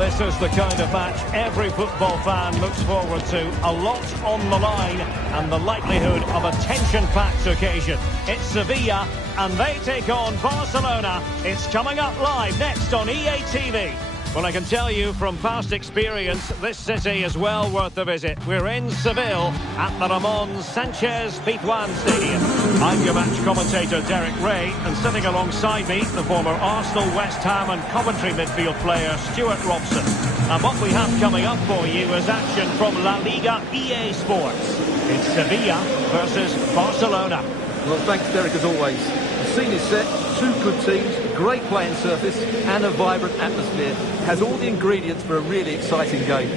this is the kind of match every football fan looks forward to. A lot on the line and the likelihood of a tension-packed occasion. It's Sevilla and they take on Barcelona. It's coming up live next on EA TV. Well, I can tell you from past experience, this city is well worth a visit. We're in Seville at the Ramon Sanchez Pizjuan Stadium. I'm your match commentator, Derek Ray, and sitting alongside me, the former Arsenal, West Ham and Coventry midfield player, Stuart Robson. And what we have coming up for you is action from La Liga EA Sports. It's Sevilla versus Barcelona. Well, thanks, Derek, as always. The scene is set, two good teams, a great playing surface and a vibrant atmosphere. It has all the ingredients for a really exciting game.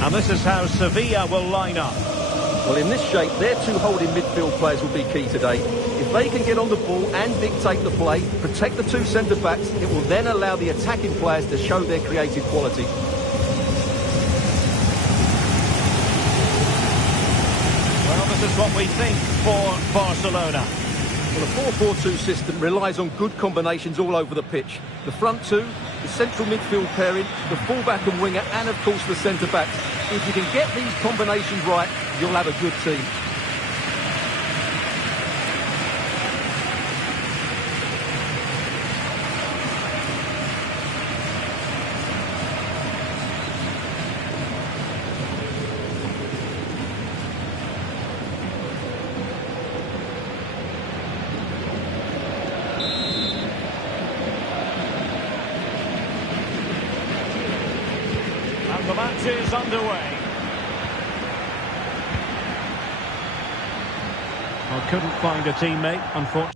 And this is how Sevilla will line up. Well, in this shape, their two holding midfield players will be key today. If they can get on the ball and dictate the play, protect the two centre-backs, it will then allow the attacking players to show their creative quality. Well, this is what we think for Barcelona. Well, the 4-4-2 system relies on good combinations all over the pitch. The front two, the central midfield pairing, the fullback and winger, and of course the centre-backs. If you can get these combinations right, you'll have a good team. The match is underway. Well, couldn't find a teammate, unfortunately.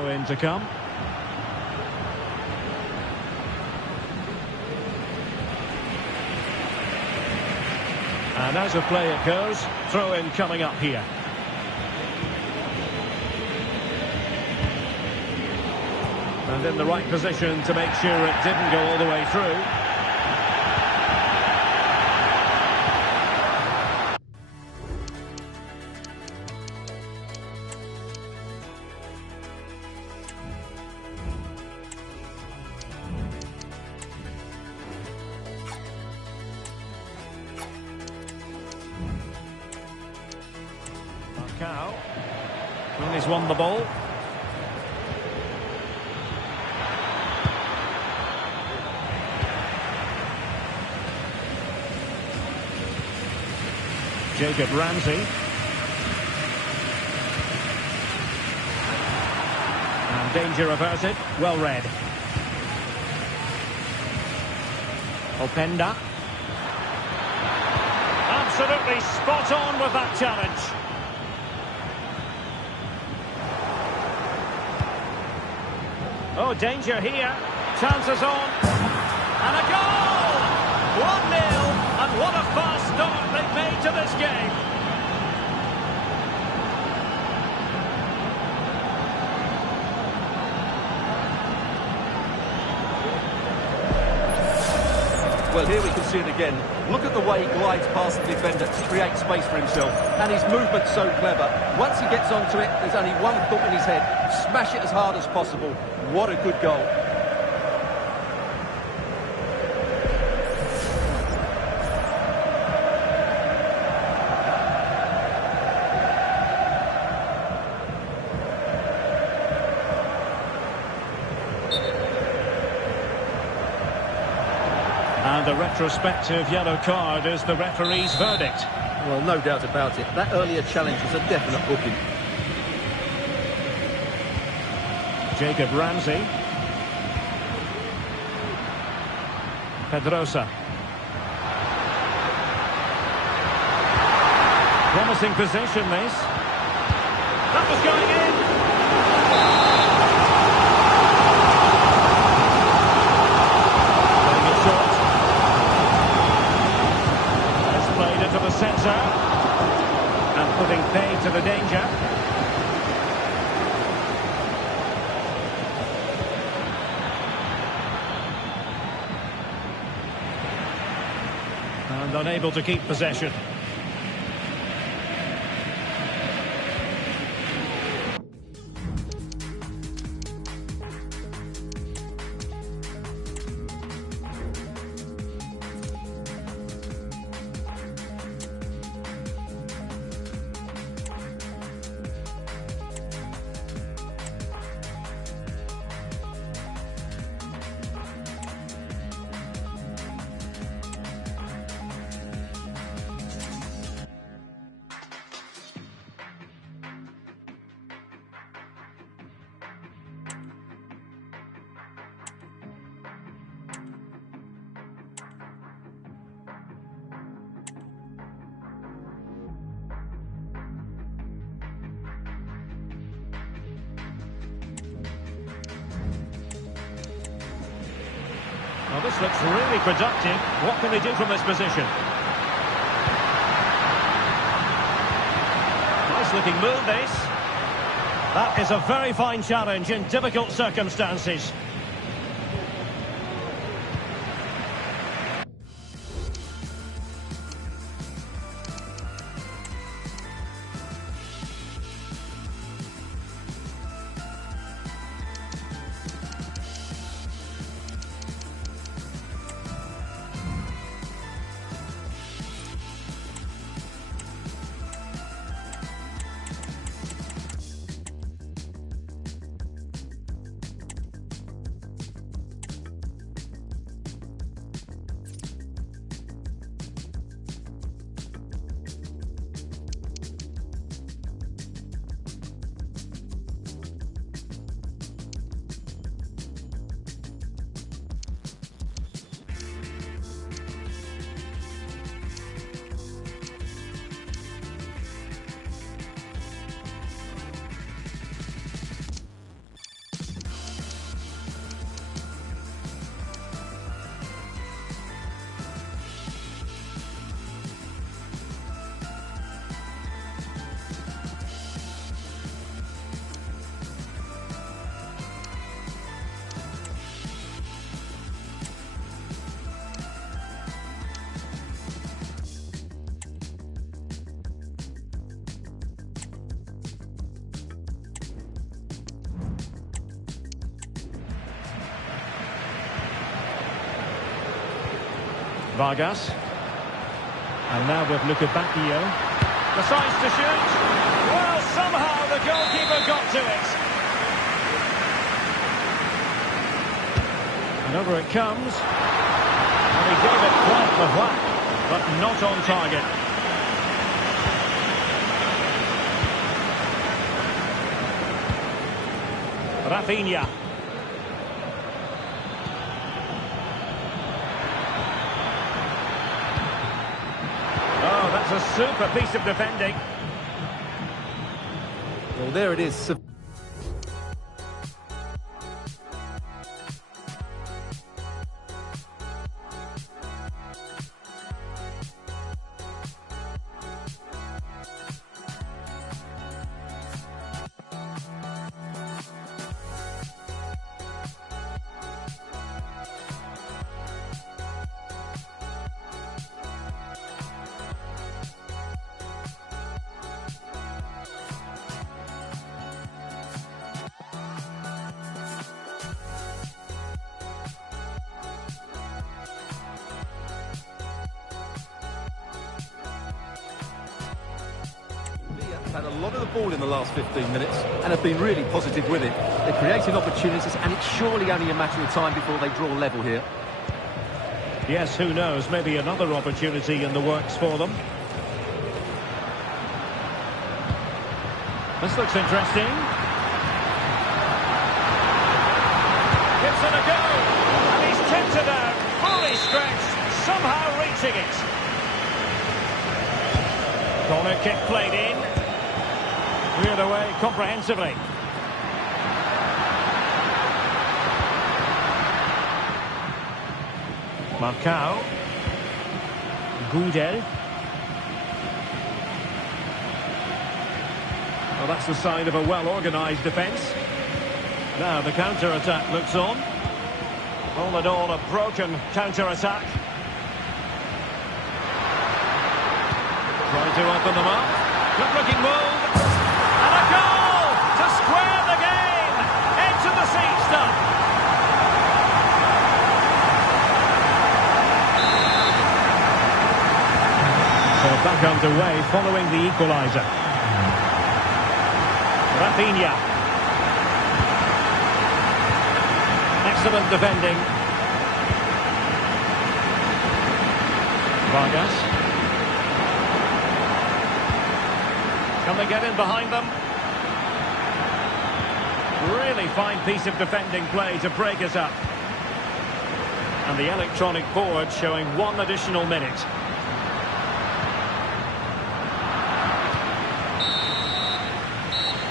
In to come. And as a play it goes, throw in coming up here. And in the right position to make sure it didn't go all the way through. Falcao. And he's won the ball. Jacob Ramsey. And danger averted. Well read. Openda. Absolutely spot on with that challenge. Oh, danger here. Chances on. And a goal! 1-0. And what a fast start they've made to this game. Well, here we can see it again. Look at the way he glides past the defender to create space for himself. And his movement's so clever. Once he gets onto it, there's only one thought in his head. Smash it as hard as possible. What a good goal. And the retrospective yellow card is the referee's verdict. Well, no doubt about it. That earlier challenge was a definite booking. Jacob Ramsey. Pedrosa. Promising position, this. That was going in. Played into the centre and putting pay to the danger. And unable to keep possession. Well, this looks really productive. What can they do from this position? Nice looking move, this. That is a very fine challenge in difficult circumstances. Vargas. And now with Luca Bacchio. Decides to shoot. Well somehow the goalkeeper got to it. And over it comes. And he gave it quite the whack, but not on target. Rafinha. Oh, that's a super piece of defending. Well, there it is. Had a lot of the ball in the last 15 minutes and have been really positive with it. They're creating opportunities and it's surely only a matter of time before they draw level here. Yes, who knows, maybe another opportunity in the works for them. This looks interesting. Gives it a go, and he's tempted out, fully stretched, somehow reaching it. Corner kick played in. Cleared away comprehensively. Marcao. Gudel. Well, that's the sign of a well-organised defence. Now the counter-attack looks on. All in all, a broken counter-attack. Trying to open them up. Good-looking move. And a goal to square the game. Into the seat stuff. So back underway following the equaliser. Rafinha. Excellent defending. Vargas. Can they get in behind them? Really fine piece of defending play to break us up. And the electronic board showing 1 additional minute.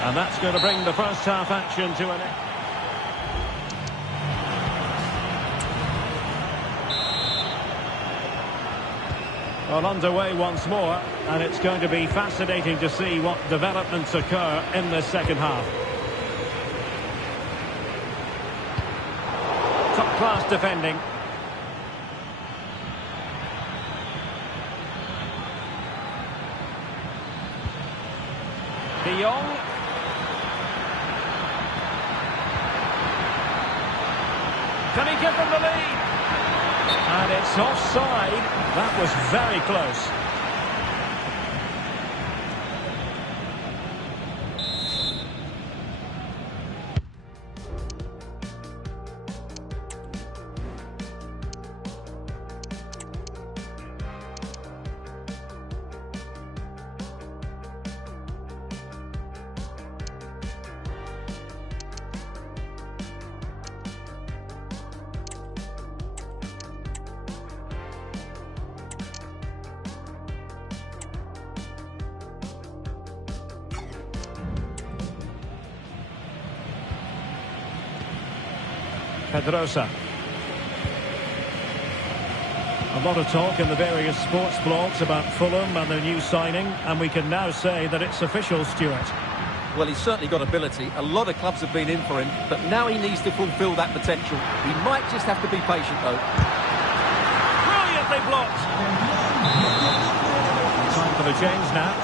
And that's going to bring the first half action to an end. Well, underway once more, and it's going to be fascinating to see what developments occur in the second half. Top-class defending. De Jong. Can he give them the lead? And it's offside. That was very close. Pedrosa. A lot of talk in the various sports blogs about Fulham and their new signing, and we can now say that it's official, Stuart. Well, he's certainly got ability. A lot of clubs have been in for him, but now he needs to fulfil that potential. He might just have to be patient, though. Brilliantly blocked. Time for the change now.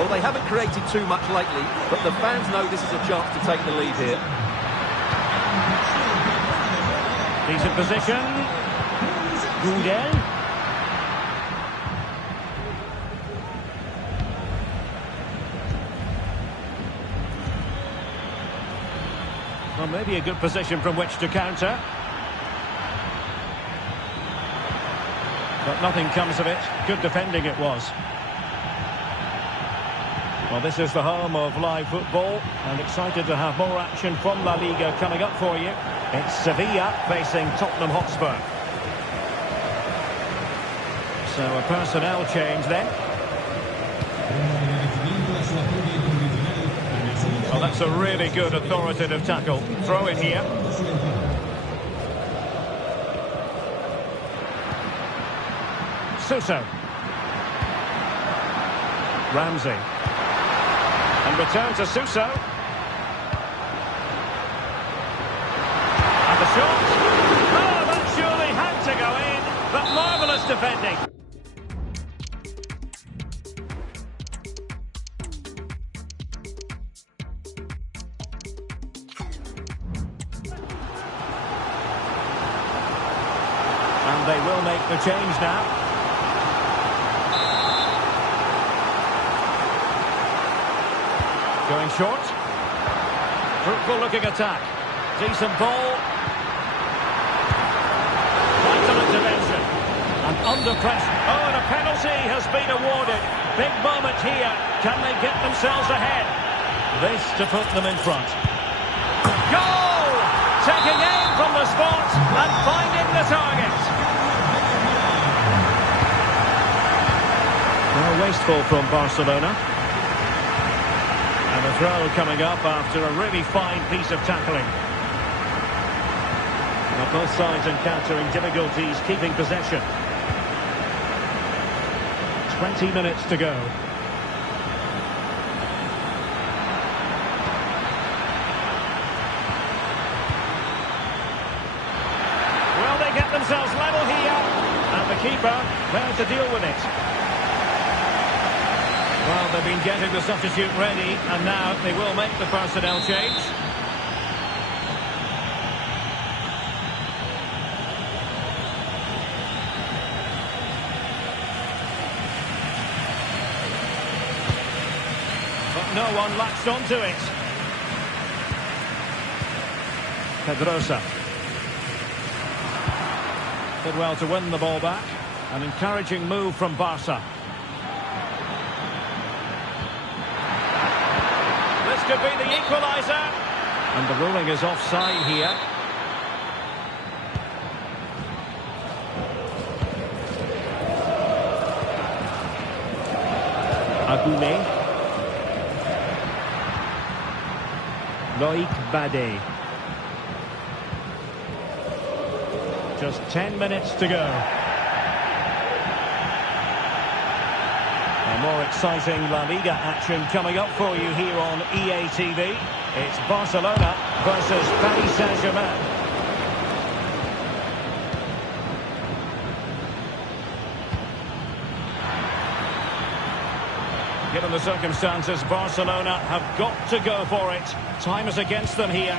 Well, they haven't created too much lately, but the fans know this is a chance to take the lead here. Decent position. Gudel. Well, maybe a good position from which to counter. But nothing comes of it. Good defending it was. Well, this is the home of live football, and excited to have more action from La Liga coming up for you. It's Sevilla facing Tottenham Hotspur. So a personnel change then. Well, that's a really good authoritative tackle. Throw in here. Suso. Ramsey. And return to Suso. And the shot. Oh, that surely had to go in. But marvellous defending. And they will make the change now. Going short. Fruitful looking attack. Decent ball. Vital intervention. And under pressure. Oh, and a penalty has been awarded. Big moment here. Can they get themselves ahead? This to put them in front. Goal! Taking aim from the spot and finding the target. Well, wasteful from Barcelona. And a throw coming up after a really fine piece of tackling. Now both sides encountering difficulties keeping possession. 20 minutes to go. Well, they get themselves level here. And the keeper there to deal with it. Well, they've been getting the substitute ready, and now they will make the personnel change. But no one latched onto it. Pedrosa. Did well to win the ball back. An encouraging move from Barca. Could be the equaliser. And the ruling is offside here. Agoulé. Loïc Badé. Just 10 minutes to go. More exciting La Liga action coming up for you here on EA TV. It's Barcelona versus Paris Saint-Germain. Given the circumstances, Barcelona have got to go for it. Time is against them here.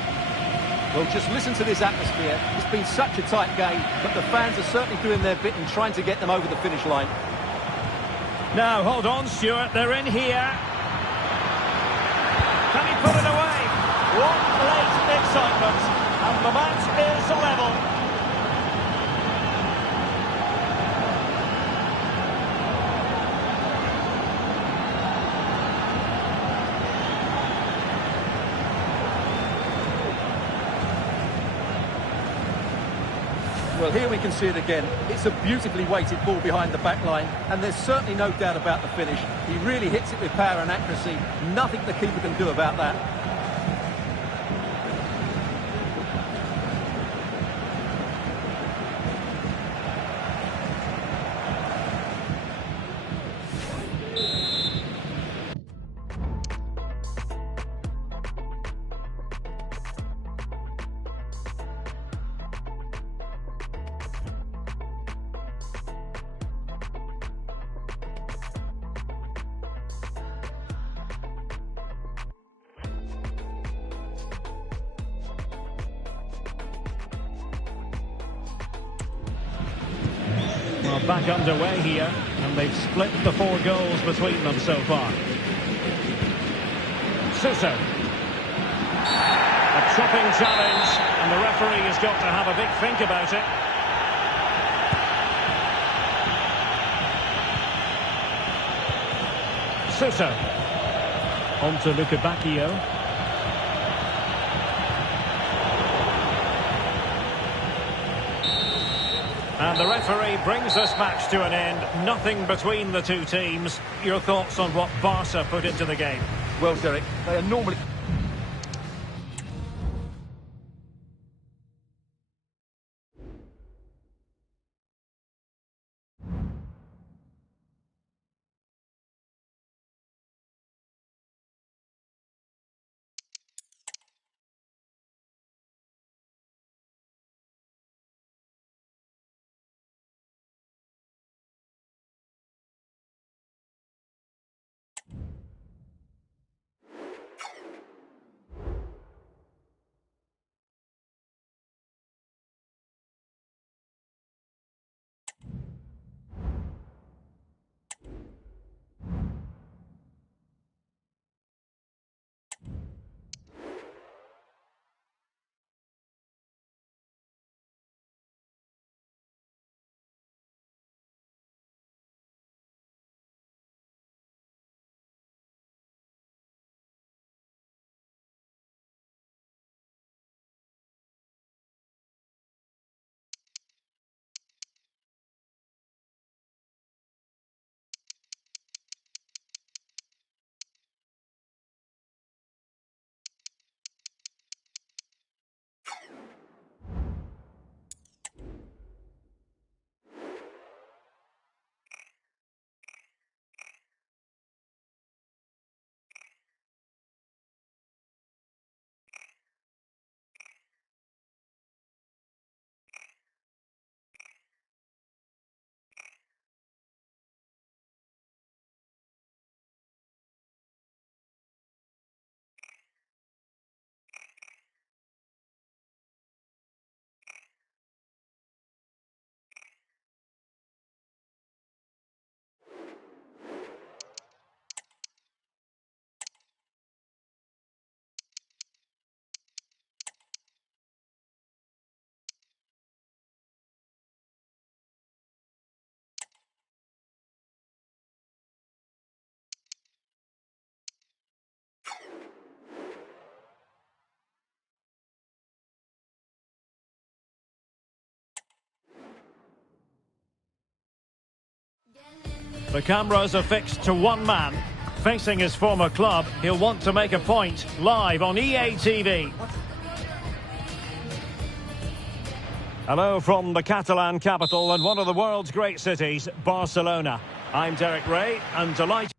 Well, just listen to this atmosphere. It's been such a tight game, but the fans are certainly doing their bit and trying to get them over the finish line. Now, hold on, Stuart. They're in here. Can he put it away? What late excitement. And the match is level. Well, here we can see it again. It's a beautifully weighted ball behind the back line, and there's certainly no doubt about the finish. He really hits it with power and accuracy. Nothing the keeper can do about that. Well, back underway here, and they've split the 4 goals between them so far. Suso. A chopping challenge, and the referee has got to have a big think about it. Suso. On to Luca Bacchio. And the referee brings this match to an end. Nothing between the two teams. Your thoughts on what Barca put into the game? Well, Derek, they are normally... The cameras are fixed to one man. Facing his former club, he'll want to make a point. Live on EA TV. Hello from the Catalan capital and one of the world's great cities, Barcelona. I'm Derek Ray and delighted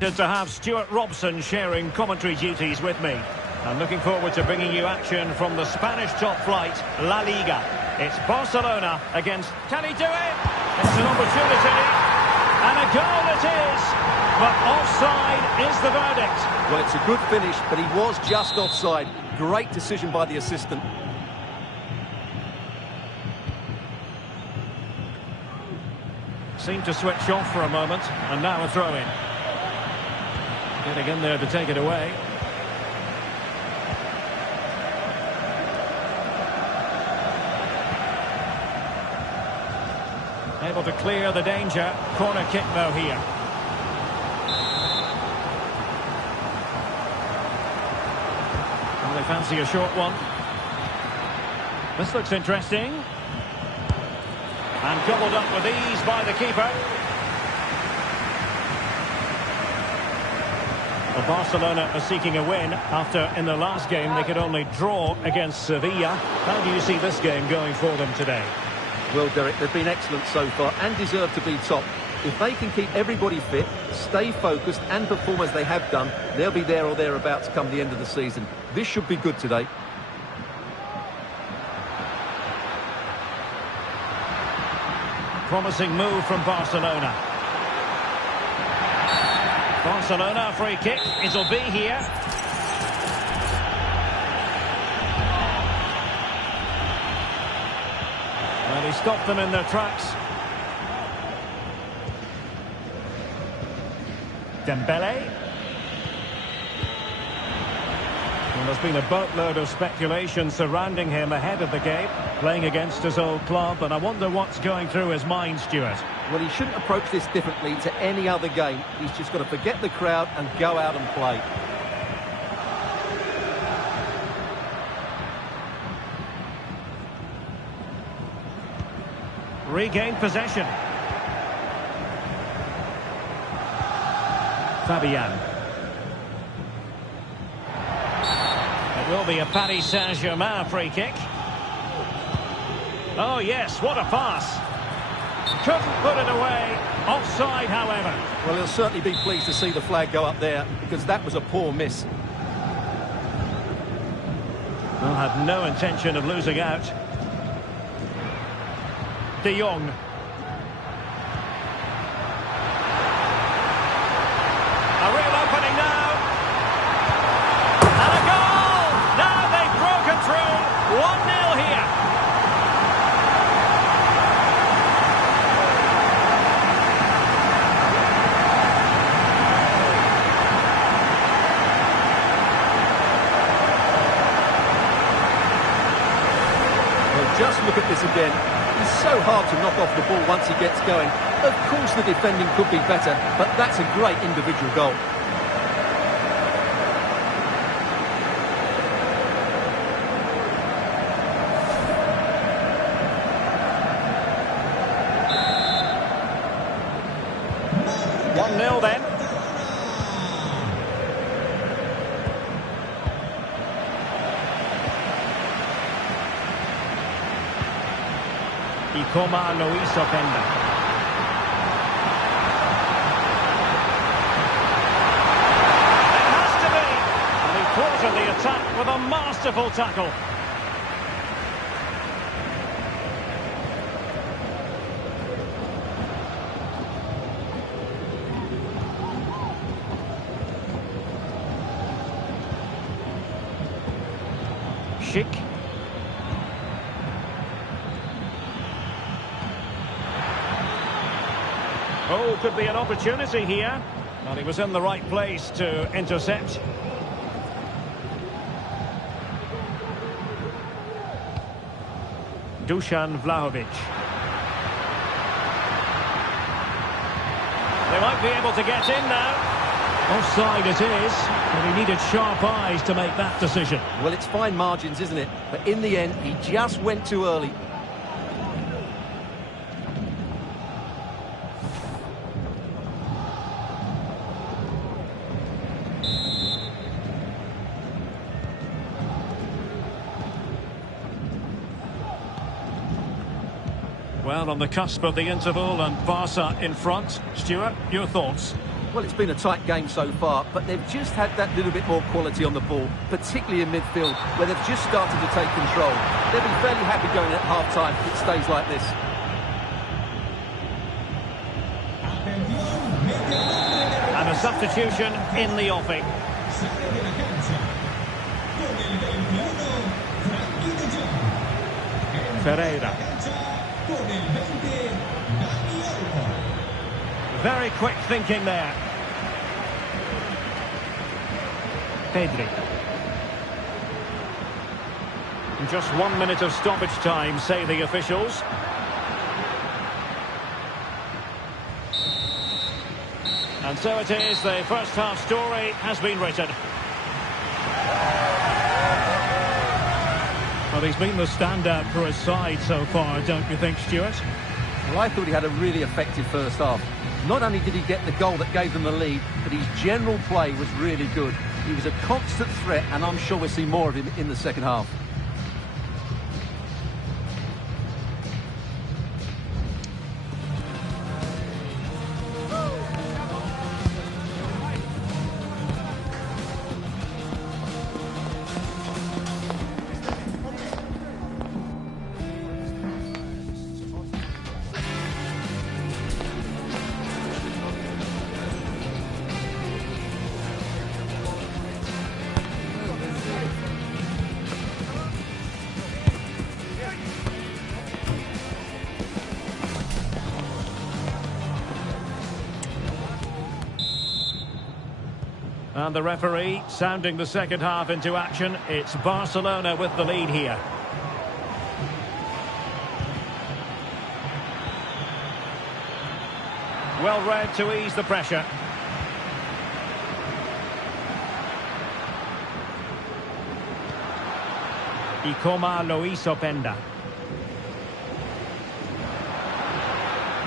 to have Stuart Robson sharing commentary duties with me. I'm looking forward to bringing you action from the Spanish top flight, La Liga. It's Barcelona against... Can he do it? It's an opportunity. And a goal it is. But offside is the verdict. Well, it's a good finish, but he was just offside. Great decision by the assistant. Seemed to switch off for a moment, and now a throw-in. Getting in there to take it away. Able to clear the danger. Corner kick though here. Well, they fancy a short one. This looks interesting. And gobbled up with ease by the keeper. Well, Barcelona are seeking a win after in the last game they could only draw against Sevilla. How do you see this game going for them today? Well, Derek, they've been excellent so far and deserve to be top. If they can keep everybody fit, stay focused and perform as they have done, they'll be there or thereabouts come the end of the season. This should be good today. Promising move from Barcelona. Barcelona free kick. It'll be here. Well, he stopped them in their tracks. Dembele. And there's been a boatload of speculation surrounding him ahead of the game, playing against his old club, and I wonder what's going through his mind, Stuart. Well, he shouldn't approach this differently to any other game. He's just got to forget the crowd and go out and play. Regained possession. Fabian. It will be a Paris Saint-Germain free kick. Oh yes, what a pass. Couldn't put it away. Offside, however. Well, he'll certainly be pleased to see the flag go up there, because that was a poor miss. Well, had no intention of losing out. De Jong. A real opening now. And a goal! Now they've broken through. 1-0 here. Well, just look at this again. It's so hard to knock off the ball once he gets going. Of course the defending could be better, but that's a great individual goal. Then. Ikoma no Isopenda. It has to be. And he thwarted the attack with a masterful tackle. Schick. Oh, could be an opportunity here. And he was in the right place to intercept. Dusan Vlahovic. They might be able to get in now. Offside it is, but he needed sharp eyes to make that decision. Well, it's fine margins, isn't it? But in the end, he just went too early. Well, on the cusp of the interval and Barca in front. Stuart, your thoughts? Well, it's been a tight game so far, but they've just had that little bit more quality on the ball, particularly in midfield, where they've just started to take control. They'll be fairly happy going at half-time if it stays like this. And a substitution in the offing. Ferreira. Very quick thinking there. Pedri. And just 1 minute of stoppage time, say the officials. And so it is, the first half story has been written. Well, he's been the standout for his side so far, don't you think, Stuart? Well, I thought he had a really effective first half. Not only did he get the goal that gave them the lead, but his general play was really good. He was a constant threat, and I'm sure we'll see more of him in the second half. And the referee sounding the second half into action. It's Barcelona with the lead here. Well read to ease the pressure. Ikoma lo hizo Penda.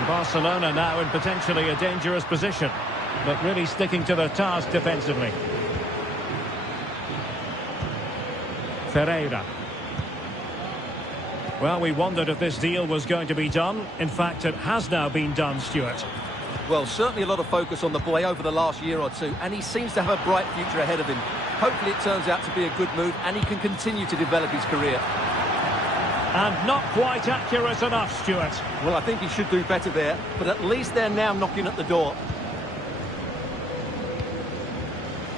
Barcelona now in potentially a dangerous position, but really sticking to their task defensively. Ferreira. Well, we wondered if this deal was going to be done. In fact, it has now been done, Stuart. Well, certainly a lot of focus on the boy over the last year or two, and he seems to have a bright future ahead of him. Hopefully it turns out to be a good move, and he can continue to develop his career. And not quite accurate enough, Stuart. Well, I think he should do better there, but at least they're now knocking at the door.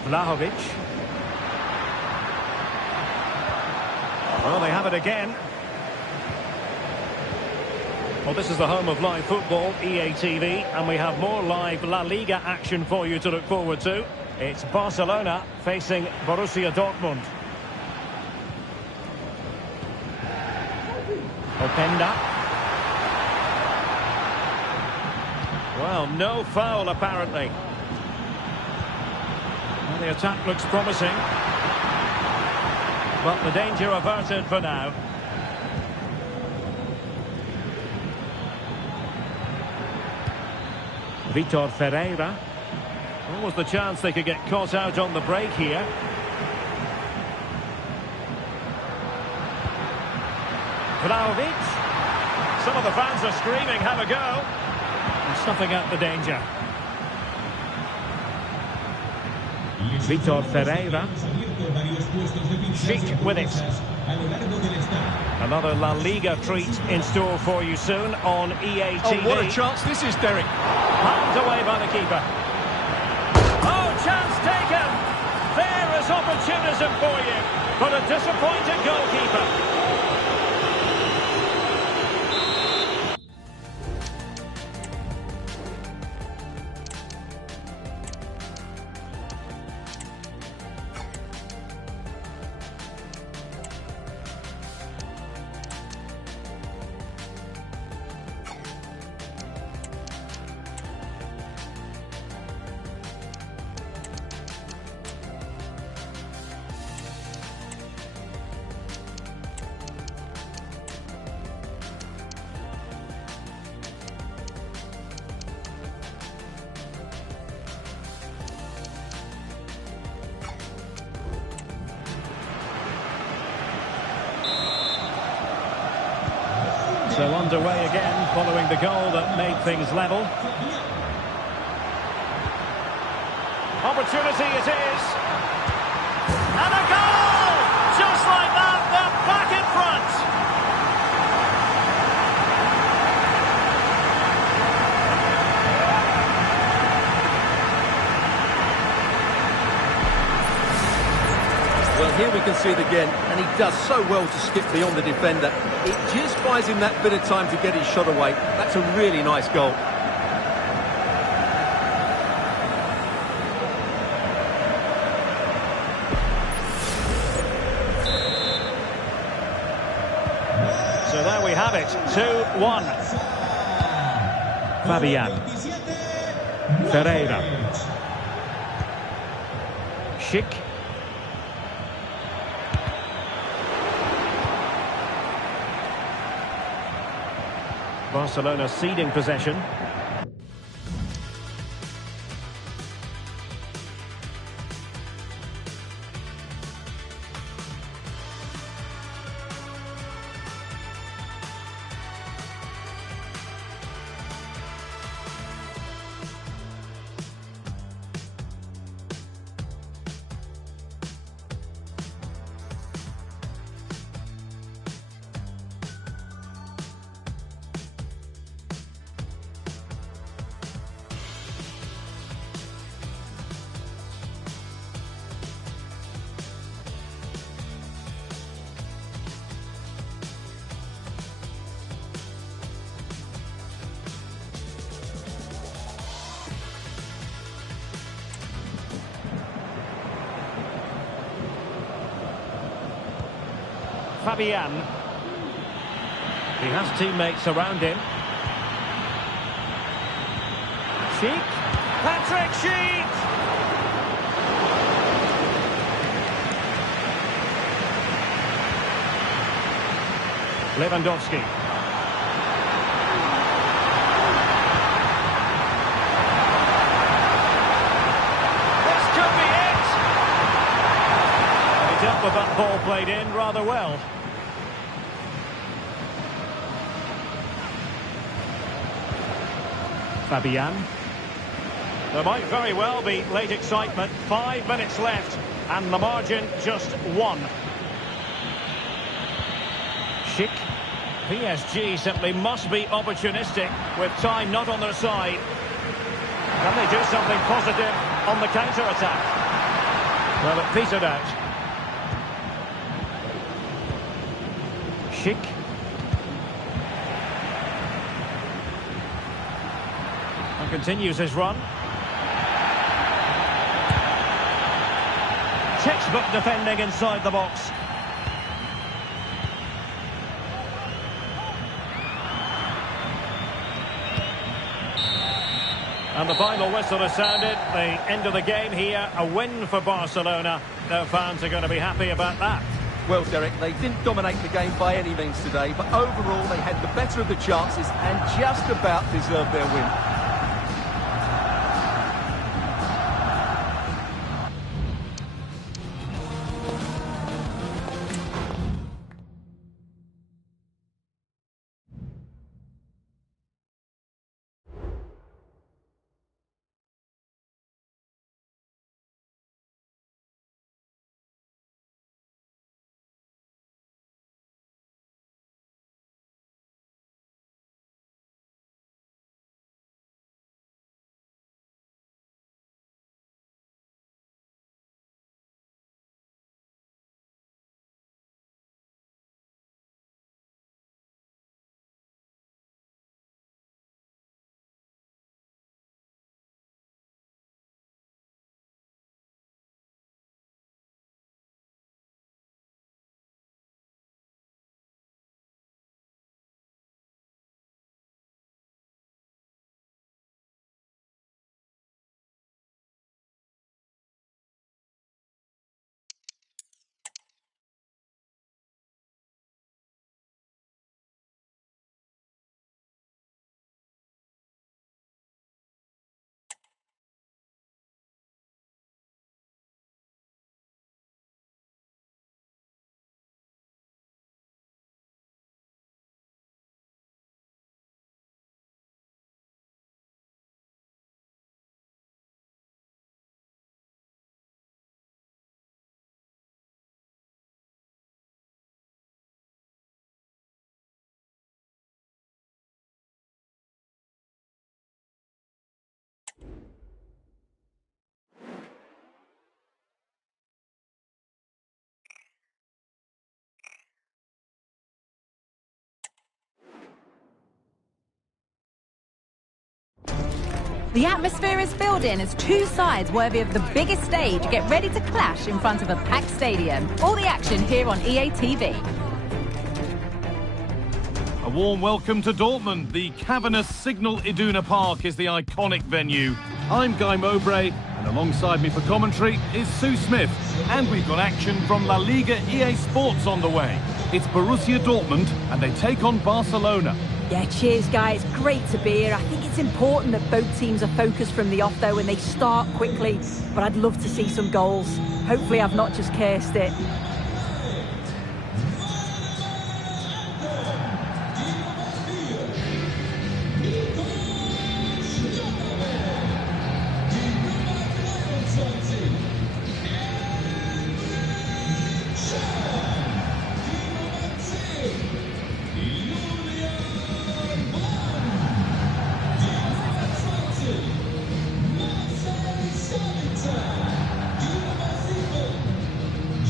Vlahovic. Well, they have it again. Well, this is the home of live football, EA TV, and we have more live La Liga action for you to look forward to. It's Barcelona facing Borussia Dortmund. Openda. Well, no foul apparently. Well, the attack looks promising, but the danger averted for now. Vitor Ferreira. What was the chance they could get caught out on the break here? Vlahovic. Some of the fans are screaming, have a go. And snuffing out the danger. Vitor Ferreira. Schick with it. Another La Liga treat in store for you soon on EA TV. Oh, what a chance this is, Derek. Palmed away by the keeper. Oh, chance taken. There is opportunism for you, but a disappointed goalkeeper. So underway again, following the goal that made things level. Opportunity it is. And a goal! Just like that, they're back in front. Well, here we can see it again, and he does so well to skip beyond the defender. It just buys him that bit of time to get his shot away. That's a really nice goal. So there we have it, 2-1. Fabian. Ferreira. Schick. Barcelona ceding possession. Fabian. He has teammates around him. Sheik. Patrick Sheik! Lewandowski. This could be it! He dealt with that ball played in rather well. Fabian. There might very well be late excitement. 5 minutes left and the margin just 1. Schick. PSG simply must be opportunistic with time not on their side. Can they do something positive on the counter-attack? Well, it petered out. Schick. And continues his run. Textbook defending inside the box. And the final whistle has sounded. The end of the game here, a win for Barcelona. Their fans are going to be happy about that. Well, Derek, they didn't dominate the game by any means today, but overall they had the better of the chances and just about deserved their win. The atmosphere is building as two sides worthy of the biggest stage get ready to clash in front of a packed stadium. All the action here on EA TV. A warm welcome to Dortmund. The cavernous Signal Iduna Park is the iconic venue. I'm Guy Mowbray, and alongside me for commentary is Sue Smith. And we've got action from La Liga EA Sports on the way. It's Borussia Dortmund, and they take on Barcelona. Yeah, cheers, guys. Great to be here. I think it's important that both teams are focused from the off, though, and they start quickly. But I'd love to see some goals. Hopefully I've not just cursed it.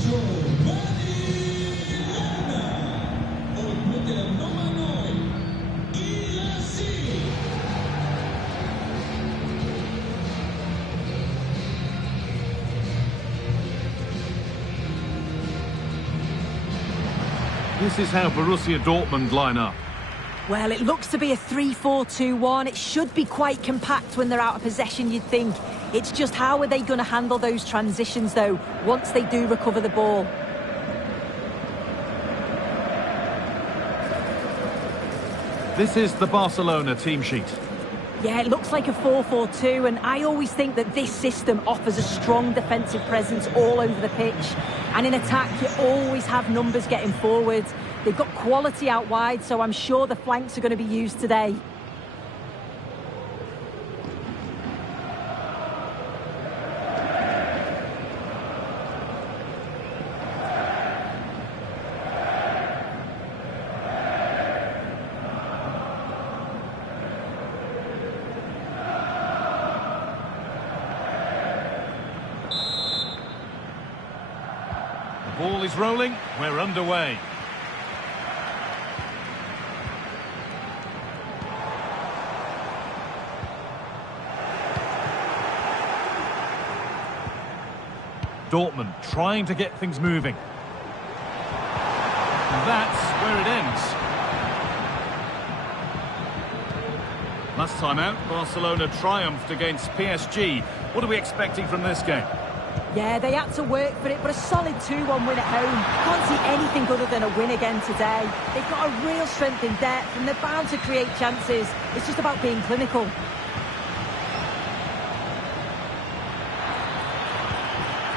Joe. This is how Borussia Dortmund line up. Well, it looks to be a 3-4-2-1. It should be quite compact when they're out of possession, you'd think. It's just how are they going to handle those transitions, though, once they do recover the ball? This is the Barcelona team sheet. Yeah, it looks like a 4-4-2, and I always think that this system offers a strong defensive presence all over the pitch. And in attack, you always have numbers getting forward. They've got quality out wide, so I'm sure the flanks are going to be used today. Ball is rolling, we're underway. Dortmund trying to get things moving. And that's where it ends. Last time out, Barcelona triumphed against PSG. What are we expecting from this game? Yeah, they had to work for it, but a solid 2-1 win at home. Can't see anything other than a win again today. They've got a real strength in depth, and they're bound to create chances. It's just about being clinical.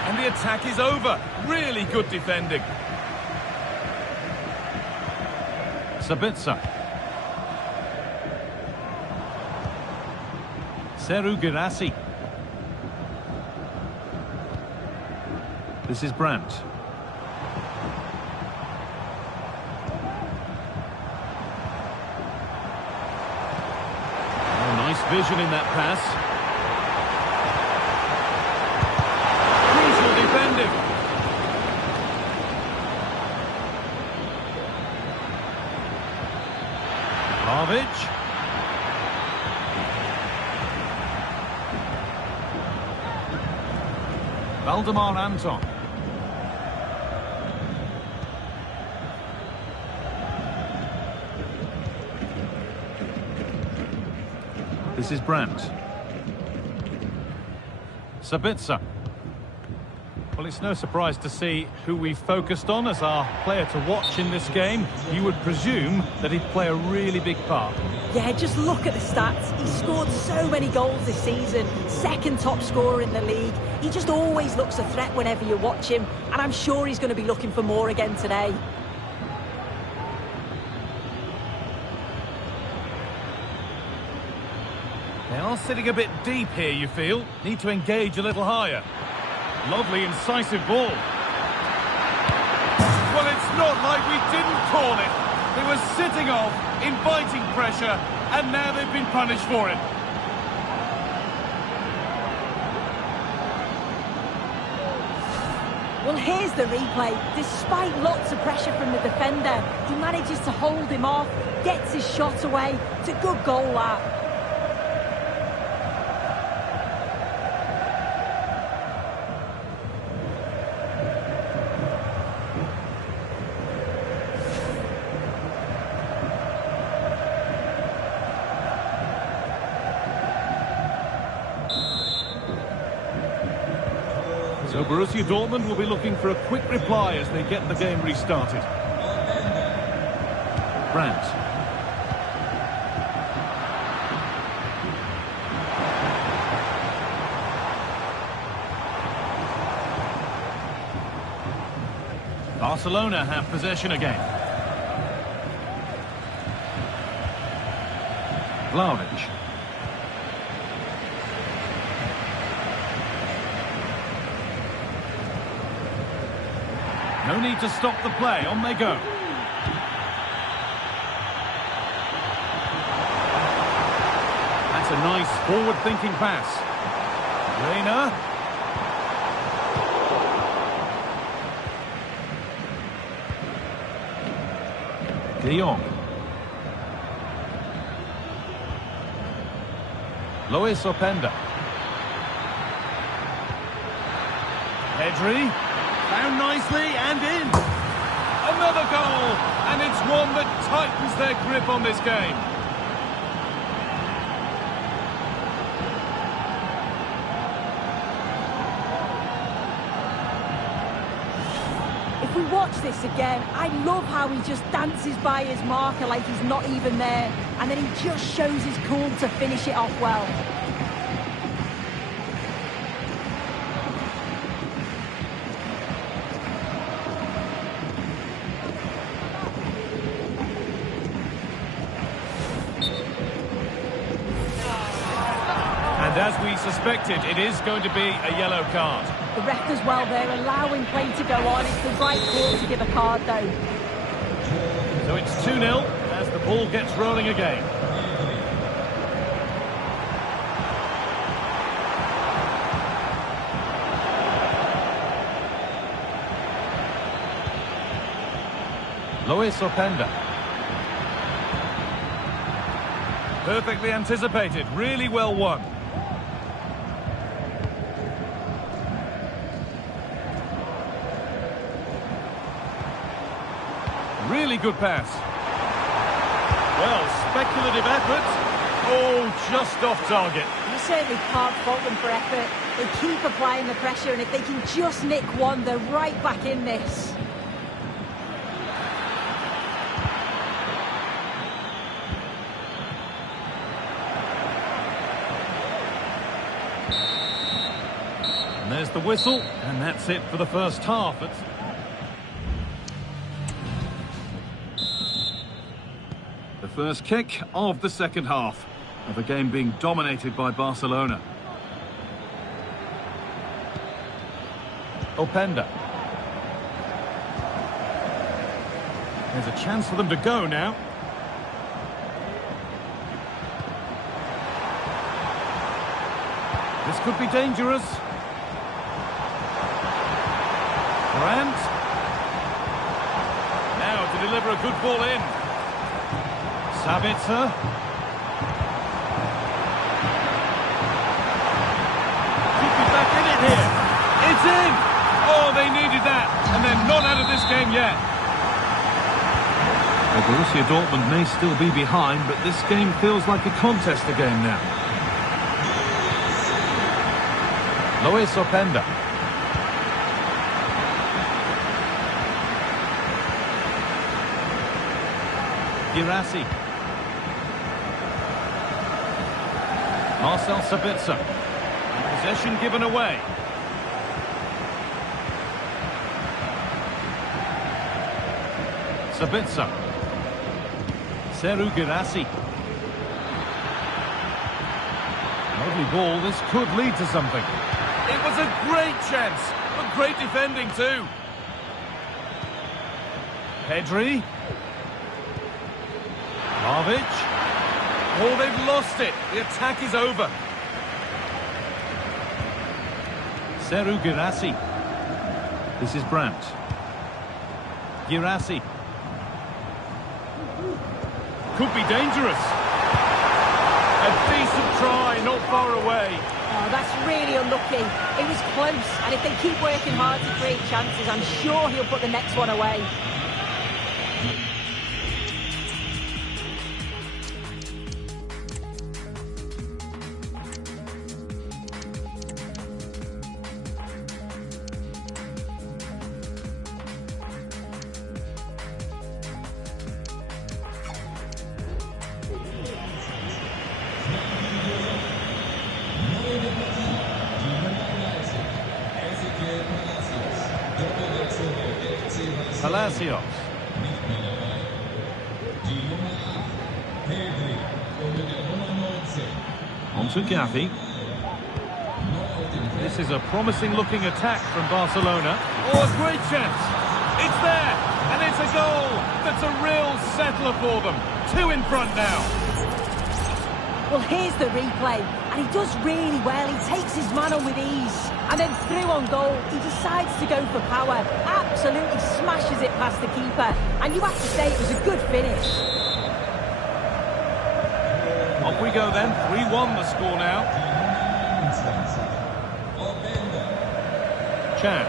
And the attack is over. Really good defending. Sabitzer. Serhou Guirassy. This is Brandt. Oh, nice vision in that pass. Crucial defending. Vlahovic. Valdemar Anton. This is Brandt. Sabitzer. Well, it's no surprise to see who we focused on as our player to watch in this game. You would presume that he'd play a really big part. Yeah, just look at the stats. He's scored so many goals this season. Second top scorer in the league. He just always looks a threat whenever you watch him. And I'm sure he's going to be looking for more again today. They are sitting a bit deep here, you feel. Need to engage a little higher. Lovely, incisive ball. Well, it's not like we didn't call it. They were sitting off, inviting pressure, and now they've been punished for it. Well, here's the replay. Despite lots of pressure from the defender, he manages to hold him off, gets his shot away. It's a good goal, that. So Borussia Dortmund will be looking for a quick reply as they get the game restarted. Brandt. Barcelona have possession again. Vlahovic. No need to stop the play, on they go. That's a nice forward-thinking pass. Reina. De Jong. Lois Openda. Pedri. Found nicely and in. Another goal, and it's one that tightens their grip on this game. If we watch this again, I love how he just dances by his marker like he's not even there, and then he just shows his cool to finish it off well. And as we suspected, it is going to be a yellow card. The ref does well there, allowing play to go on. It's the right call to give a card, though. So it's 2-0 as the ball gets rolling again. Luis Openda. Perfectly anticipated, really well won. Really good pass. Well, speculative effort. Oh, just off target. You certainly can't fault them for effort. They keep applying the pressure, and if they can just nick one, they're right back in this. And there's the whistle, and that's it for the first half. The first kick of the second half of the game being dominated by Barcelona. Openda. There's a chance for them to go now. This could be dangerous. Grant. Now to deliver a good ball in. Sabitzer. Could be back in it here. It's in! Oh, they needed that. And they're not out of this game yet. Well, Borussia Dortmund may still be behind, but this game feels like a contest again now. Luis Openda. Girassi. Marcel Sabitzer. Possession given away. Sabitzer. Seru Girassi. Lovely ball. This could lead to something. It was a great chance, but great defending too. Pedri. Vlahovic. Oh, they've lost it. The attack is over. Seru Girassi. This is Brandt. Girassi. Could be dangerous. A decent try, not far away. Oh, that's really unlucky. It was close, and if they keep working hard to create chances, I'm sure he'll put the next one away. Palacios. On to Gavi. This is a promising looking attack from Barcelona. Oh, a great chance. It's there, and it's a goal. That's a real settler for them. 2 in front now. Well, here's the replay, and he does really well. He takes his man on with ease, and then through on goal, he decides to go for power. Absolutely smashes it past the keeper, and you have to say it was a good finish. Off we go then. 3-1 the score now. Chan.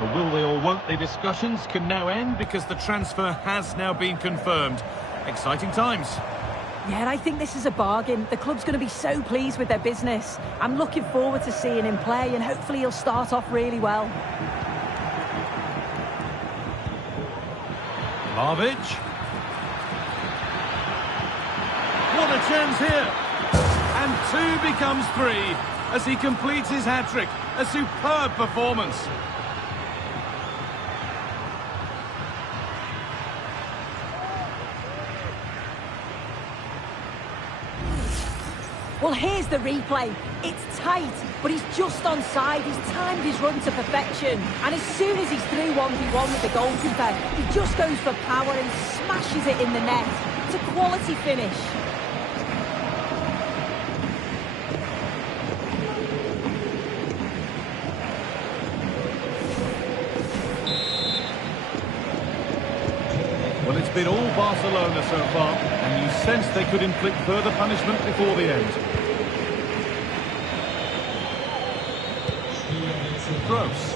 The will they or won't they discussions can now end because the transfer has now been confirmed. Exciting times. Yeah, I think this is a bargain. The club's going to be so pleased with their business. I'm looking forward to seeing him play, and hopefully he'll start off really well. Vlahovic. What a chance here. And 2 becomes 3 as he completes his hat-trick. A superb performance. Well, here's the replay. It's tight, but he's just onside. He's timed his run to perfection. And as soon as he's through 1v1 with the goalkeeper, he just goes for power and smashes it in the net. It's a quality finish. Well, it's been all Barcelona so far, and you sense they could inflict further punishment before the end. Gross.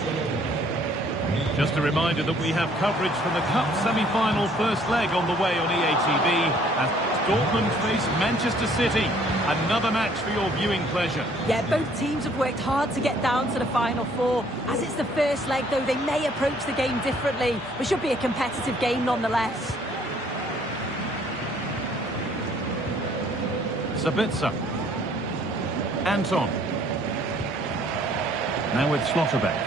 Just a reminder that we have coverage from the Cup semi-final first leg on the way on EATV as Dortmund face Manchester City. Another match for your viewing pleasure. Yeah, both teams have worked hard to get down to the final 4. As it's the first leg, though, they may approach the game differently. It should be a competitive game nonetheless. Sabitzer. Anton. Now with Schlotterbeck.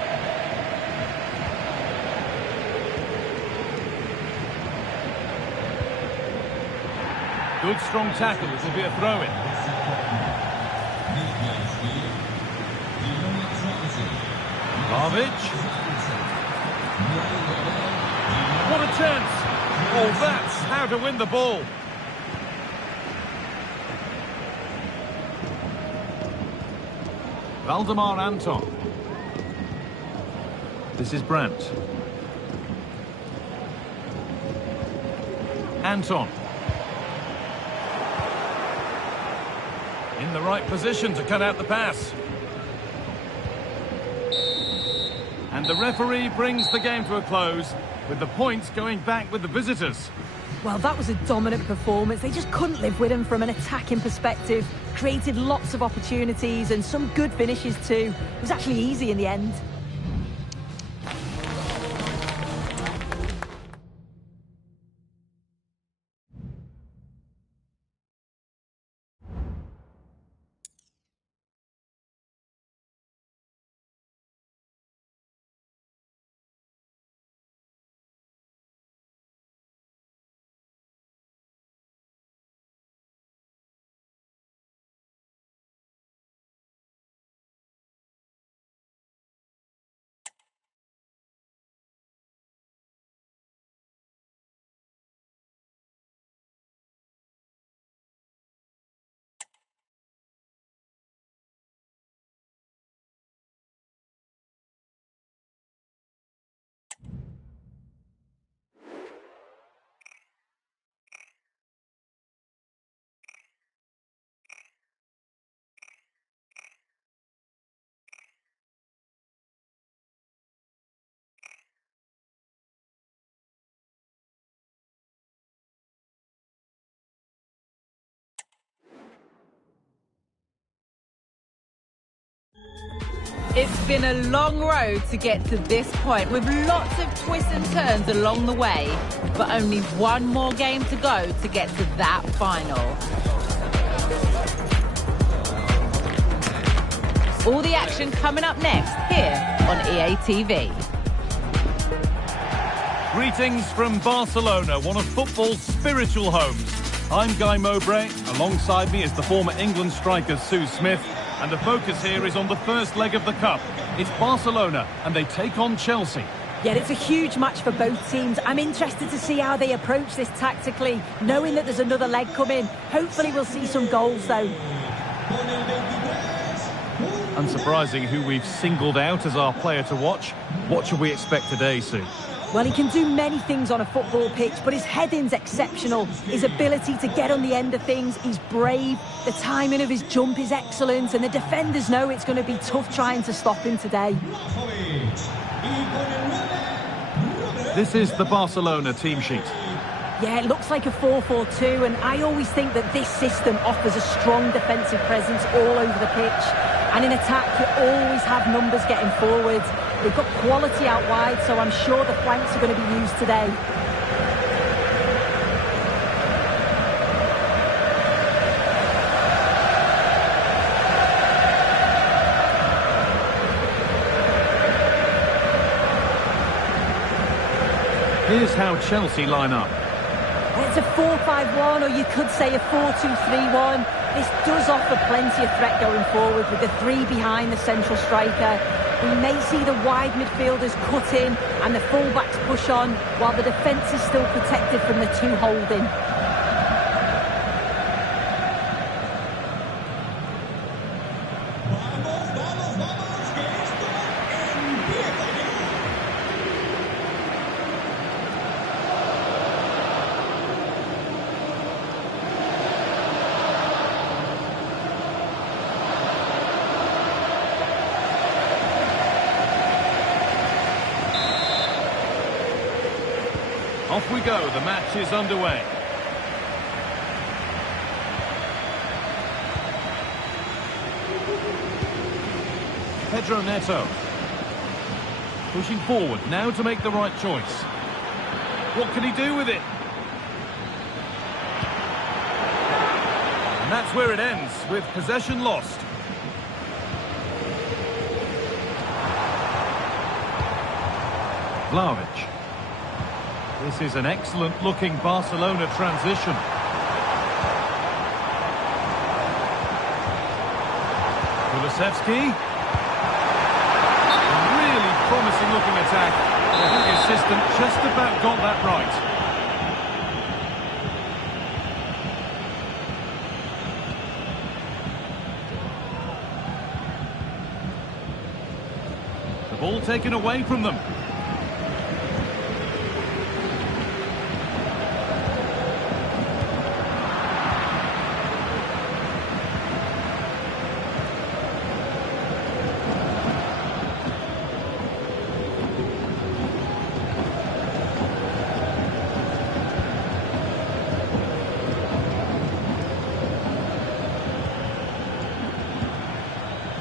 Good strong tackle. It will be a throw-in. Vlahovic. What a chance. Oh, that's how to win the ball. Valdemar Anton. This is Brandt. Anton. In the right position to cut out the pass. And the referee brings the game to a close, with the points going back with the visitors. Well, that was a dominant performance. They just couldn't live with him from an attacking perspective. Created lots of opportunities and some good finishes too. It was actually easy in the end. It's been a long road to get to this point, with lots of twists and turns along the way, but only one more game to go to get to that final. All the action coming up next here on EATV. Greetings from Barcelona, one of football's spiritual homes. I'm Guy Mowbray. Alongside me is the former England striker Sue Smith. And the focus here is on the first leg of the Cup. It's Barcelona, and they take on Chelsea. Yeah, it's a huge match for both teams. I'm interested to see how they approach this tactically, knowing that there's another leg coming. Hopefully we'll see some goals, though. Unsurprising who we've singled out as our player to watch. What should we expect today, Sue? Well, he can do many things on a football pitch, but his heading's exceptional. His ability to get on the end of things, he's brave. The timing of his jump is excellent, and the defenders know it's going to be tough trying to stop him today. This is the Barcelona team sheet. Yeah, it looks like a 4-4-2, and I always think that this system offers a strong defensive presence all over the pitch. And in attack, you always have numbers getting forward. They've got quality out wide, so I'm sure the flanks are going to be used today. Here's how Chelsea line up. It's a 4-5-1, or you could say a 4-2-3-1. This does offer plenty of threat going forward with the three behind the central striker. We may see the wide midfielders cut in and the full-backs push on, while the defence is still protected from the two holding. Off we go, the match is underway. Pedro Neto. Pushing forward, now to make the right choice. What can he do with it? And that's where it ends, with possession lost. Vlahovic. This is an excellent-looking Barcelona transition. Kulusevski. Really promising-looking attack. I think his system just about got that right. The ball taken away from them.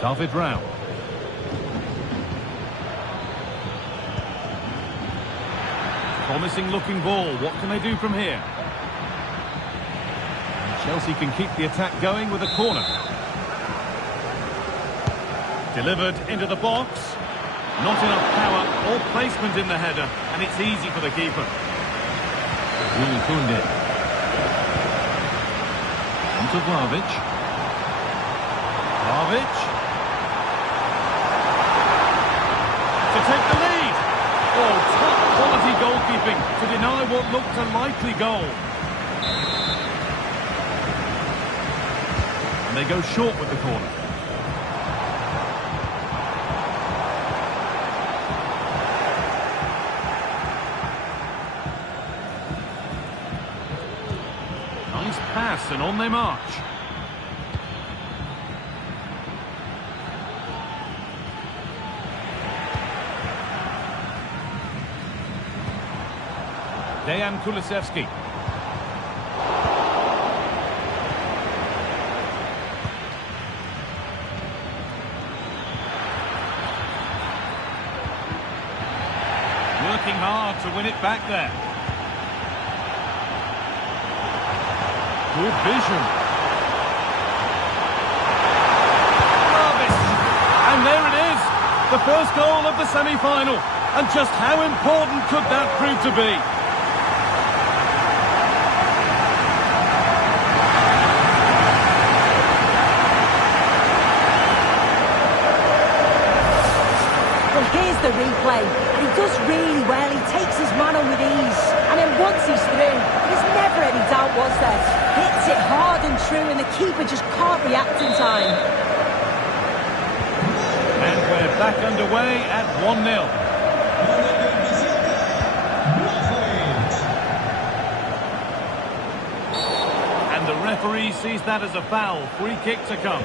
David Rao. Promising looking ball. What can they do from here? And Chelsea can keep the attack going with a corner. Delivered into the box. Not enough power or placement in the header, and it's easy for the keeper. Will Koundé. On to Vlahovic. Vlahovic. To take the lead. Oh, top quality goalkeeping to deny what looked a likely goal. And they go short with the corner. Nice pass, and on they march. Dejan Kulusevski. Working hard to win it back there. Good vision. And there it is, the first goal of the semi-final. And just how important could that prove to be? Here's the replay, and he does really well. He takes his man on with ease, and then once he's through, there's never any doubt, was there? Hits it hard and true, and the keeper just can't react in time. And we're back underway at 1-0. referee sees that as a foul. Free kick to come.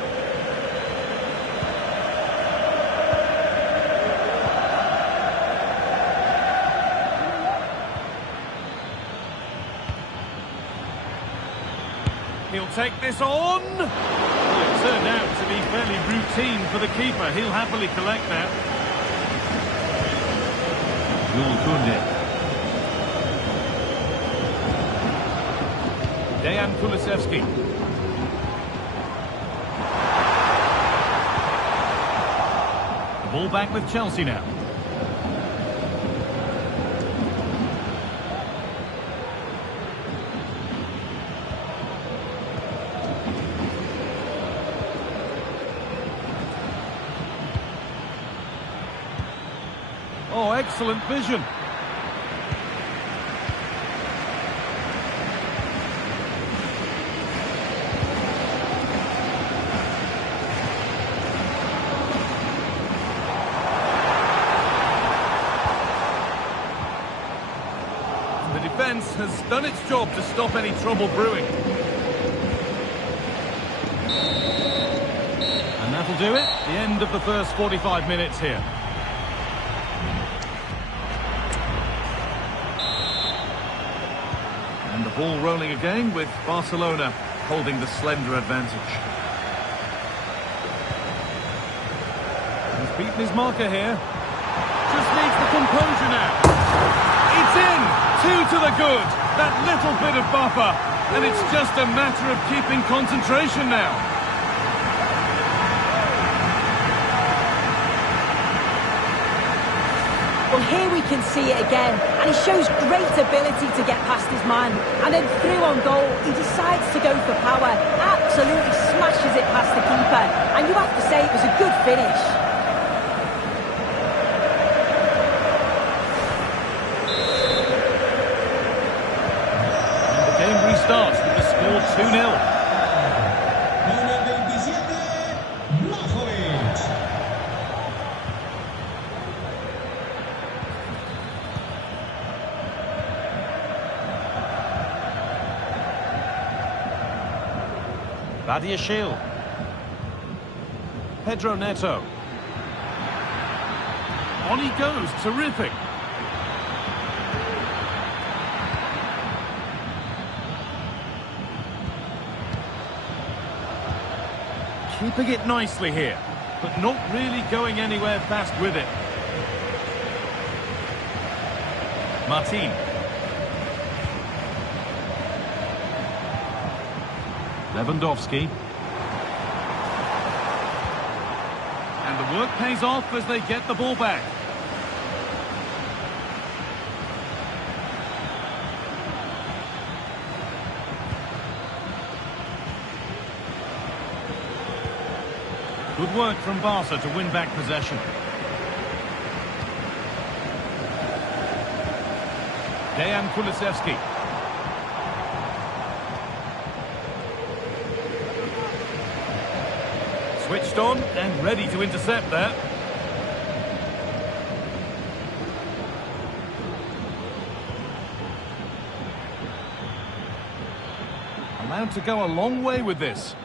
He'll take this on. Well, it turned out to be fairly routine for the keeper. He'll happily collect that. Jules Koundé. Dejan Kulusevski. The ball back with Chelsea now. Oh, excellent vision. The defence has done its job to stop any trouble brewing. And that'll do it. The end of the first 45 minutes here. And the ball rolling again with Barcelona holding the slender advantage. He's beaten his marker here. Just needs the composure now. It's in! 2 to the good. That little bit of buffer. And it's just a matter of keeping concentration now. Well, here we can see it again, and he shows great ability to get past his man, and then through on goal, he decides to go for power, absolutely smashes it past the keeper, and you have to say it was a good finish. And the game restarts with the score 2-0. Badiashile. Pedro Neto. On he goes, terrific. Keeping it nicely here, but not really going anywhere fast with it. Martin. Lewandowski. And the work pays off as they get the ball back. Good work from Barca to win back possession. Dejan Kulusevski. Switched on and ready to intercept that. Allowed to go a long way with this.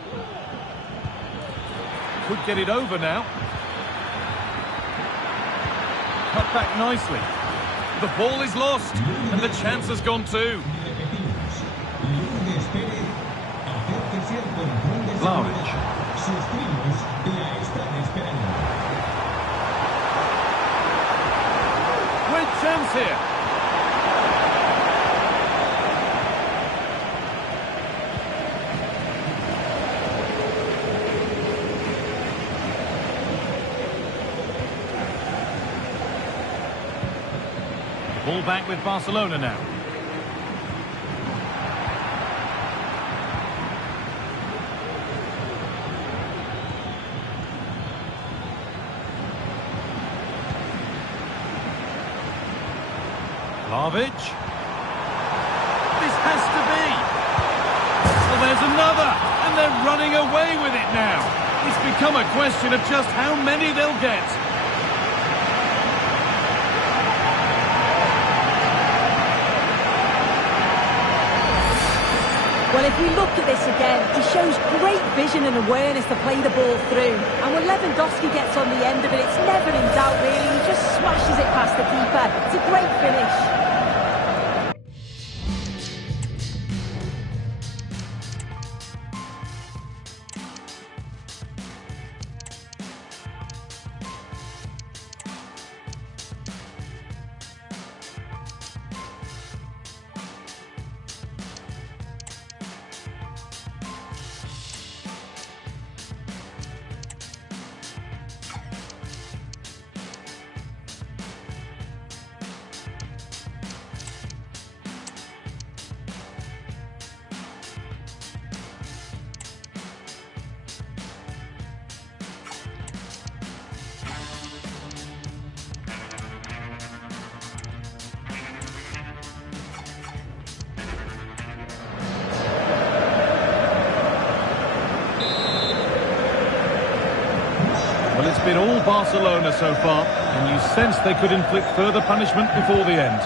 Could get it over now. Cut back nicely. The ball is lost and the chance has gone too. Vlahovic. Great chance here. Ball back with Barcelona now. Vlahovic. This has to be. Well, there's another, and they're running away with it now. It's become a question of just how many they'll get. Well, if we look at this again, he shows great vision and awareness to play the ball through. And when Lewandowski gets on the end of it, it's never in doubt, really. He just smashes it past the keeper. It's a great finish. Well, it's been all Barcelona so far, and you sense they could inflict further punishment before the end.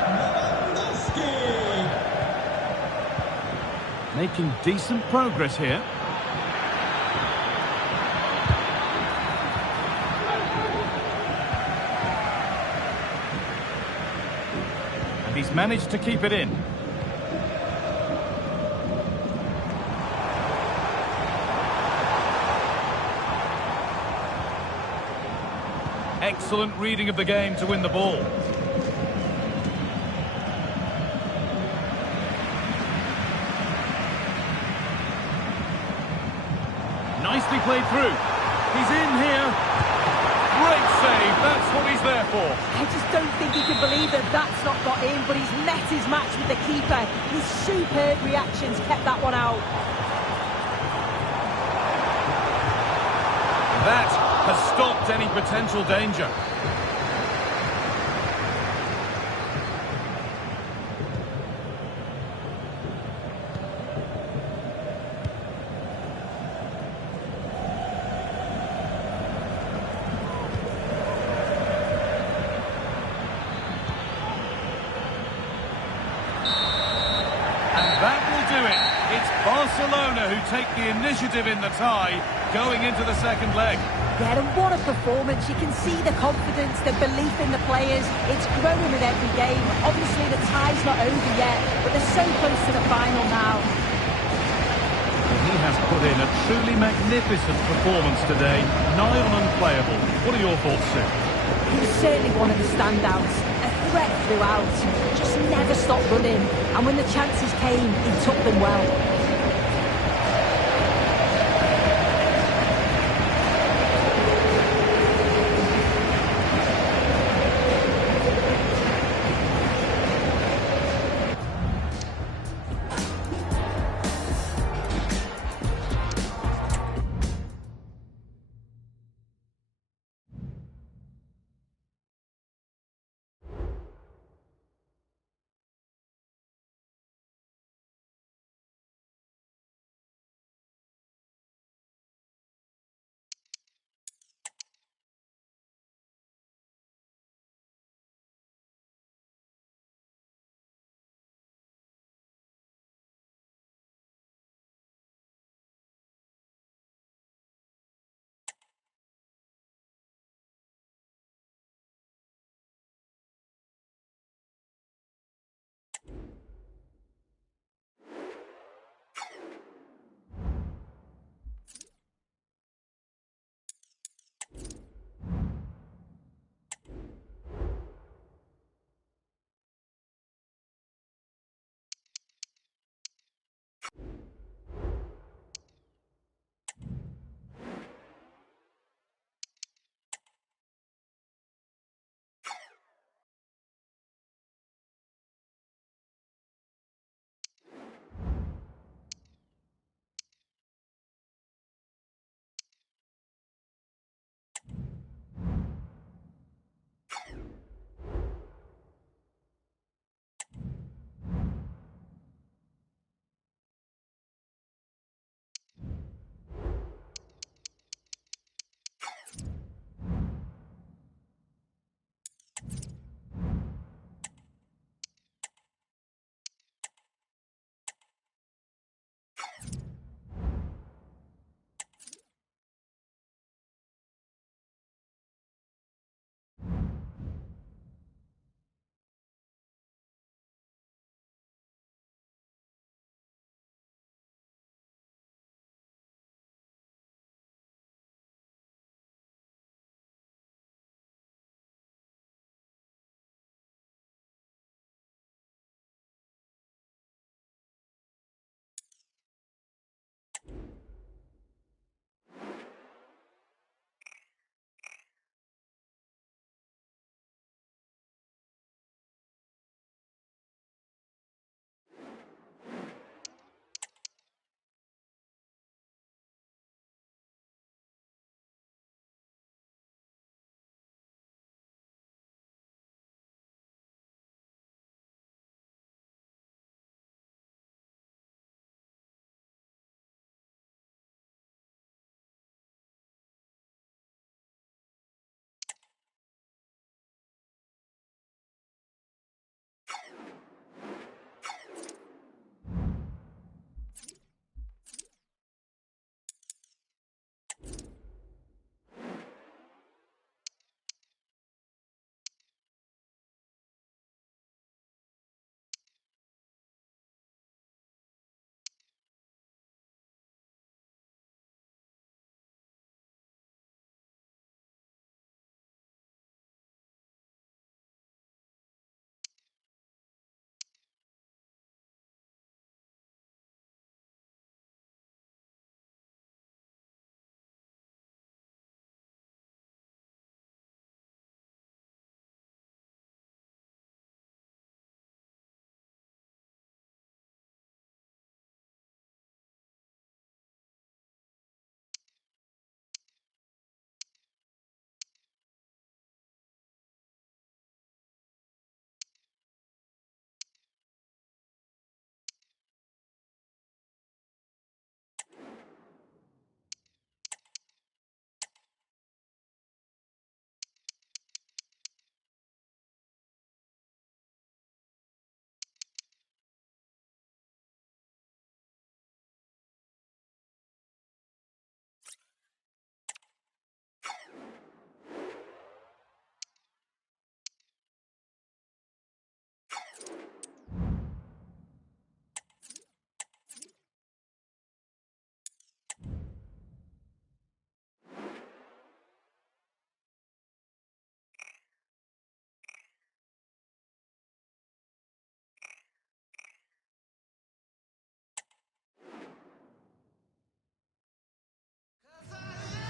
Making decent progress here. And he's managed to keep it in. Excellent reading of the game to win the ball. Nicely played through. He's in here. Great save. That's what he's there for. I just don't think he can believe that that's not got in, but he's met his match with the keeper. His superb reactions kept that one out. That has stopped any potential danger. And that will do it. It's Barcelona who take the initiative in the tie, going into the second leg. Yeah, and what a performance. You can see the confidence, the belief in the players. It's growing with every game. Obviously, the tie's not over yet, but they're so close to the final now. He has put in a truly magnificent performance today, nigh on unplayable. What are your thoughts, Sue? He was certainly one of the standouts. A threat throughout. Just never stopped running. And when the chances came, he took them well.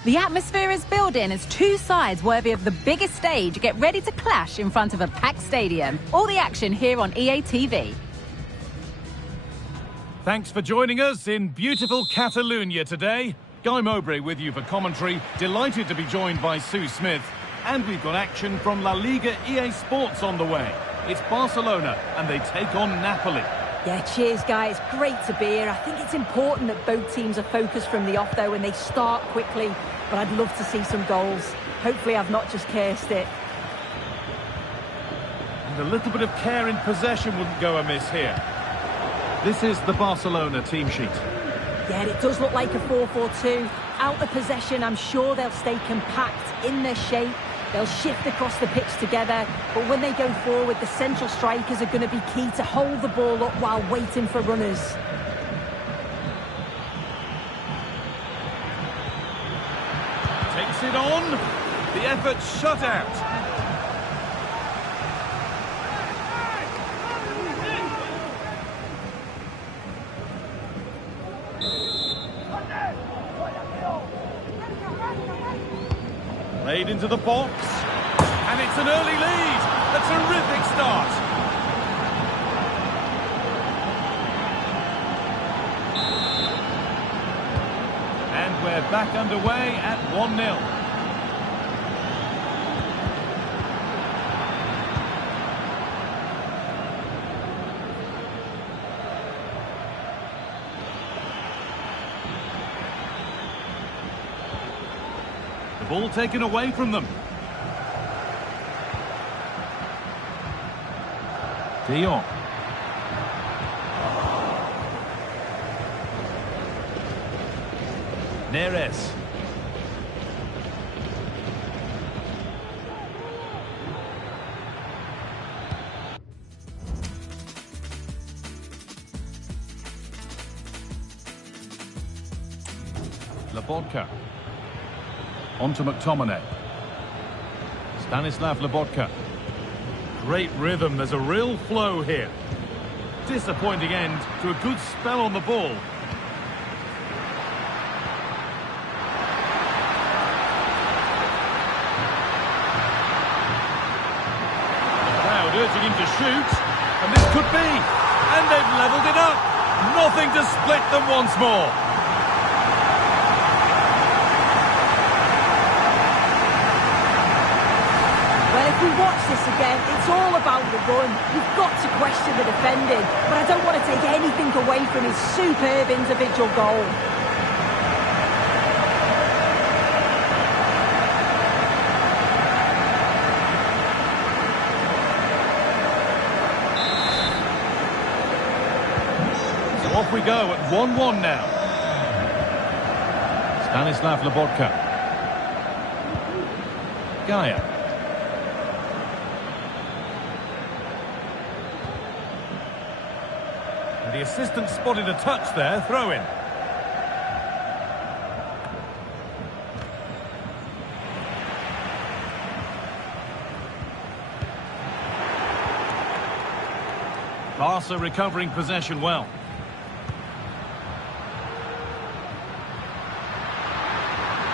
The atmosphere is building as two sides worthy of the biggest stage get ready to clash in front of a packed stadium. All the action here on EA TV. Thanks for joining us in beautiful Catalonia today. Guy Mowbray with you for commentary. Delighted to be joined by Sue Smith. And we've got action from La Liga EA Sports on the way. It's Barcelona and they take on Napoli. Yeah, cheers, guys. Great to be here. I think it's important that both teams are focused from the off, though, and they start quickly. But I'd love to see some goals. Hopefully I've not just cursed it. And a little bit of care in possession wouldn't go amiss here. This is the Barcelona team sheet. Yeah, it does look like a 4-4-2. Out of possession, I'm sure they'll stay compact in their shape. They'll shift across the pitch together. But when they go forward, the central strikers are going to be key to hold the ball up while waiting for runners. Takes it on. The effort shut out. Played into the box, and it's an early lead. A terrific start. And we're back underway at 1-0. The ball taken away from them. De Jong. Neres. Lobotka. On to McTominay. Stanislav Lobotka. Great rhythm, there's a real flow here. Disappointing end to a good spell on the ball. The crowd urging him to shoot, and this could be. And they've levelled it up. Nothing to split them once more. Well, if we watch this again, it's all about the run. You've got to question the defending, but I don't want to take anything away from his superb individual goal. So off we go at 1-1 now. Stanislav Lobotka. Gaia. The assistant spotted a touch there, throw in. Barca recovering possession well.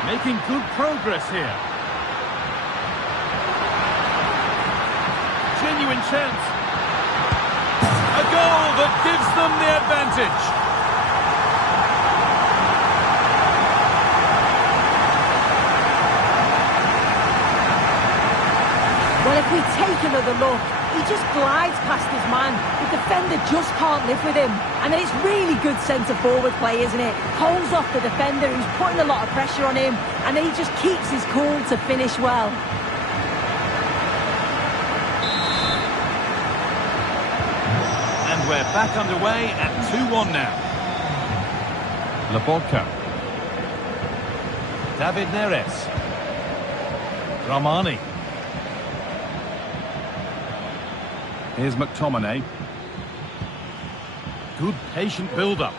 Making good progress here. Genuine chance. A goal that gives them the advantage. Well, if we take another look, he just glides past his man. The defender just can't live with him. And then it's really good centre-forward play, isn't it? Holds off the defender who's putting a lot of pressure on him. And then he just keeps his cool to finish well. We're back underway at 2-1 now. Lobotka. David Neres. Ramani. Here's McTominay. Good patient build-up.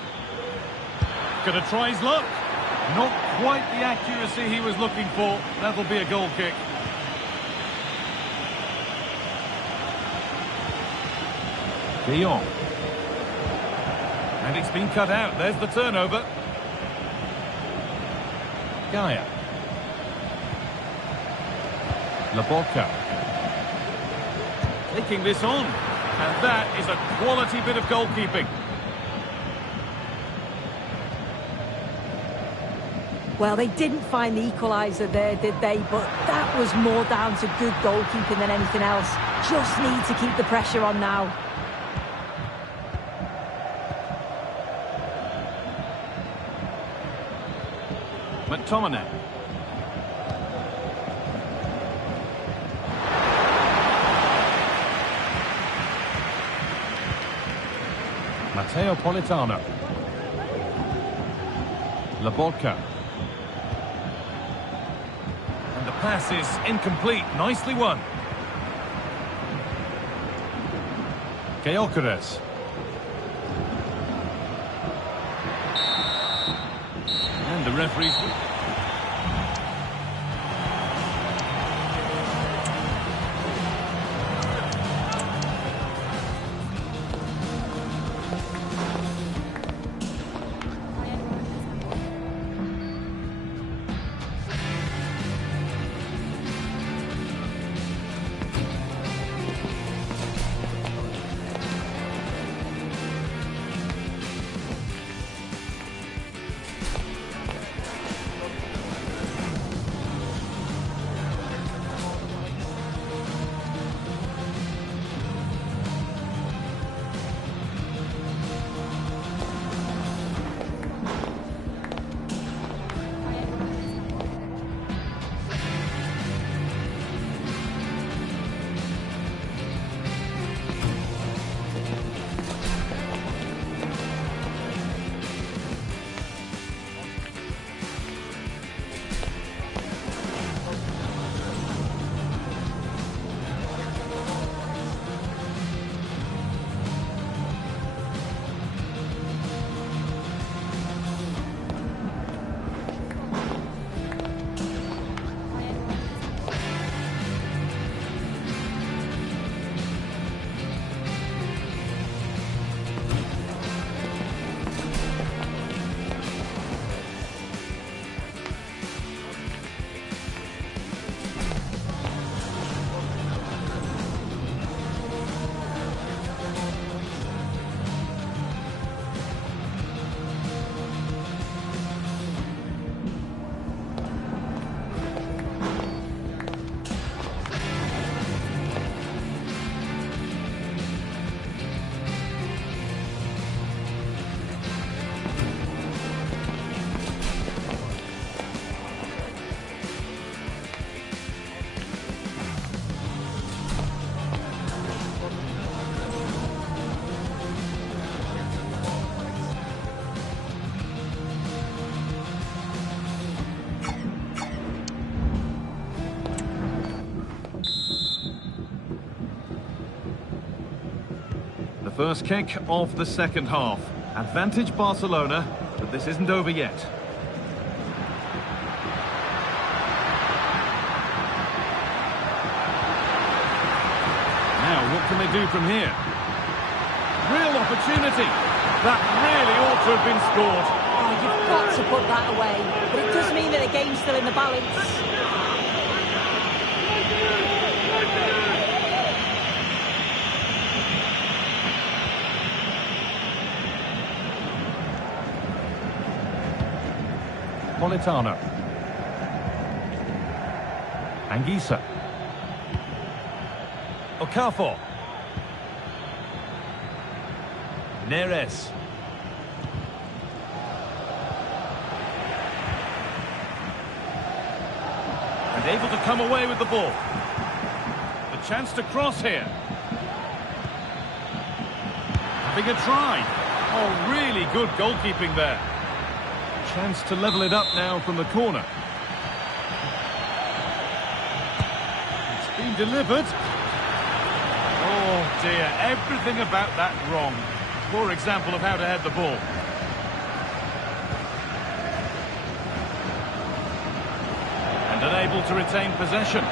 Gonna try his luck. Not quite the accuracy he was looking for. That'll be a goal kick. De Jong. And it's been cut out. There's the turnover. Gaia. Laborca. Taking this on. And that is a quality bit of goalkeeping. Well, they didn't find the equaliser there, did they? But that was more down to good goalkeeping than anything else. Just need to keep the pressure on now. McTominay. Matteo Politano. Laborca. And the pass is incomplete. Nicely won. Gyökeres. And the referee's... First kick of the second half. Advantage Barcelona, but this isn't over yet. Now, what can they do from here? Real opportunity. That really ought to have been scored. Oh, you've got to put that away. But it does mean that the game's still in the balance. Politano. Anguissa. Okafor. Neres. And able to come away with the ball. The chance to cross here. Having a try. Oh, really good goalkeeping there. Chance to level it up now from the corner. It's been delivered. Oh dear, everything about that wrong. Poor example of how to head the ball. And unable to retain possession.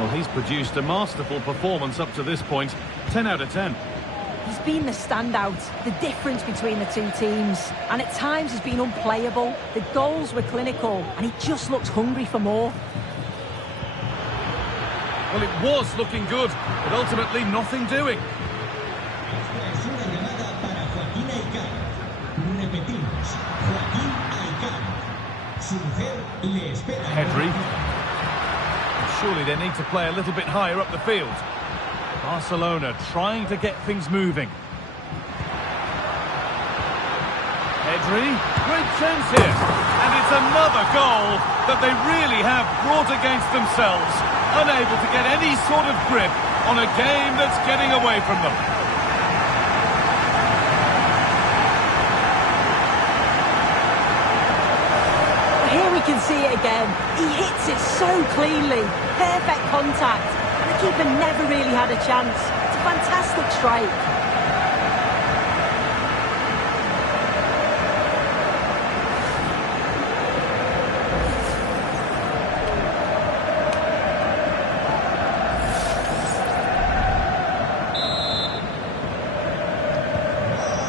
Well, he's produced a masterful performance up to this point. 10 out of 10. He's been the standout, the difference between the two teams. And at times he's been unplayable. The goals were clinical and he just looks hungry for more. Well, it was looking good, but ultimately nothing doing. Pedri. Surely they need to play a little bit higher up the field. Barcelona trying to get things moving. Pedri, great chance here. And it's another goal that they really have brought against themselves. Unable to get any sort of grip on a game that's getting away from them. Here we can see it again. He hits it so cleanly. Perfect contact. And the keeper never really had a chance. It's a fantastic strike.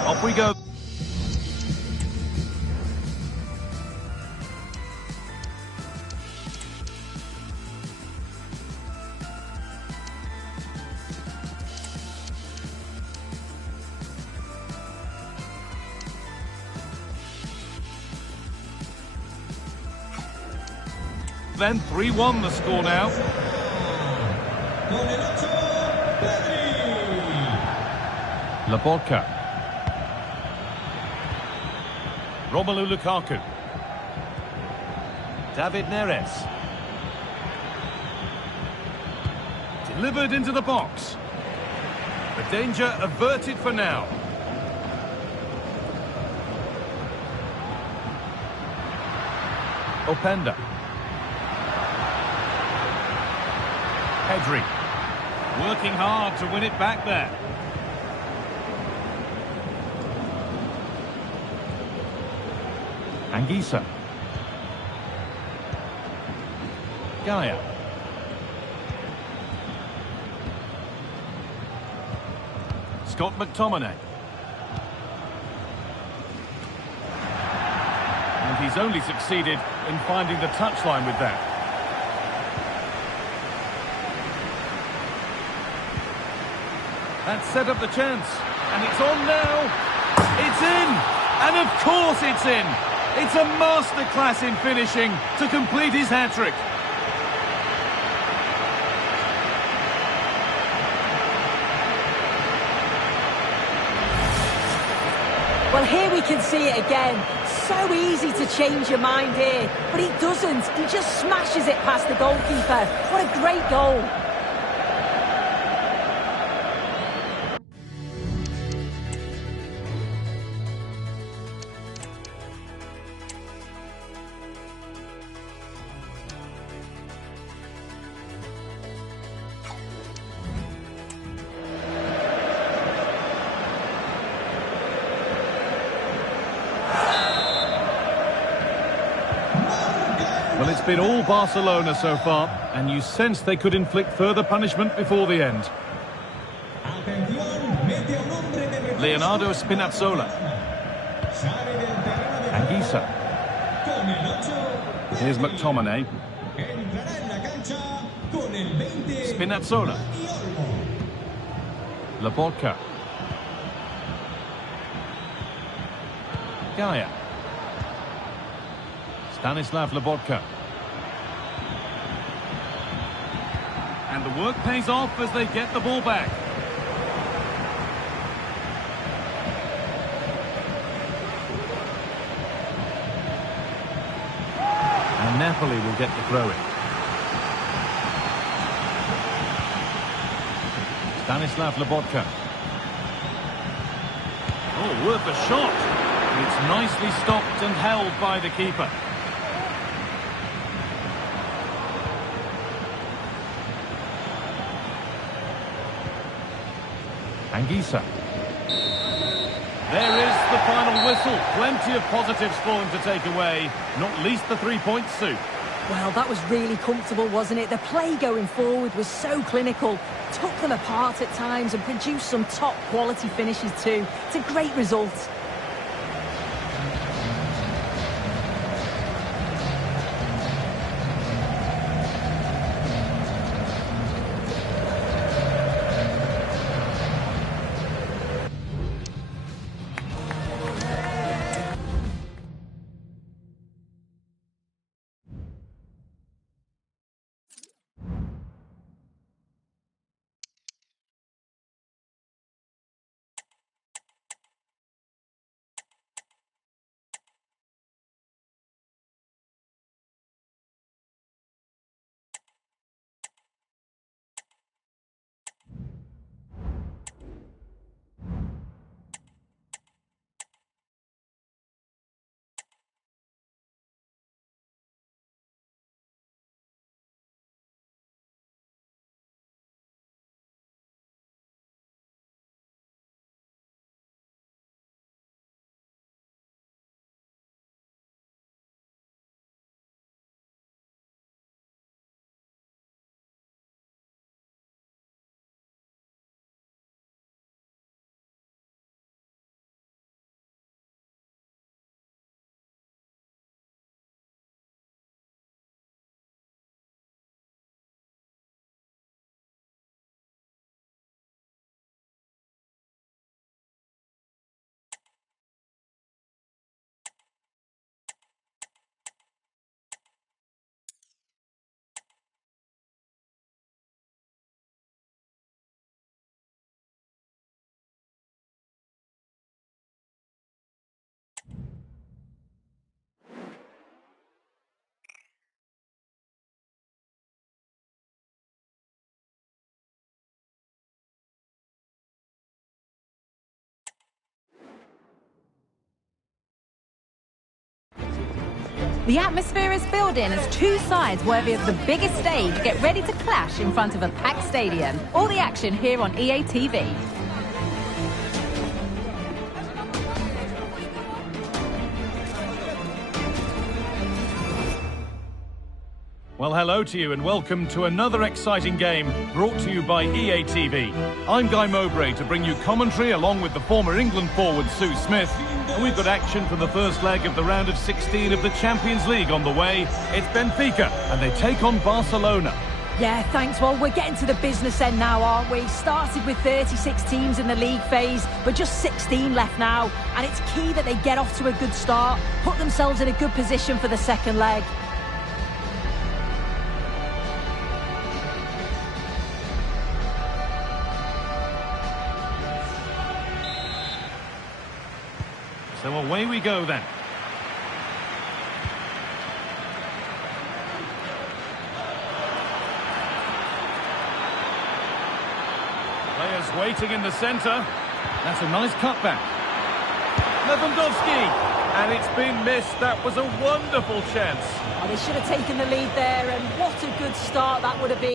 Off we go. Then 3-1 the score now. Laporta. Romelu Lukaku. David Neres. Delivered into the box. The danger averted for now. Openda. Pedri. Working hard to win it back there. Anguissa. Gaia. Scott McTominay. And he's only succeeded in finding the touchline with that. That set up the chance. And it's on now. It's in. And of course it's in. It's a masterclass in finishing to complete his hat-trick. Well, here we can see it again. So easy to change your mind here, but he doesn't. He just smashes it past the goalkeeper. What a great goal. Well, it's been all Barcelona so far, and you sense they could inflict further punishment before the end. Leonardo Spinazzola. Anguissa. Here's McTominay. Spinazzola. Laporta. Gaia. Stanislav Laporta. And the work pays off as they get the ball back. And Napoli will get the throw-in. Stanislav Laporta. Oh, worth a shot. It's nicely stopped and held by the keeper. Anguissa. There is the final whistle. Plenty of positives for him to take away, not least the 3 points, Sue. Well, that was really comfortable, wasn't it? The play going forward was so clinical, took them apart at times and produced some top-quality finishes too. It's a great result. The atmosphere is building as two sides worthy of the biggest stage get ready to clash in front of a packed stadium. All the action here on EA TV. Well, hello to you and welcome to another exciting game brought to you by EA TV. I'm Guy Mowbray to bring you commentary along with the former England forward Sue Smith. And we've got action for the first leg of the round of 16 of the Champions League on the way. It's Benfica and they take on Barcelona. Yeah, thanks. Well, we're getting to the business end now, aren't we? Started with 36 teams in the league phase, but just 16 left now. And it's key that they get off to a good start, put themselves in a good position for the second leg. So away we go then. Players waiting in the centre. That's a nice cutback. Lewandowski. And it's been missed. That was a wonderful chance. Oh, they should have taken the lead there, and what a good start that would have been.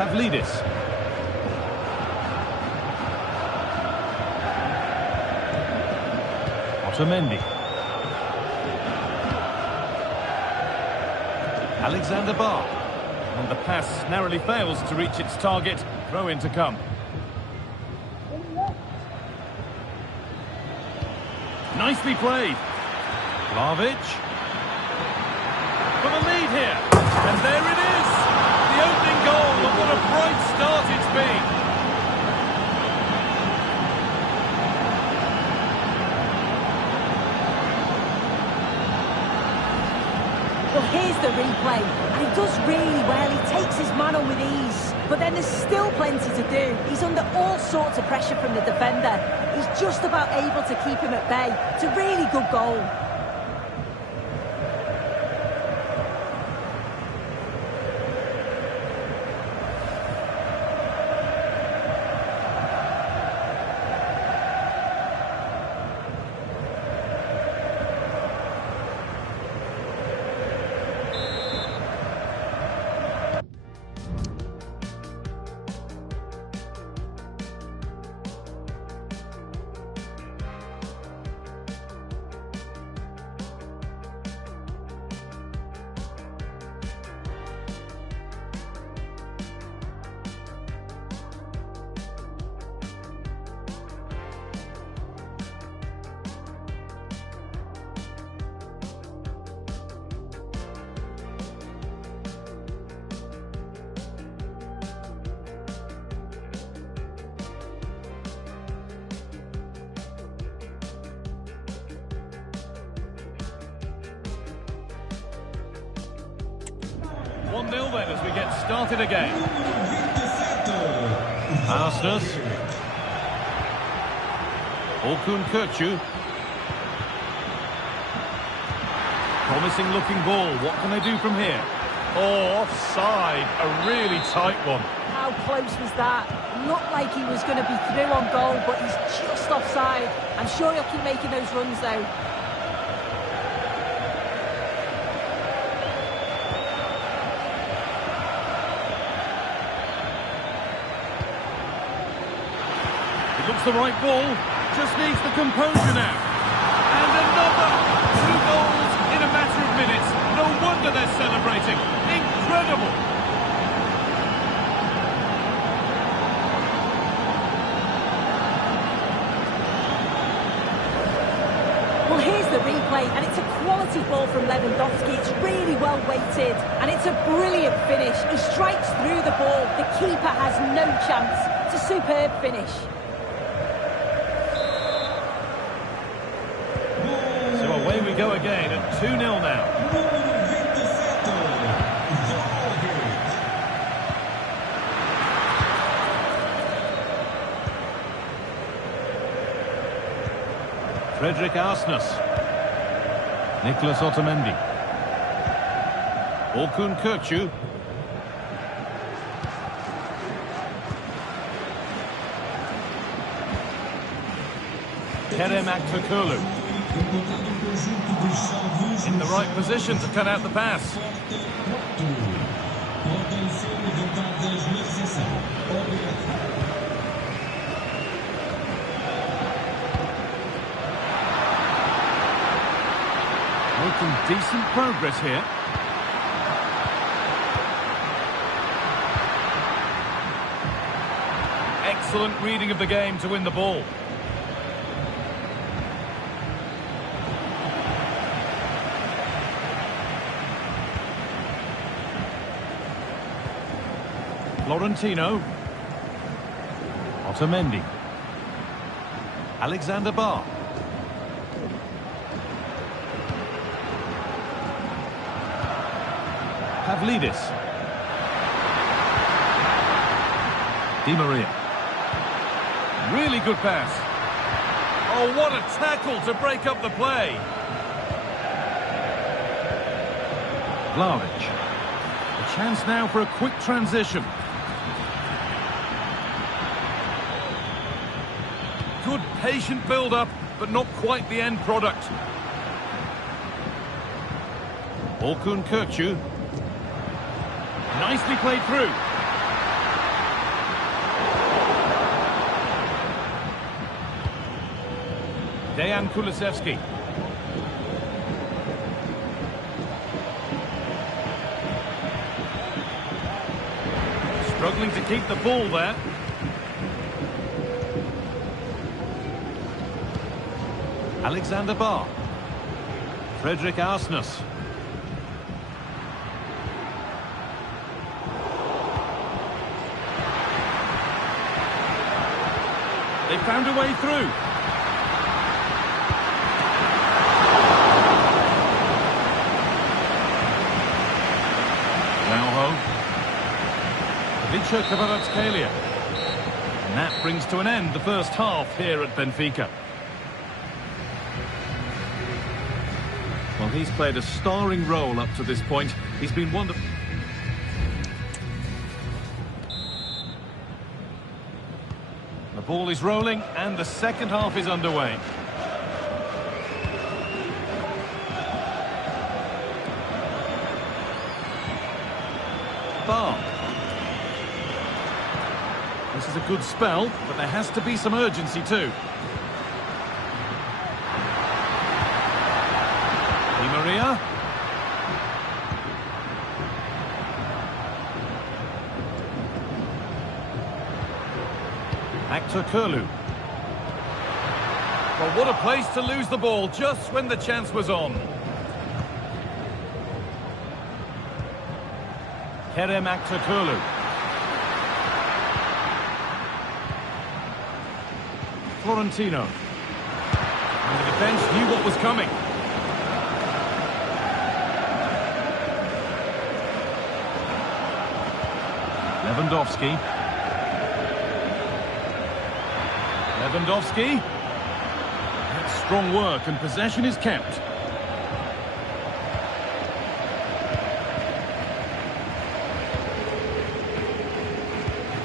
Pavlidis. Otamendi. Alexander Barr. And the pass narrowly fails to reach its target. Throw in to come. Nicely played. Vlahovic. For the lead here. And there it is. The opening goal, and what a bright start it's been. Well, here's the replay, and he does really well. He takes his man on with ease, but then there's still plenty to do. He's under all sorts of pressure from the defender. He's just about able to keep him at bay. It's a really good goal. Nil then as we get started again. Arsenal. Orkun Kökçü. Promising looking ball. What can they do from here? Oh, offside. A really tight one. How close was that? Looked like he was going to be through on goal, but he's just offside. I'm sure he'll keep making those runs though. Looks the right ball, just needs the composure now. And another! 2 goals in a matter of minutes. No wonder they're celebrating. Incredible! Well, here's the replay, and it's a quality ball from Lewandowski. It's really well weighted, and it's a brilliant finish. He strikes through the ball. The keeper has no chance. It's a superb finish. Away we go again at 2-0 now. Fredrik Arsnes. Nicholas Otamendi. Orkun Kökçü. Kerem Aktürkoğlu. In the right position to cut out the pass. Making decent progress here. Excellent reading of the game to win the ball. Florentino. Otamendi. Alexander Barr. Pavlidis. Di Maria. Really good pass. Oh, what a tackle to break up the play. Vlahovic. A chance now for a quick transition. Good patient build-up, but not quite the end product. Orkun Kökçü. Nicely played through. Dejan Kulusevski. Struggling to keep the ball there. Alexander Barr. Frederick Arsnes. They found a way through. Now Vicha Kvaratskhelia. And that brings to an end the first half here at Benfica. Well, he's played a starring role up to this point. He's been wonderful. The ball is rolling and the second half is underway. Barr. This is a good spell, but there has to be some urgency too. Di Maria. Actor Kurlu. Well, what a place to lose the ball just when the chance was on. Kerem Aktürkoğlu. Florentino. And the defence knew what was coming. Lewandowski. Lewandowski. That's strong work and possession is kept.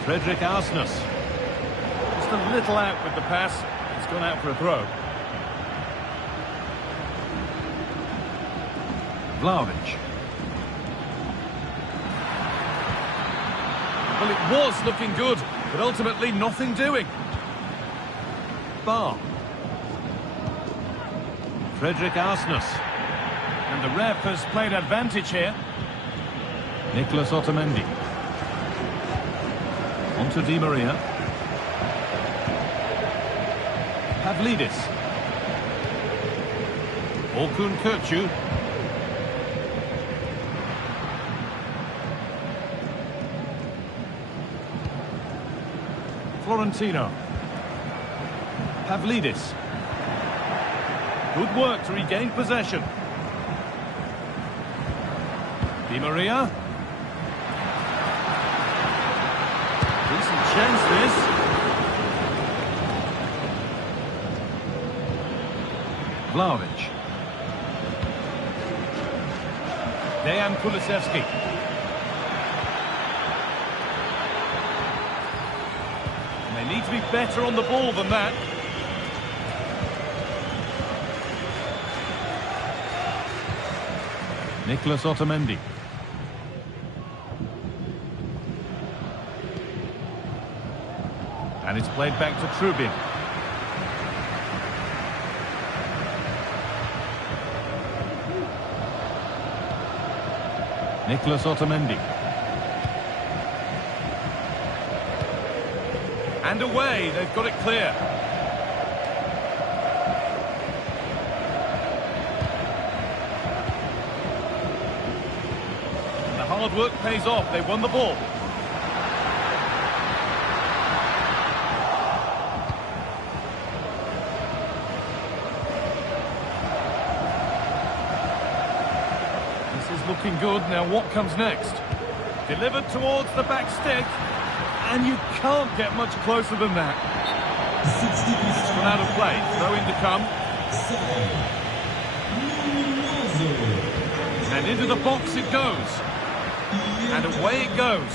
Frederick Arsnes. Just a little out with the pass. It's gone out for a throw. Vlahovic. Well, it was looking good, but ultimately nothing doing. Barr. Frederick Arsnes. And the ref has played advantage here. Nicolas Otamendi. On to Di Maria. Pavlidis. Orkun Kökçü. Florentino. Pavlidis. Good work to regain possession. Di Maria. Decent chance this. Vlahovic. Dejan Kulusevski. And they need to be better on the ball than that. Nicolas Otamendi. And it's played back to Trubin. Nicolas Otamendi. And away, they've got it clear. And the hard work pays off, they won the ball. Looking good. Now what comes next? Delivered towards the back stick, and you can't get much closer than that. It's gone out of play. Throw in to come. And into the box it goes. And away it goes.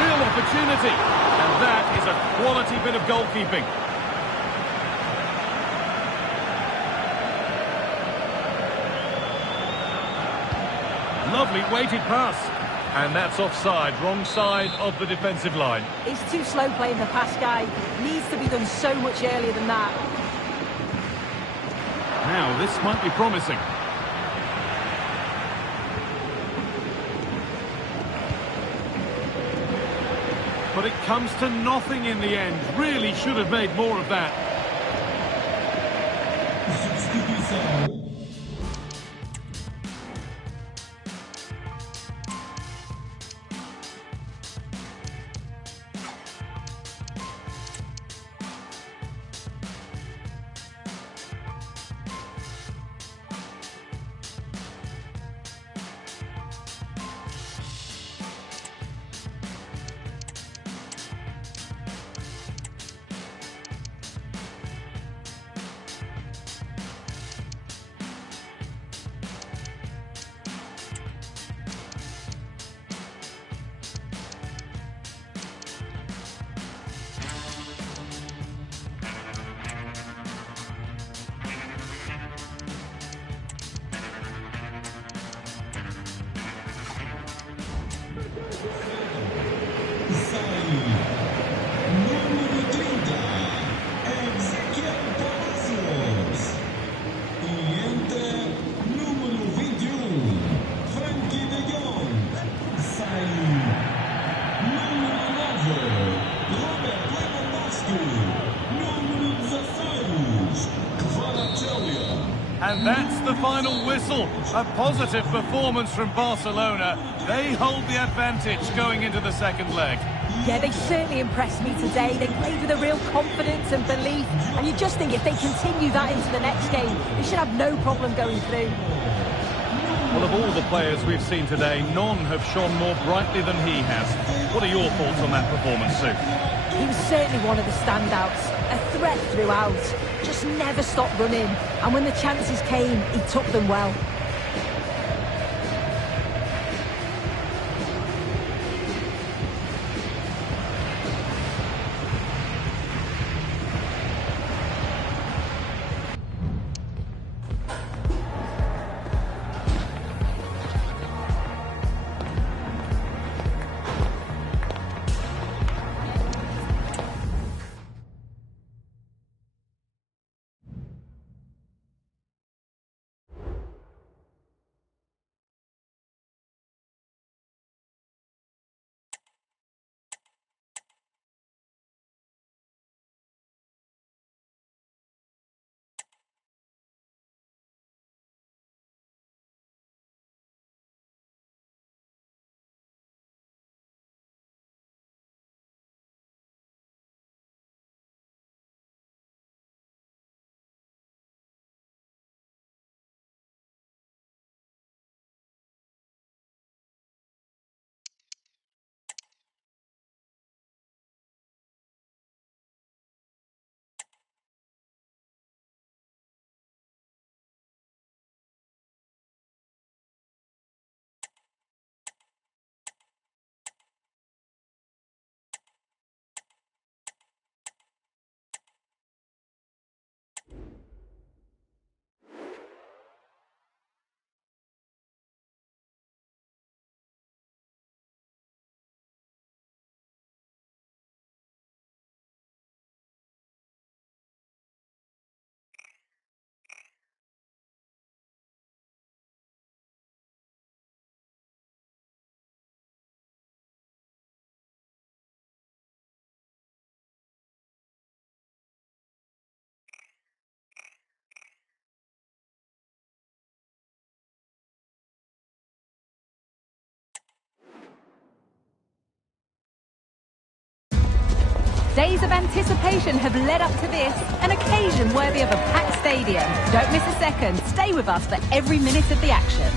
Real opportunity. And that is a quality bit of goalkeeping. Lovely weighted pass. And that's offside, wrong side of the defensive line. He's too slow playing the pass, guy. Needs to be done so much earlier than that. Now, this might be promising. but it comes to nothing in the end. Really should have made more of that. And that's the final whistle. A positive performance from Barcelona. They hold the advantage going into the second leg. Yeah, they certainly impressed me today. They played with a real confidence and belief. And you just think if they continue that into the next game, they should have no problem going through. Well, of all the players we've seen today, none have shone more brightly than he has. What are your thoughts on that performance, Sue? He was certainly one of the standouts. A threat throughout. Just never stopped running. And when the chances came, he took them well. Days of anticipation have led up to this, an occasion worthy of a packed stadium. Don't miss a second. Stay with us for every minute of the action.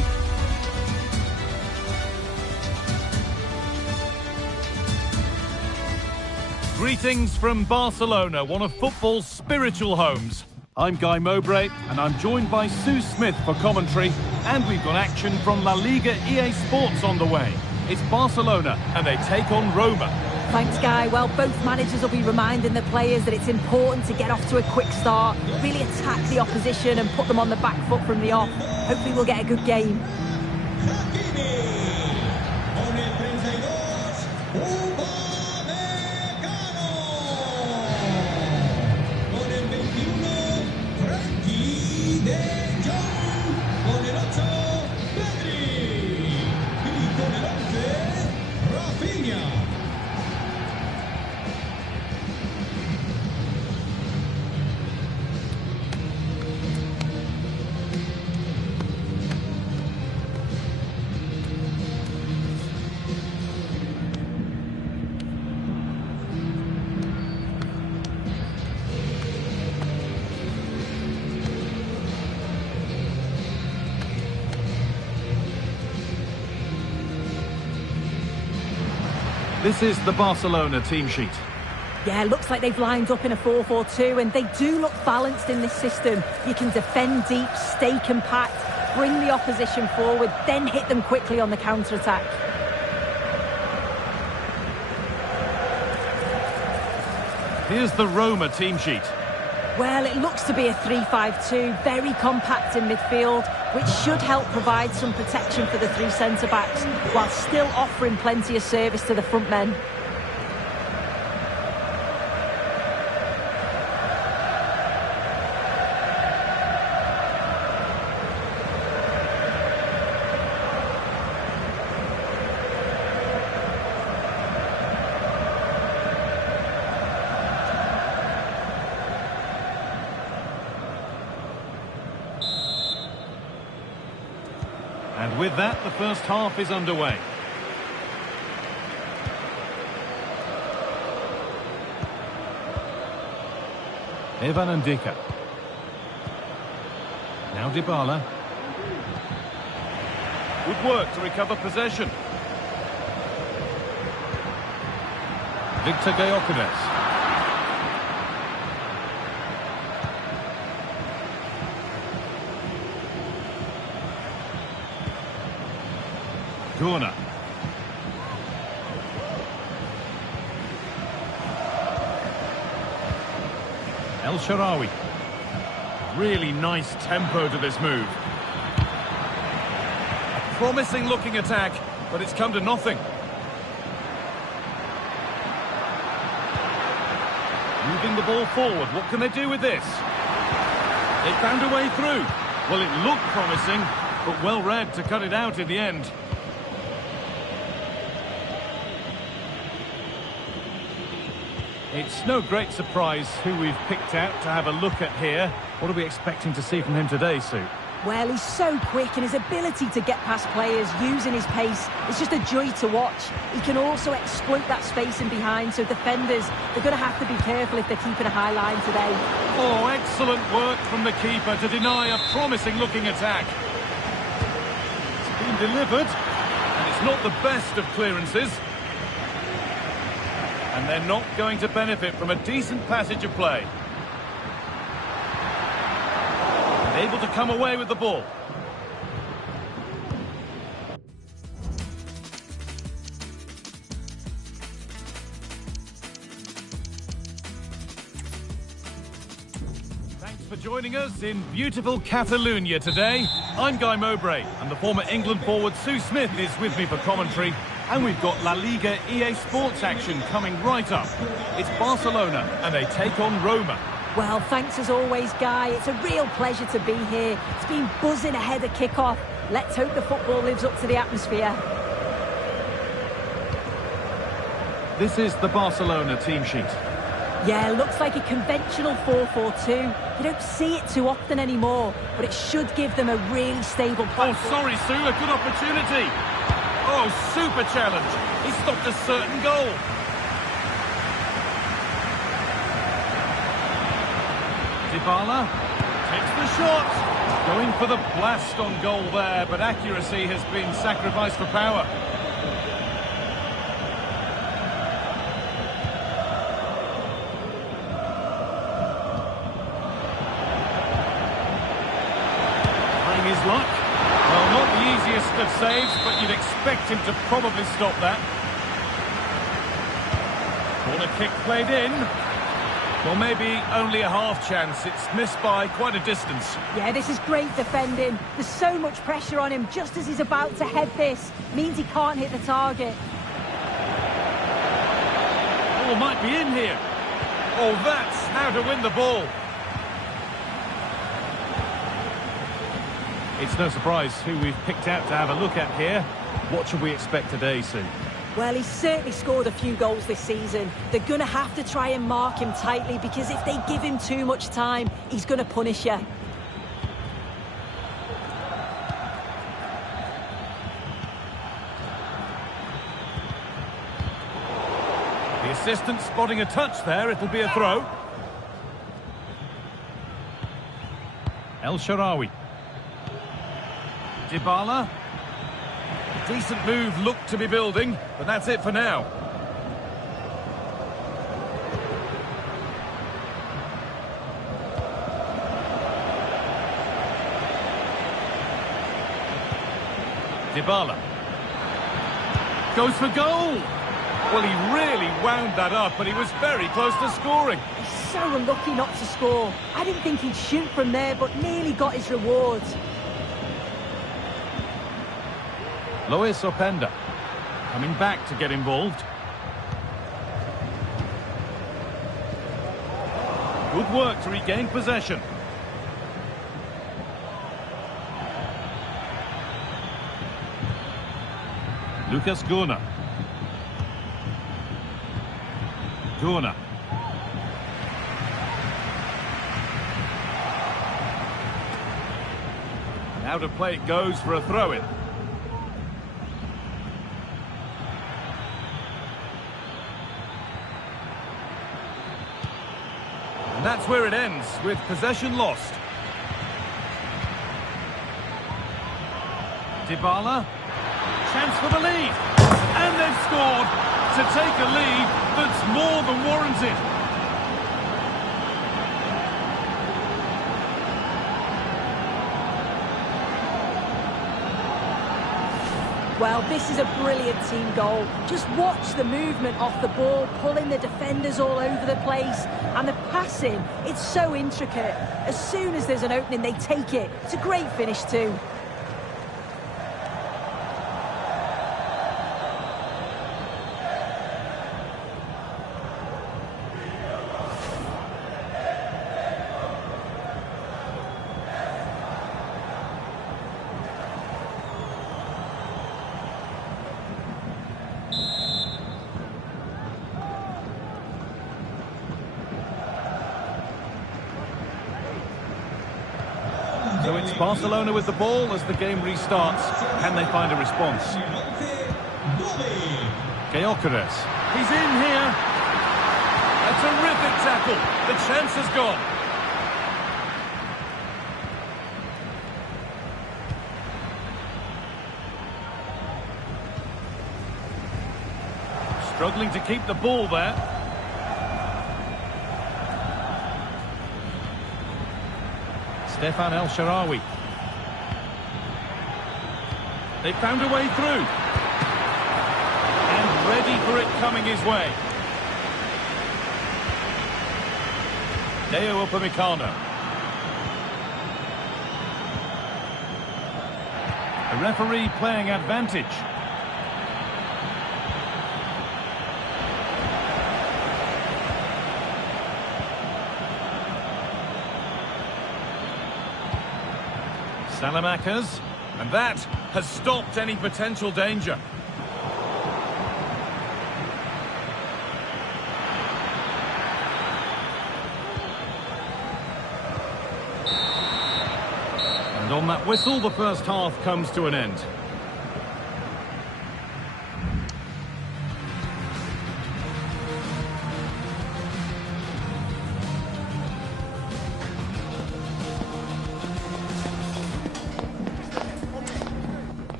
Greetings from Barcelona, one of football's spiritual homes. I'm Guy Mowbray, and I'm joined by Sue Smith for commentary, and we've got action from La Liga EA Sports on the way. It's Barcelona, and they take on Roma. Thanks, Guy. Well, both managers will be reminding the players that it's important to get off to a quick start, really attack the opposition and put them on the back foot from the off. Hopefully we'll get a good game. This is the Barcelona team sheet. Yeah, looks like they've lined up in a 4-4-2, and they do look balanced in this system. You can defend deep, stay compact, bring the opposition forward, then hit them quickly on the counter-attack. Here's the Roma team sheet. Well, it looks to be a 3-5-2, very compact in midfield, which should help provide some protection for the three centre-backs, while still offering plenty of service to the front men. And with that, the first half is underway. Evan Ndika. Now Dybala. Good work to recover possession. Victor Gyökeres. Corner. El Shaarawy. Really nice tempo to this move. A promising looking attack, but it's come to nothing. Moving the ball forward, what can they do with this? They found a way through. Well, it looked promising, but well read to cut it out in the end. It's no great surprise who we've picked out to have a look at here. What are we expecting to see from him today, Sue? Well, he's so quick, and his ability to get past players using his pace is just a joy to watch. He can also exploit that space in behind, so defenders, they're going to have to be careful if they're keeping a high line today. Oh, excellent work from the keeper to deny a promising looking attack. It's been delivered, and it's not the best of clearances. And they're not going to benefit from a decent passage of play. And able to come away with the ball. Thanks for joining us in beautiful Catalonia today. I'm Guy Mowbray, and the former England forward Sue Smith is with me for commentary. And we've got La Liga EA Sports action coming right up. It's Barcelona, and they take on Roma. Well, thanks as always, Guy. It's a real pleasure to be here. It's been buzzing ahead of kick-off. Let's hope the football lives up to the atmosphere. This is the Barcelona team sheet. Yeah, looks like a conventional 4-4-2. You don't see it too often anymore, but it should give them a really stable platform. Oh, sorry, Sue, a good opportunity. Oh, super challenge. He stopped a certain goal. Dybala takes the shot. Going for the blast on goal there, but accuracy has been sacrificed for power. Trying his luck. Well, not the easiest of saves, but you'd expect him to probably stop that. Corner kick played in. Well, maybe only a half chance. It's missed by quite a distance. Yeah, this is great defending. There's so much pressure on him just as he's about to head this. Means he can't hit the target. Oh, might be in here. Oh, that's how to win the ball. It's no surprise who we've picked out to have a look at here. What should we expect today, Sue? Well, he's certainly scored a few goals this season. They're going to have to try and mark him tightly, because if they give him too much time, he's going to punish you. The assistant spotting a touch there. It'll be a throw. El Shaarawy. Dybala. Decent move looked to be building, but that's it for now. Dybala. Goes for goal! Well, he really wound that up, but he was very close to scoring. He's so unlucky not to score. I didn't think he'd shoot from there, but nearly got his reward. Luis Openda coming back to get involved. Good work to regain possession. Lucas Gunnar. Gunnar. And out of play it goes for a throw-in. And that's where it ends, with possession lost. Dybala. Chance for the lead. And they've scored to take a lead that's more than warranted. Well, this is a brilliant team goal. Just watch the movement off the ball, pulling the defenders all over the place. And the passing, it's so intricate. As soon as there's an opening, they take it. It's a great finish too. So it's Barcelona with the ball as the game restarts. Can they find a response? Gyökeres. He's in here. A terrific tackle. The chance has gone. Struggling to keep the ball there. Stefan El Shaarawy. They found a way through. And ready for it coming his way. Deo Upamecano. The referee playing advantage. Salamakers, and that has stopped any potential danger. And on that whistle, the first half comes to an end.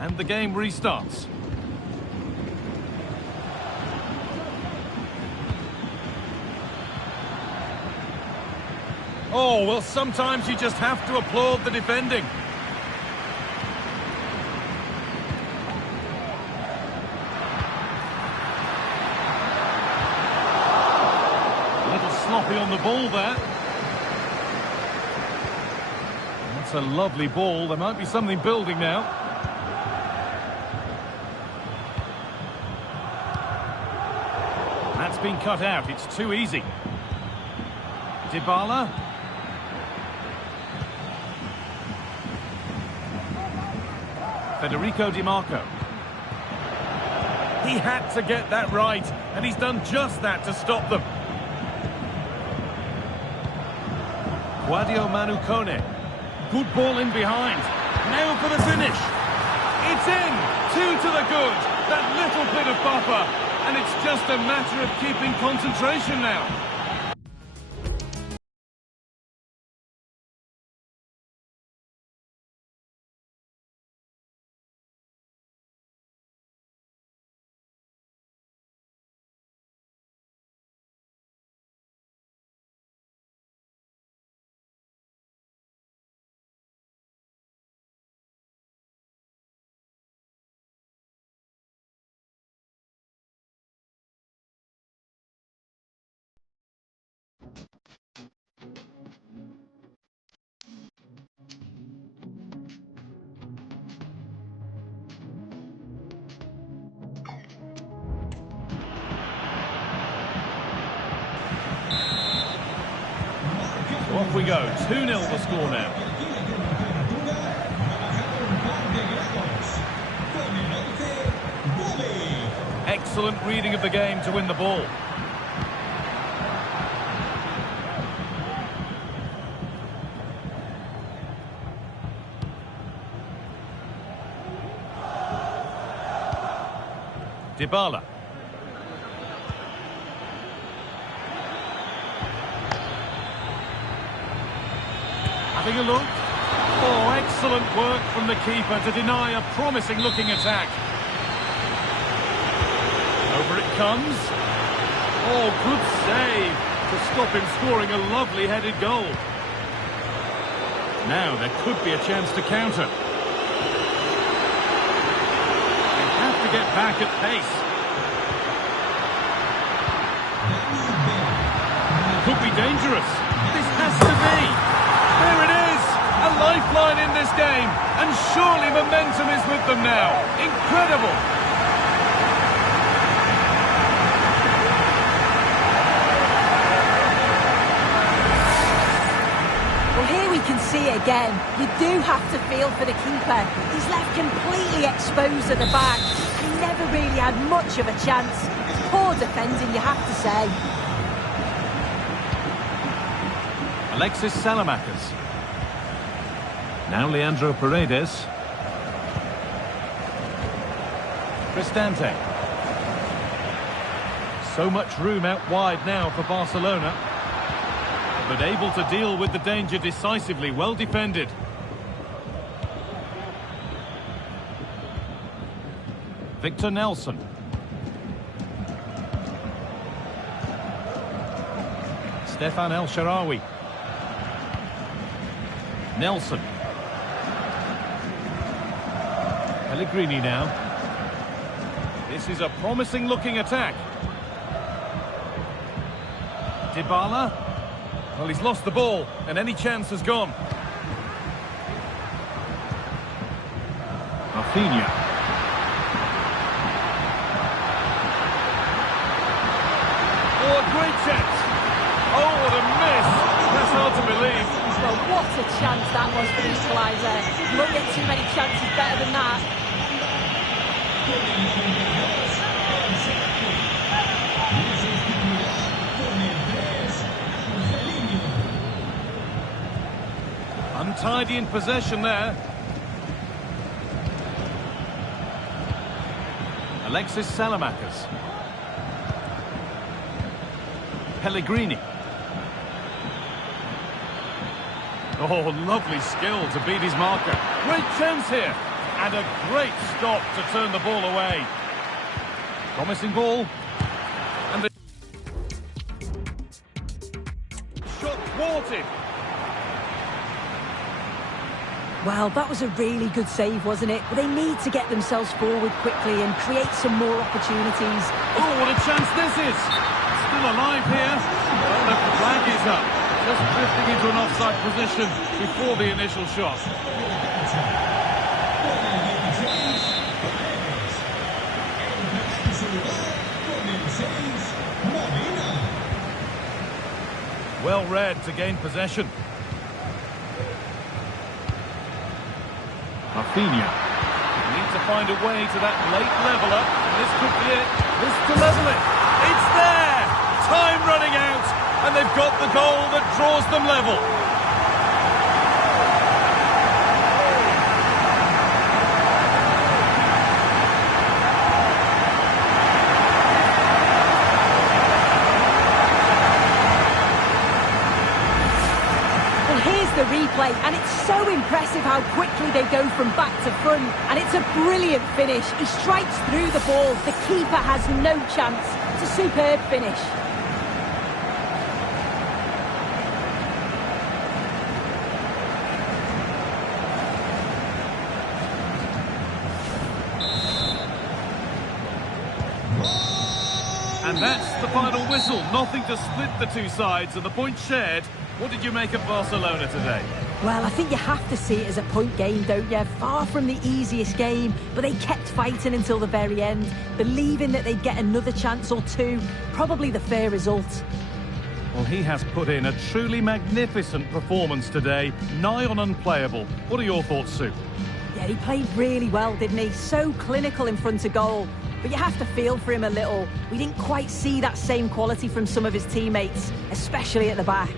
And the game restarts. Oh, well, sometimes you just have to applaud the defending. A little sloppy on the ball there. That's a lovely ball. There might be something building now. That's been cut out. It's too easy. Dybala. Federico Di Marco. He had to get that right, and he's done just that to stop them. Guadio Manu Kone. Good ball in behind. Now for the finish. It's in. 2 to the good. That little bit of buffer. And it's just a matter of keeping concentration now. Off we go, 2-0 the score now. Excellent reading of the game to win the ball. Dybala. Having a look. Oh, excellent work from the keeper to deny a promising-looking attack. Over it comes. Oh, good save to stop him scoring a lovely headed goal. Now there could be a chance to counter. To get back at pace. Could be dangerous. This has to be. There it is. A lifeline in this game. And surely momentum is with them now. Incredible. Well, here we can see it again. You do have to feel for the keeper. He's left completely exposed at the back. He never really had much of a chance. Poor defending, you have to say. Alexis Salamakers. Now Leandro Paredes. Cristante. So much room out wide now for Barcelona. But able to deal with the danger decisively, well defended. Victor Nelson. Stefan El Shaarawy. Nelson. Pellegrini now. This is a promising looking attack. Dybala. Well, he's lost the ball, and any chance has gone. Rafinha. Oh, a great chance. Oh, what a miss. That's hard to believe. Well, what a chance that was for the equaliser. You won't get too many chances better than that. Untidy in possession there. Alexis Salamakers. Pellegrini. Oh, lovely skill to beat his marker. Great chance here. And a great stop to turn the ball away. Promising ball. And the shot thwarted. Well, that was a really good save, wasn't it? But they need to get themselves forward quickly and create some more opportunities. Oh, what a chance this is. Still alive here. Well, the flag is up. Just drifting into an offside position before the initial shot. Well read to gain possession. Rafinha. Need to find a way to that late leveller. This could be it. This to level it. It's there! Time running out, and they've got the goal that draws them level. The replay, and it's so impressive how quickly they go from back to front, and it's a brilliant finish. He strikes through the ball, the keeper has no chance. It's a superb finish. And that's the final whistle. Nothing to split the two sides, and the point shared. What did you make of Barcelona today? Well, I think you have to see it as a point game, don't you? Far from the easiest game, but they kept fighting until the very end, believing that they'd get another chance or two. Probably the fair result. Well, he has put in a truly magnificent performance today, nigh on unplayable. What are your thoughts, Sue? Yeah, he played really well, didn't he? So clinical in front of goal. But you have to feel for him a little. We didn't quite see that same quality from some of his teammates, especially at the back.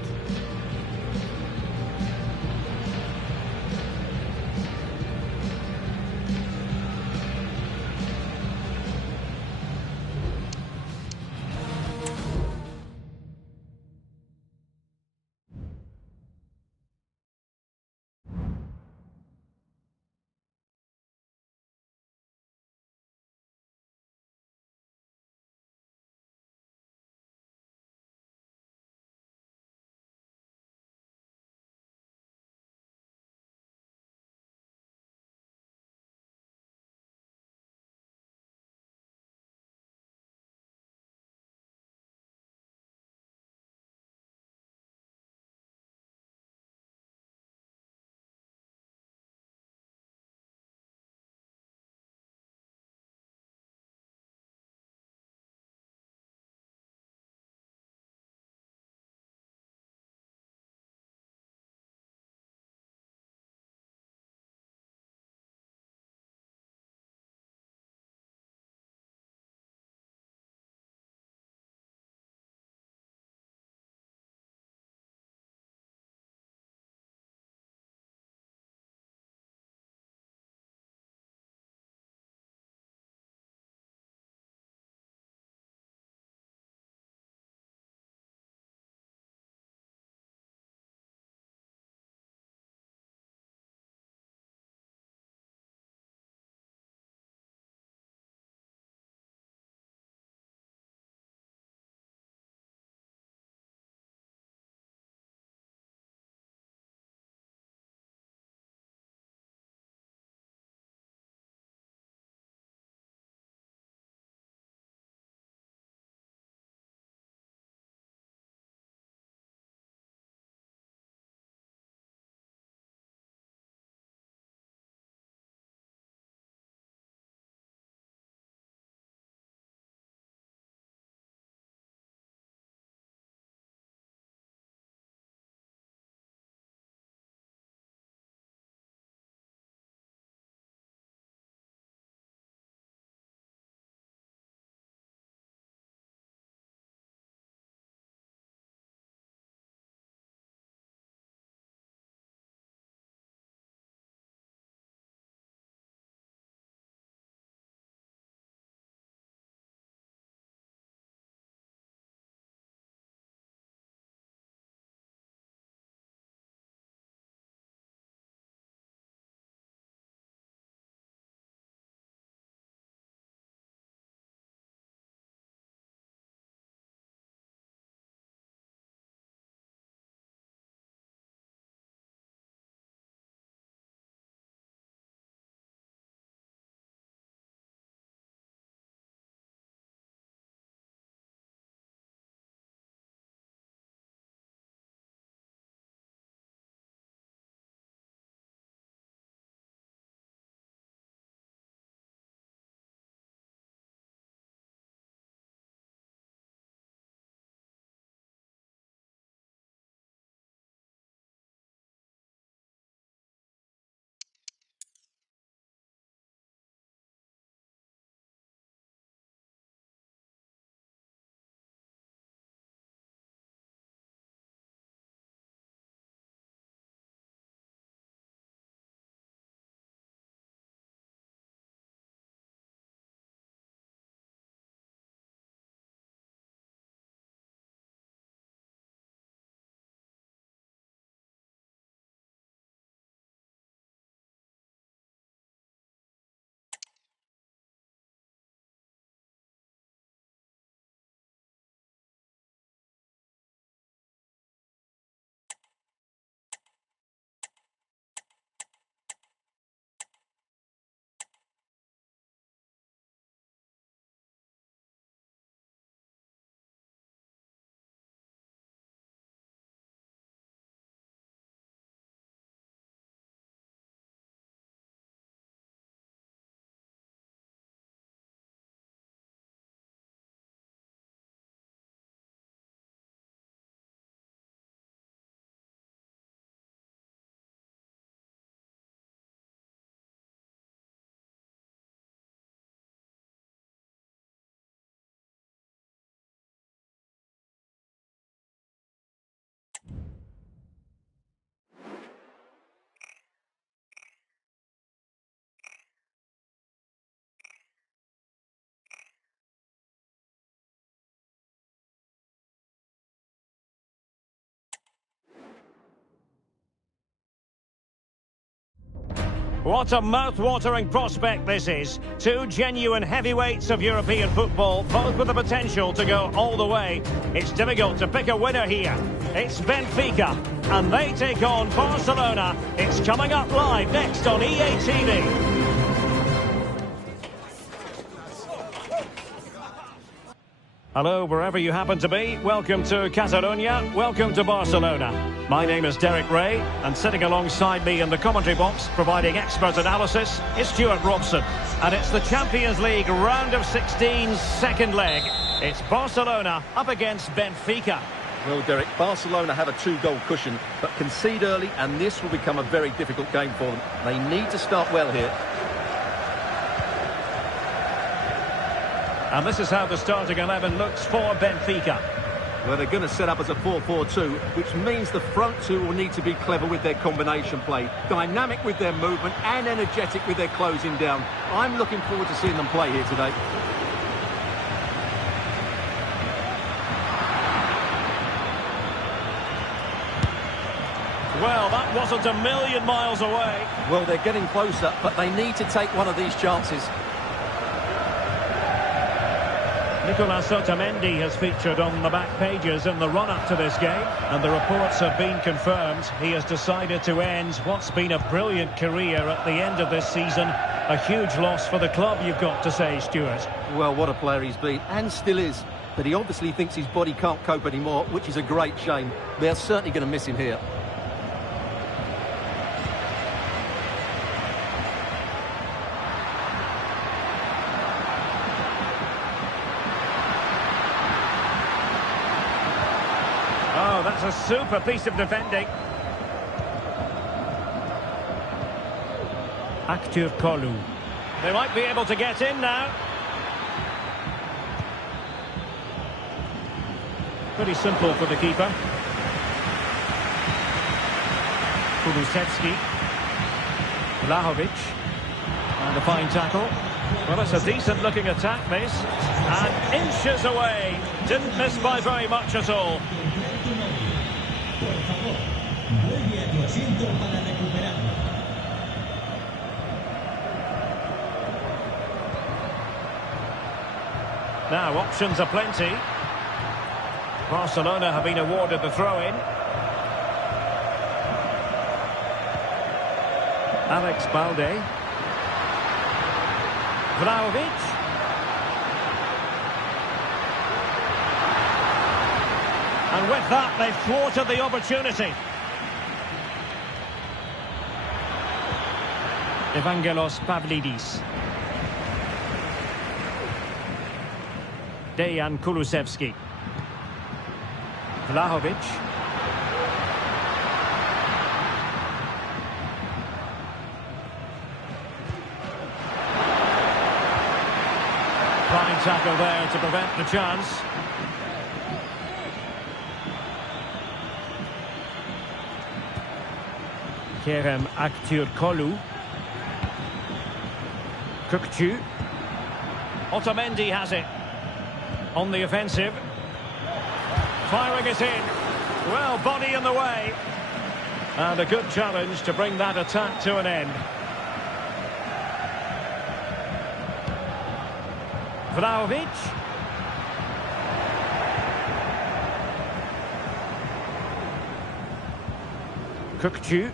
What a mouth-watering prospect this is. Two genuine heavyweights of European football, both with the potential to go all the way. It's difficult to pick a winner here. It's Benfica, and they take on Barcelona. It's coming up live next on EA TV. Hello, wherever you happen to be. Welcome to Catalonia. Welcome to Barcelona. My name is Derek Ray, and sitting alongside me in the commentary box, providing expert analysis, is Stuart Robson. And it's the Champions League round of 16's second leg. It's Barcelona up against Benfica. Well, Derek, Barcelona have a 2-goal cushion, but concede early, and this will become a very difficult game for them. They need to start well here. And this is how the starting 11 looks for Benfica. Well, they're going to set up as a 4-4-2, which means the front two will need to be clever with their combination play, dynamic with their movement and energetic with their closing down. I'm looking forward to seeing them play here today. Well, that wasn't a million miles away. Well, they're getting closer, but they need to take one of these chances. Nicolas Otamendi has featured on the back pages in the run-up to this game, and the reports have been confirmed. He has decided to end what's been a brilliant career at the end of this season. A huge loss for the club, you've got to say, Stuart. Well, what a player he's been, and still is. But he obviously thinks his body can't cope anymore, which is a great shame. They're certainly going to miss him here. Oh, that's a super piece of defending. Actur Kolu. They might be able to get in now. Pretty simple for the keeper. Kulusevski. Vlahovic. And a fine tackle. Well, it's a decent-looking attack, this. And inches away. Didn't miss by very much at all. Now, options are plenty. Barcelona have been awarded the throw-in. Alex Balde. Vlahovic. And with that, they've thwarted the opportunity. Evangelos Pavlidis. Dejan Kulusevski. Vlahovic. Fine tackle there to prevent the chance. Kerem Aktürkoğlu. Kökçü. Otamendi has it. On the offensive. Firing it in. Well, body in the way. And a good challenge to bring that attack to an end. Vlahovic. Kökçü.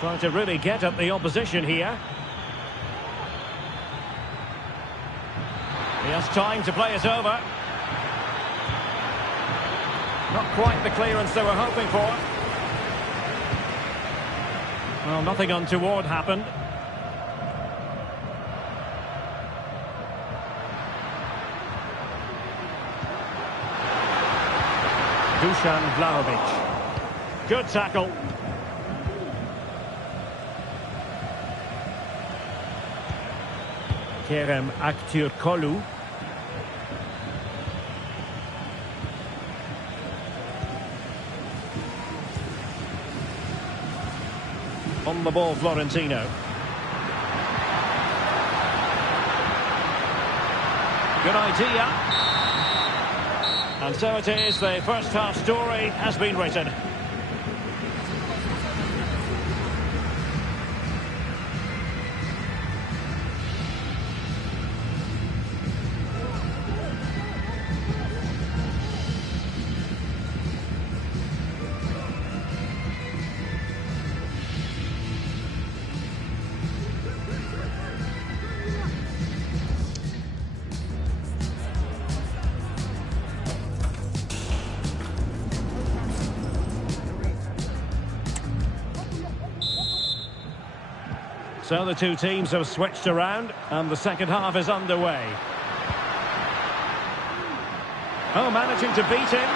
Trying to really get at the opposition here. He has time to play it over. Not quite the clearance they were hoping for. Well, nothing untoward happened. Dusan Vlahovic. Good tackle. Kerem Aktürkoğlu. On the ball, Florentino. Good idea. And so it is, the first half story has been written. So the two teams have switched around and the second half is underway. Oh, managing to beat him.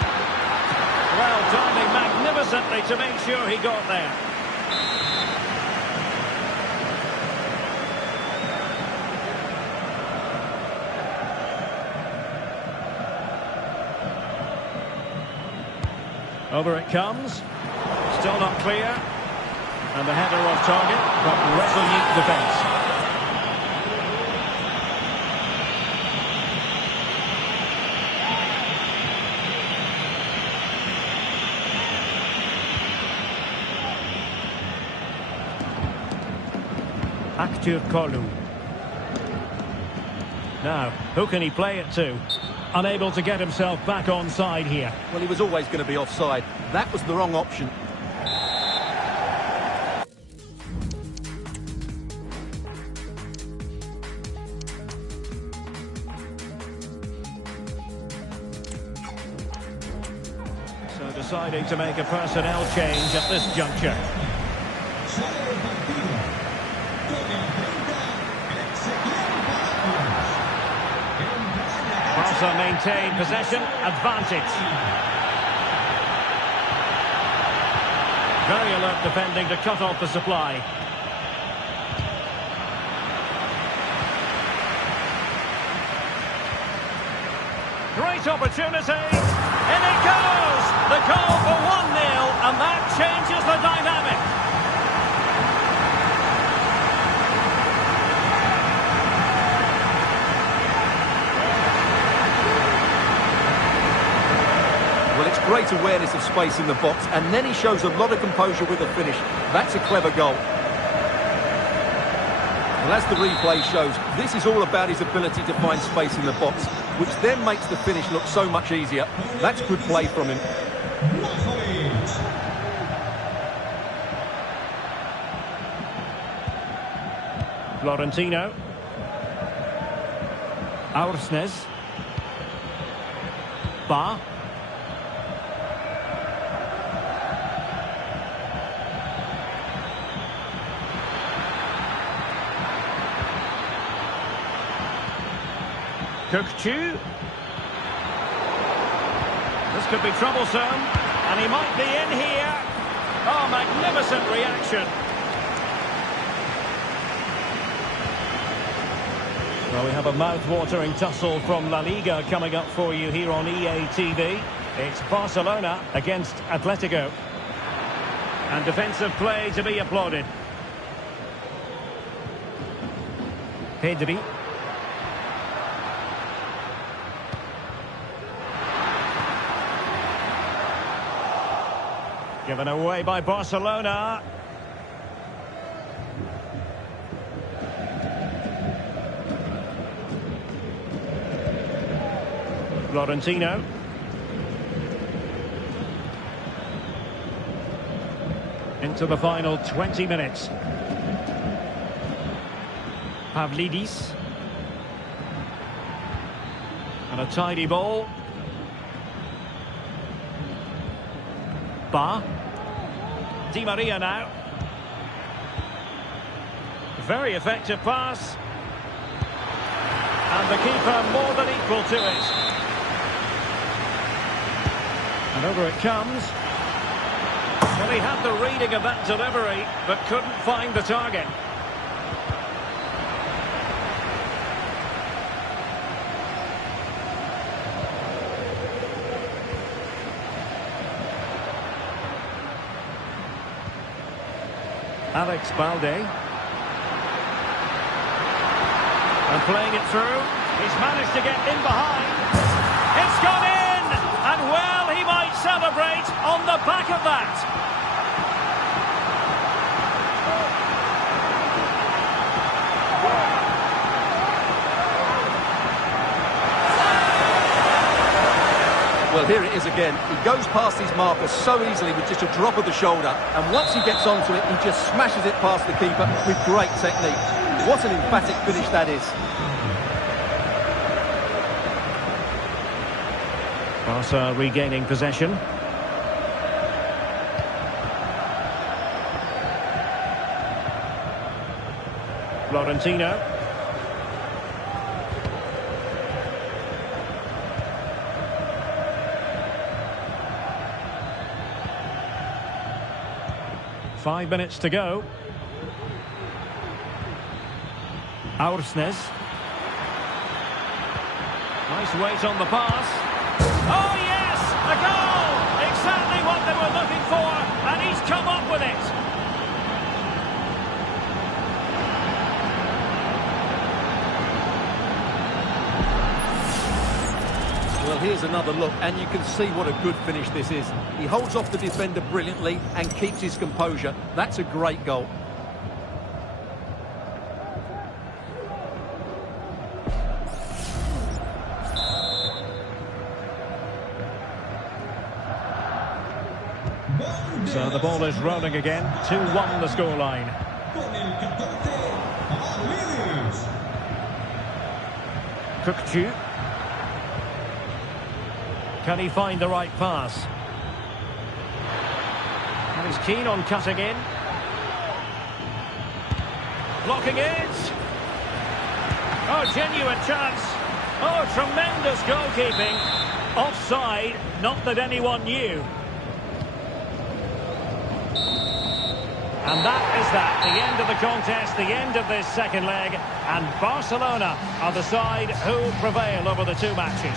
Well, timing magnificently to make sure he got there. Over it comes. Still not clear. And the header off target, but resolute defence. Aktür Kolu. Now, who can he play it to? Unable to get himself back onside here. Well, he was always going to be offside. That was the wrong option. Deciding to make a personnel change at this juncture. Barca maintain possession, advantage. Very alert defending to cut off the supply. Great opportunity. In it goes! The goal for 1-0, and that changes the dynamic. Well, it's great awareness of space in the box, and then he shows a lot of composure with the finish. That's a clever goal. Well, as the replay shows, this is all about his ability to find space in the box, which then makes the finish look so much easier. That's good play from him. Florentino. Aursnes. Ba. Kökçü. This could be troublesome, and he might be in here. Oh, magnificent reaction. Well, we have a mouth-watering tussle from La Liga coming up for you here on EA TV. It's Barcelona against Atletico. And defensive play to be applauded. Pedri. Given away by Barcelona. Florentino. Into the final 20 minutes. Pavlidis. And a tidy ball. Ba. Di Maria now. Very effective pass. And the keeper more than equal to it. And over it comes. Well, he had the reading of that delivery, but couldn't find the target. Alex Balde. And playing it through. He's managed to get in behind. It's gone in! celebrate on the back of that. Well, here it is again. He goes past his marker so easily with just a drop of the shoulder. And once he gets onto it, he just smashes it past the keeper with great technique. What an emphatic finish that is. Barca regaining possession. Florentino. Five minutes to go. Aursnes. Nice weight on the pass. Oh yes, a goal! Exactly what they were looking for, and he's come up with it. Well, here's another look, and you can see what a good finish this is. He holds off the defender brilliantly and keeps his composure. That's a great goal. So the ball is rolling again. 2-1 the scoreline. Cookchu. Can he find the right pass? And he's keen on cutting in. Blocking it. Oh, genuine chance. Oh, tremendous goalkeeping. Offside, not that anyone knew. And that is that, the end of the contest, the end of this second leg, and Barcelona are the side who prevail over the two matches.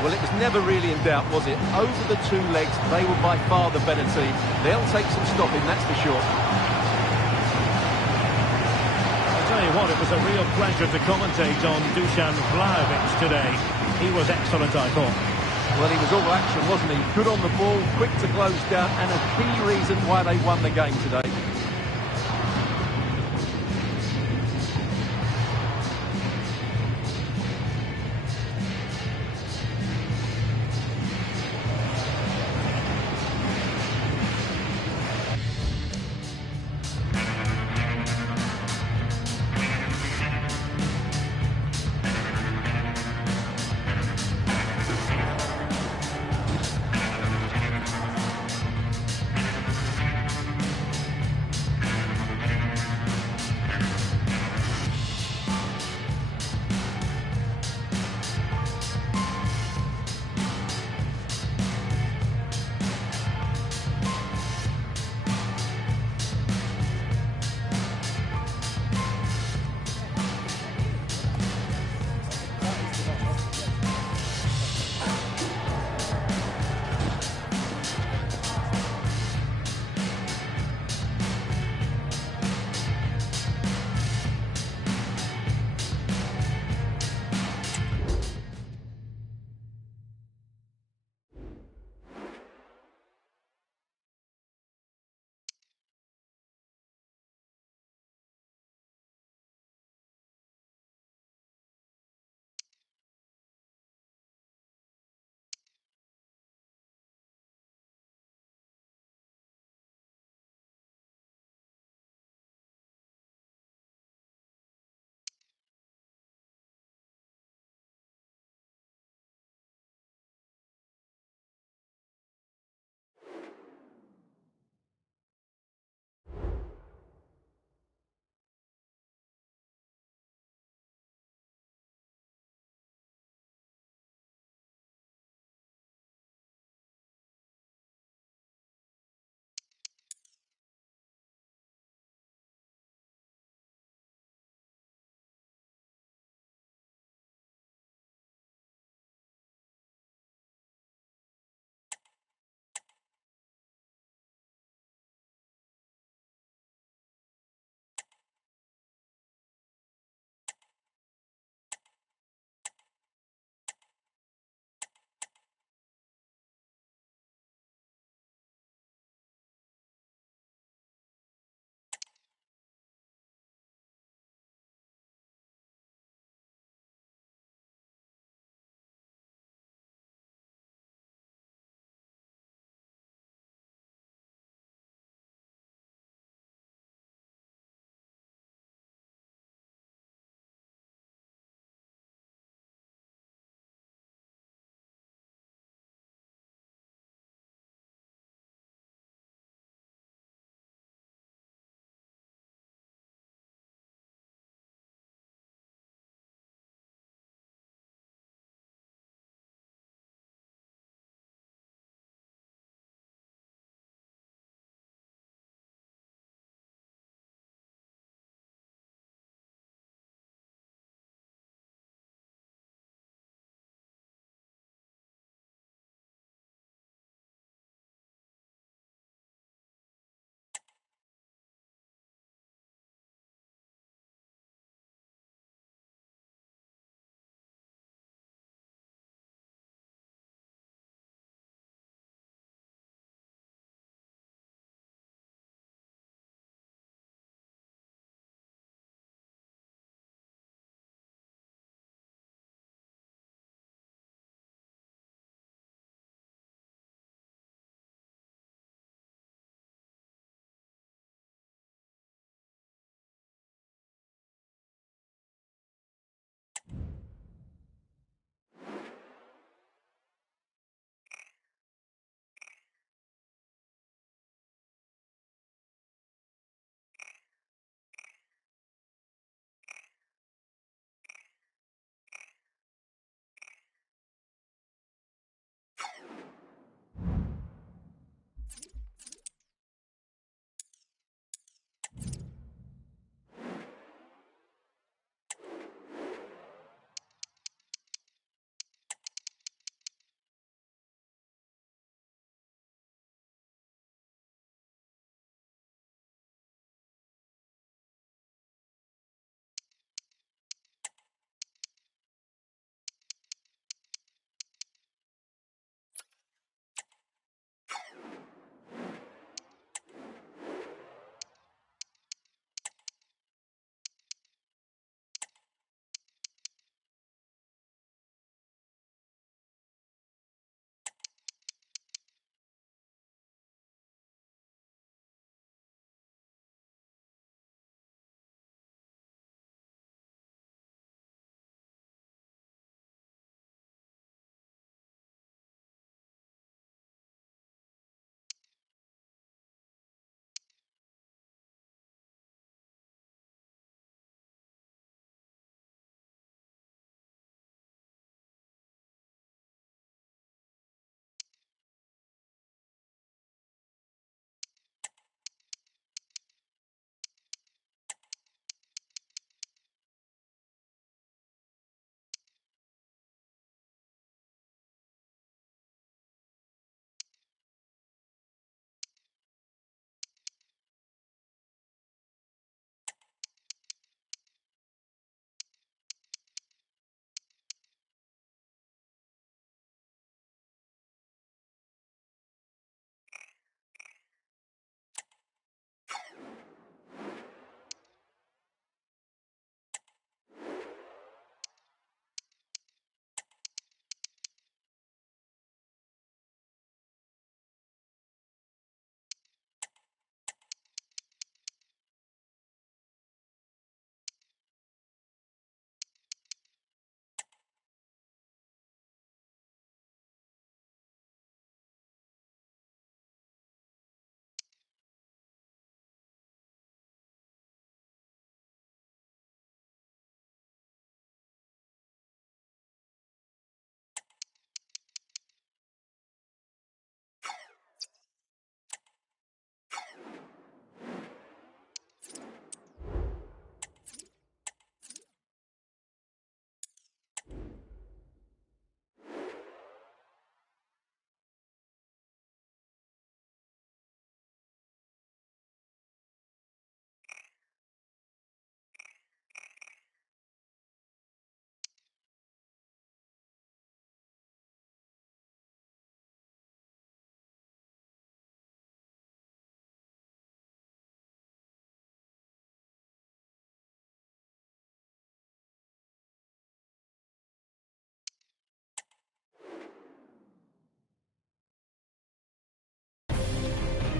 Well, it was never really in doubt, was it? Over the two legs, they were by far the better team. They'll take some stopping, that's for sure. I'll tell you what, it was a real pleasure to commentate on Dusan Vlahovic today. He was excellent, I thought. Well, he was all action, wasn't he? Good on the ball, quick to close down, and a key reason why they won the game today.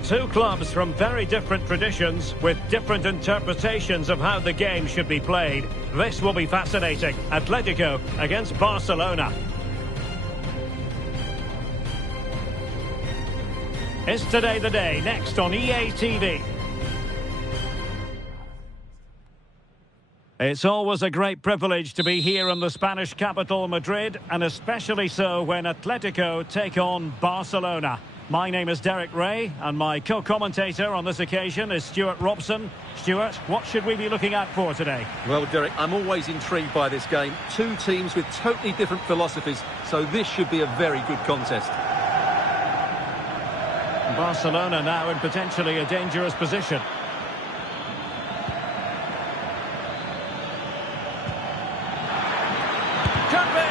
Two clubs from very different traditions with different interpretations of how the game should be played. This will be fascinating. Atletico against Barcelona. Is today the day? Next on EA TV. It's always a great privilege to be here in the Spanish capital, Madrid, and especially so when Atletico take on Barcelona. My name is Derek Ray, and my co-commentator on this occasion is Stuart Robson. Stuart, what should we be looking at for today? Well, Derek, I'm always intrigued by this game. Two teams with totally different philosophies, so this should be a very good contest. Barcelona now in potentially a dangerous position. Could be!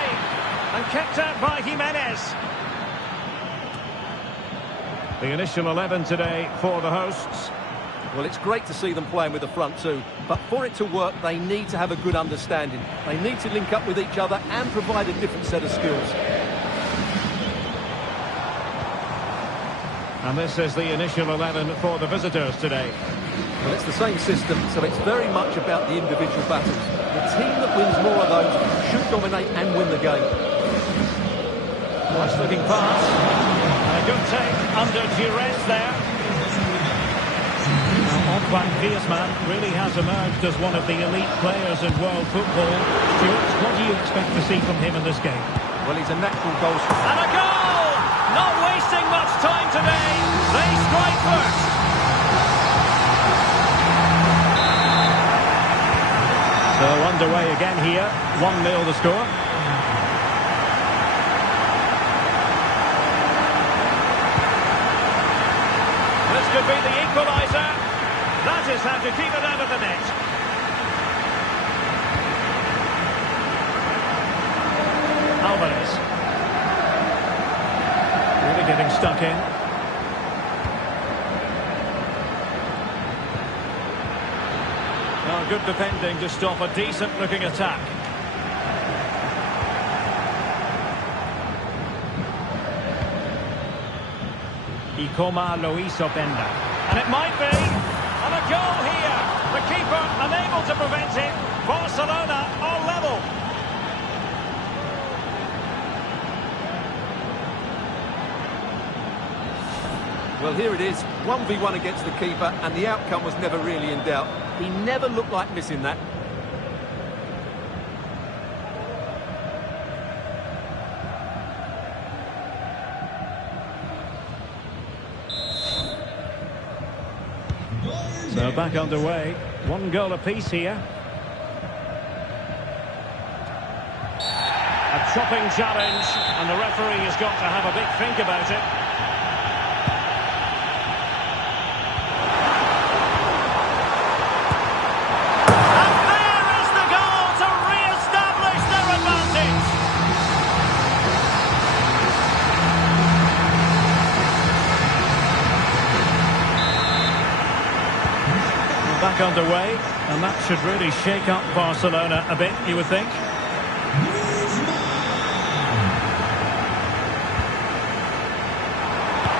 And kicked out by Jimenez. The initial 11 today for the hosts. Well, it's great to see them playing with the front two, but for it to work, they need to have a good understanding. They need to link up with each other and provide a different set of skills. And this is the initial 11 for the visitors today. Well, it's the same system, so it's very much about the individual battles. The team that wins more of those should dominate and win the game. Nice looking pass. And a good take under duress there. Now, Antoine Griezmann really has emerged as one of the elite players in world football. Stuart, what do you expect to see from him in this game? Well, he's a natural goal scorer. And a goal! Not wasting much time today. They strike first. So underway again here. 1-0 the score. This could be the equaliser. That is how to keep it out of the net. Alvarez. Really getting stuck in. Well, good defending to stop a decent-looking attack. Ikoma lo hizo Benda. And it might be. And a goal here. The keeper unable to prevent it. Barcelona are level. Well, here it is, 1v1 against the keeper, and the outcome was never really in doubt. He never looked like missing that. So back underway. 1 goal apiece here. A chopping challenge, and the referee has got to have a big think about it. Back underway, and that should really shake up Barcelona a bit, you would think.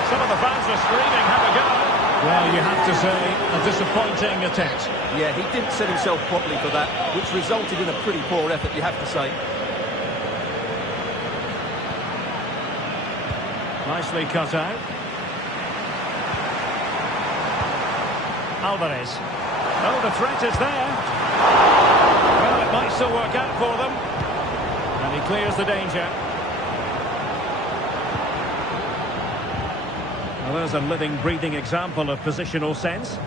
Some of the fans were screaming, have a go. Well, you have to say, a disappointing attempt. Yeah, he didn't set himself properly for that, which resulted in a pretty poor effort, you have to say. Nicely cut out. Alvarez. Oh, the threat is there. Well, it might still work out for them. And he clears the danger. Well, there's a living, breathing example of positional sense.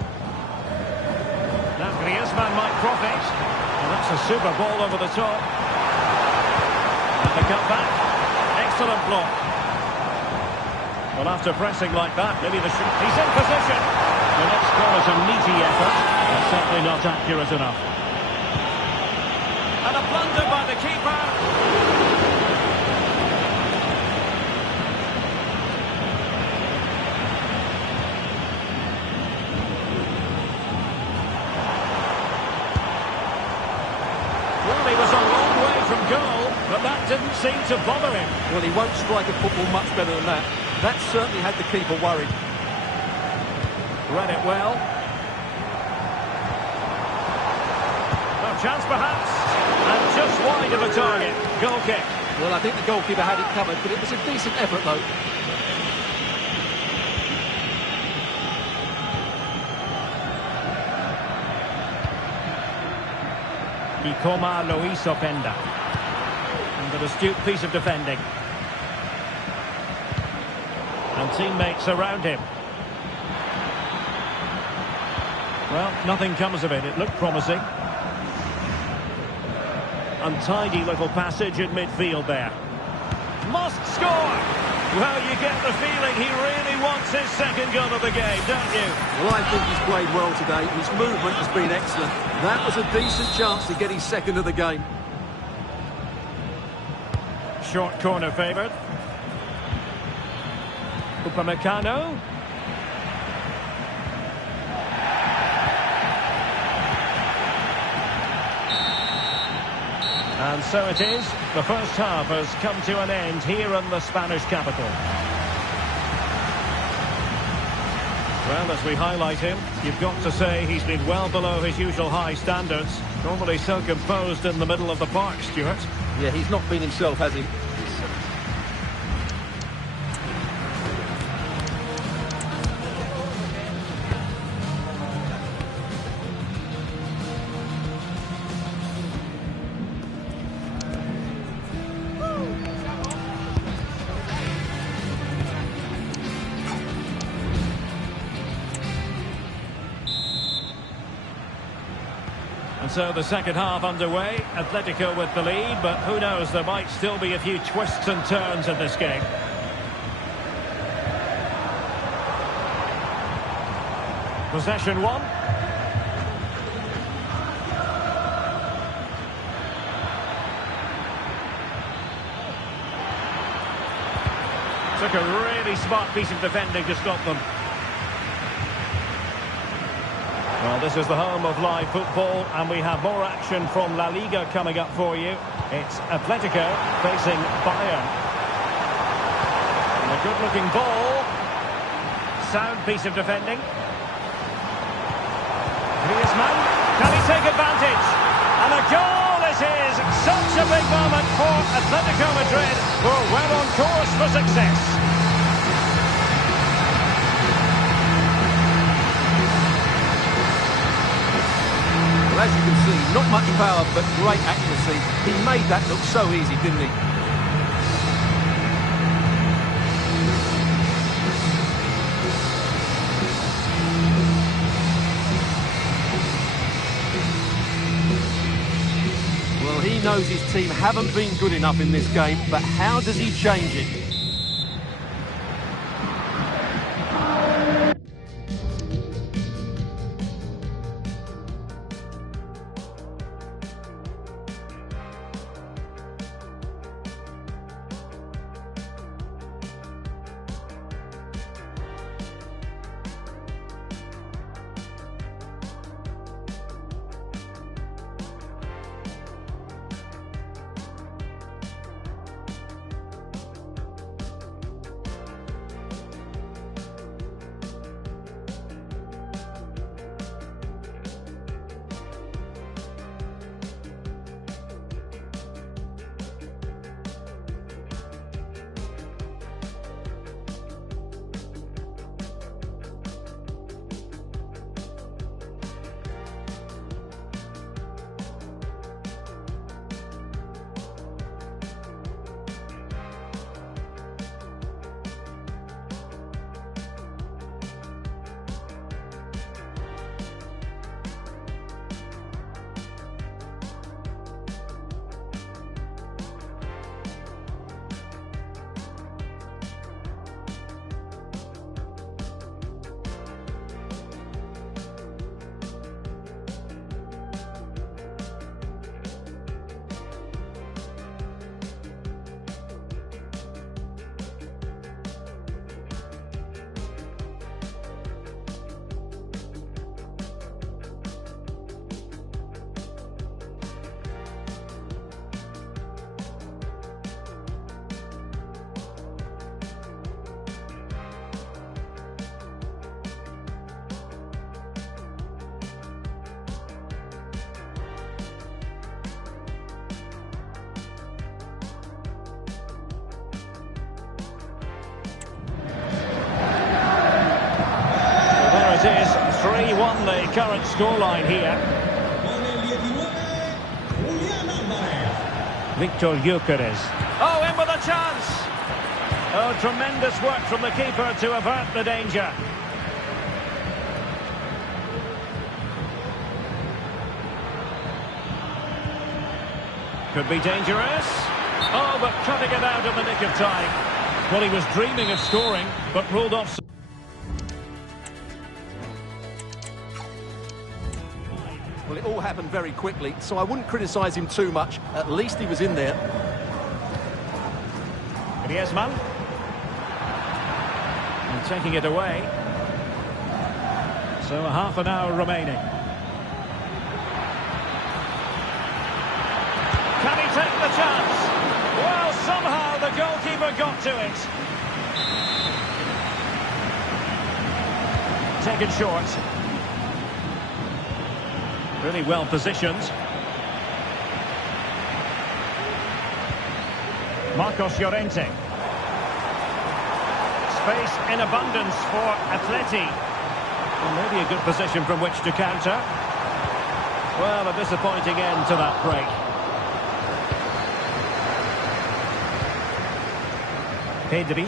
Now Griezmann might profit. And that's a super ball over the top. And the cut back. Excellent block. Well, after pressing like that, maybe the shot. He's in position. The next goal is a meaty effort, but certainly not accurate enough. And a blunder by the keeper. Well, he was a long way from goal, but that didn't seem to bother him. Well, he won't strike a football much better than that. That certainly had the keeper worried. Read it well. No chance perhaps. And just wide of a target. Goal kick. Well, I think the goalkeeper had it covered, but it was a decent effort, though. Ikoma Luis Openda. And an astute piece of defending. And teammates around him. Well, nothing comes of it. It looked promising. Untidy little passage in midfield there. Must score! Well, you get the feeling he really wants his second goal of the game, don't you? Well, I think he's played well today. His movement has been excellent. That was a decent chance to get his second of the game. Short corner favoured. Upamecano. And so it is. The first half has come to an end here in the Spanish capital. Well, as we highlight him, you've got to say he's been well below his usual high standards. Normally so composed in the middle of the park, Stuart. Yeah, he's not been himself, has he? And so the second half underway. Atletico with the lead, but who knows, there might still be a few twists and turns in this game. Possession one. Took a really smart piece of defending to stop them. Well, this is the home of live football, and we have more action from La Liga coming up for you. It's Atletico facing Bayern. And a good-looking ball. Sound piece of defending. Griezmann, can he take advantage? And a goal it is! Such a big moment for Atletico Madrid, who are well on course for success. As you can see, not much power, but great accuracy. He made that look so easy, didn't he? Well, he knows his team haven't been good enough in this game, but how does he change it? 3-1 the current scoreline here. Victor Gyökeres. Oh, in with a chance! Oh, tremendous work from the keeper to avert the danger. Could be dangerous. Oh, but cutting it out in the nick of time. Well, he was dreaming of scoring, but ruled off. Well, it all happened very quickly, so I wouldn't criticise him too much. At least he was in there. Griezmann. And taking it away. So a half an hour remaining. Can he take the chance? Well, somehow the goalkeeper got to it. Taken short. Really well positioned. Marcos Llorente. Space in abundance for Atleti. Well, maybe a good position from which to counter. Well, a disappointing end to that break. Pedri.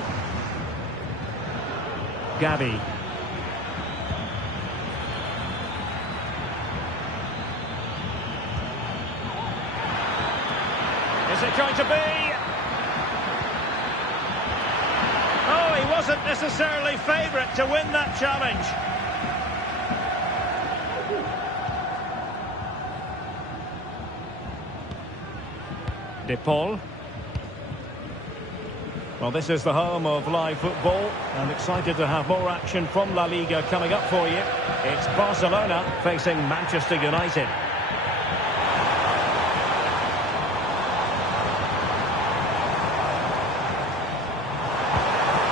Gavi. Is it going to be? Oh, he wasn't necessarily favourite to win that challenge. De Paul. Well, this is the home of live football, and excited to have more action from La Liga coming up for you. It's Barcelona facing Manchester United.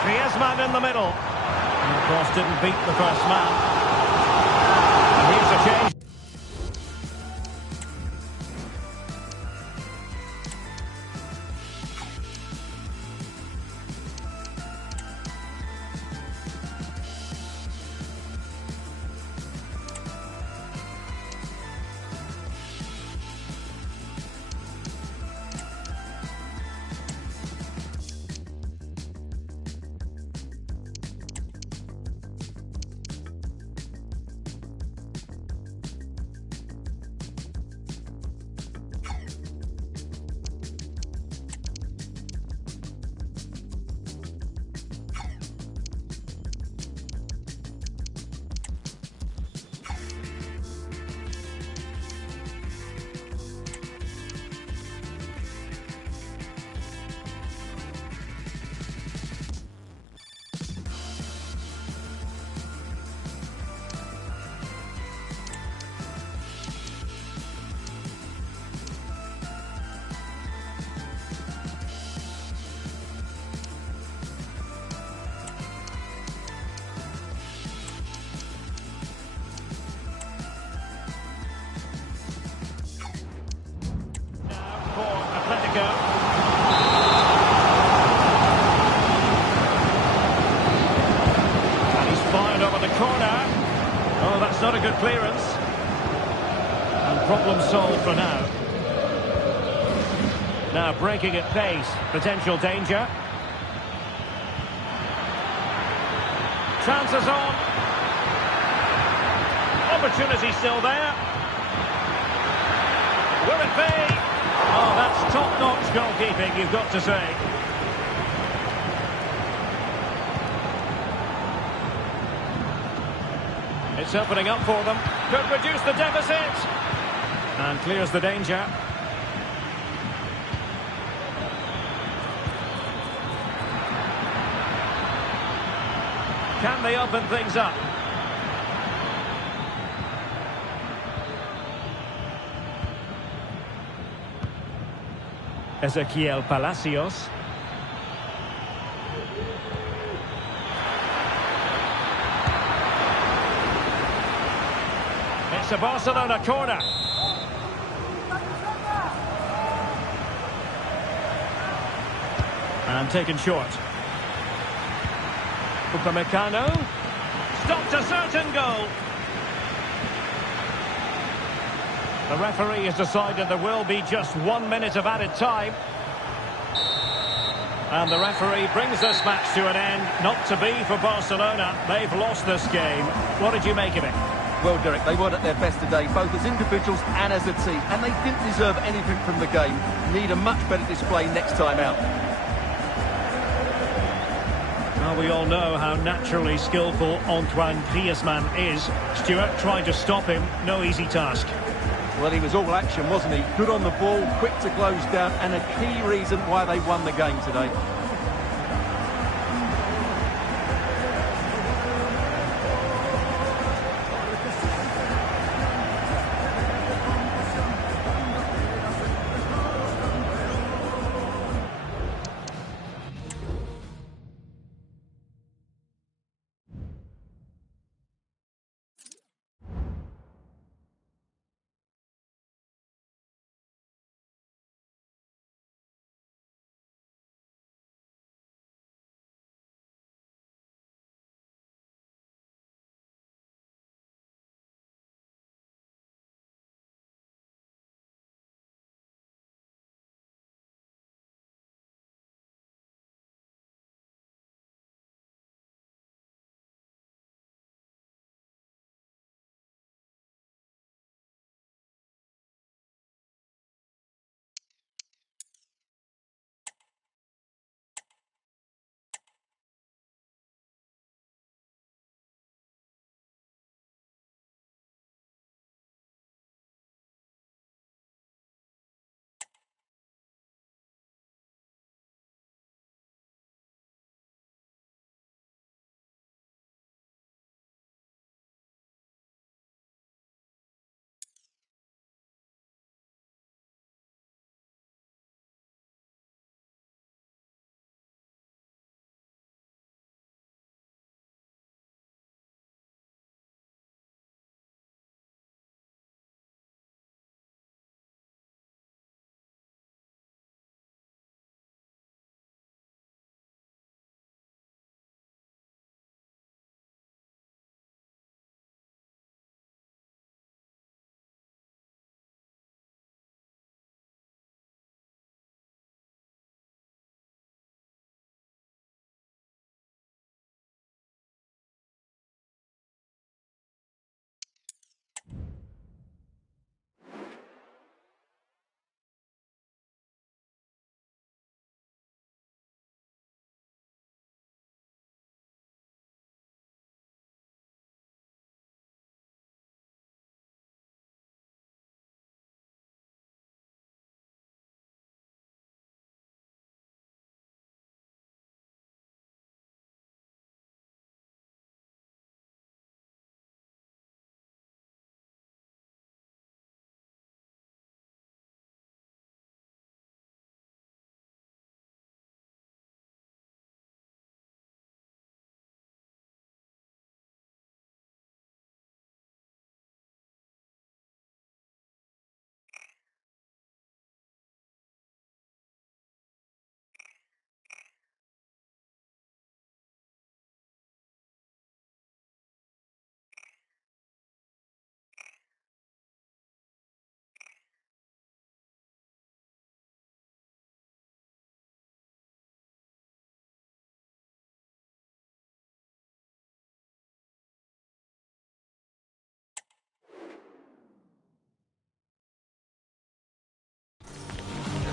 Griezmann in the middle. And the cross didn't beat the first man. And here's a change. And he's fired over the corner. Oh, that's not a good clearance. And problem solved for now. Now breaking at pace. Potential danger. Chances on. Opportunity still there. Will it be? Oh, that's top-notch goalkeeping, you've got to say. It's opening up for them. Could reduce the deficit. And clears the danger. Can they open things up? Ezequiel Palacios. It's a Barcelona corner. And taken short. Upamecano. Stopped a certain goal. The referee has decided there will be just 1 minute of added time. And the referee brings this match to an end. Not to be for Barcelona. They've lost this game. What did you make of it? Well, Derek, they weren't at their best today, both as individuals and as a team. And they didn't deserve anything from the game. Need a much better display next time out. Well, we all know how naturally skillful Antoine Griezmann is. Stuart trying to stop him, no easy task. Well, he was all action, wasn't he? Good on the ball, quick to close down, and a key reason why they won the game today.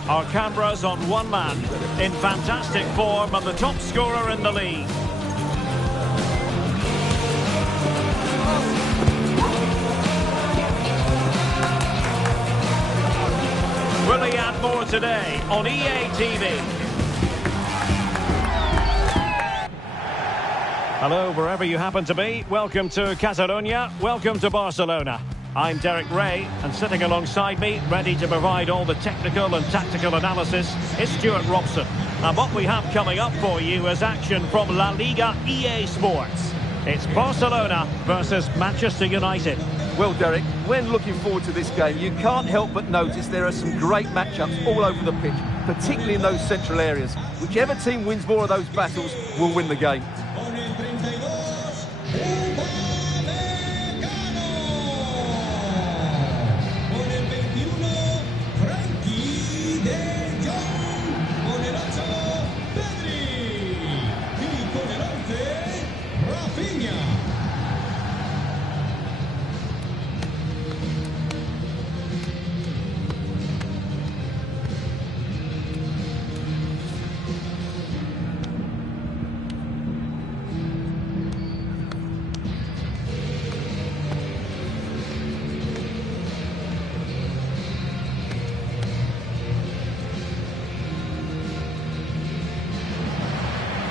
Our cameras on one man, in fantastic form and the top scorer in the league. Will he add more today on EA TV? Hello, wherever you happen to be. Welcome to Catalonia. Welcome to Barcelona. I'm Derek Ray, and sitting alongside me, ready to provide all the technical and tactical analysis, is Stuart Robson. And what we have coming up for you is action from La Liga EA Sports. It's Barcelona versus Manchester United. Well, Derek, when looking forward to this game, you can't help but notice there are some great matchups all over the pitch, particularly in those central areas. Whichever team wins more of those battles will win the game.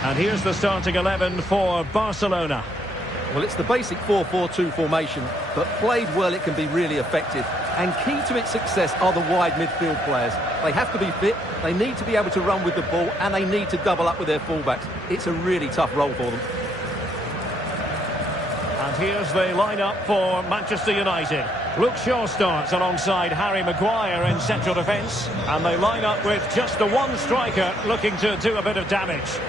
And here's the starting 11 for Barcelona. Well, it's the basic 4-4-2 formation, but played well it can be really effective. And key to its success are the wide midfield players. They have to be fit, they need to be able to run with the ball, and they need to double up with their fullbacks. It's a really tough role for them. And here's the lineup for Manchester United. Luke Shaw starts alongside Harry Maguire in central defence. And they line up with just the one striker looking to do a bit of damage.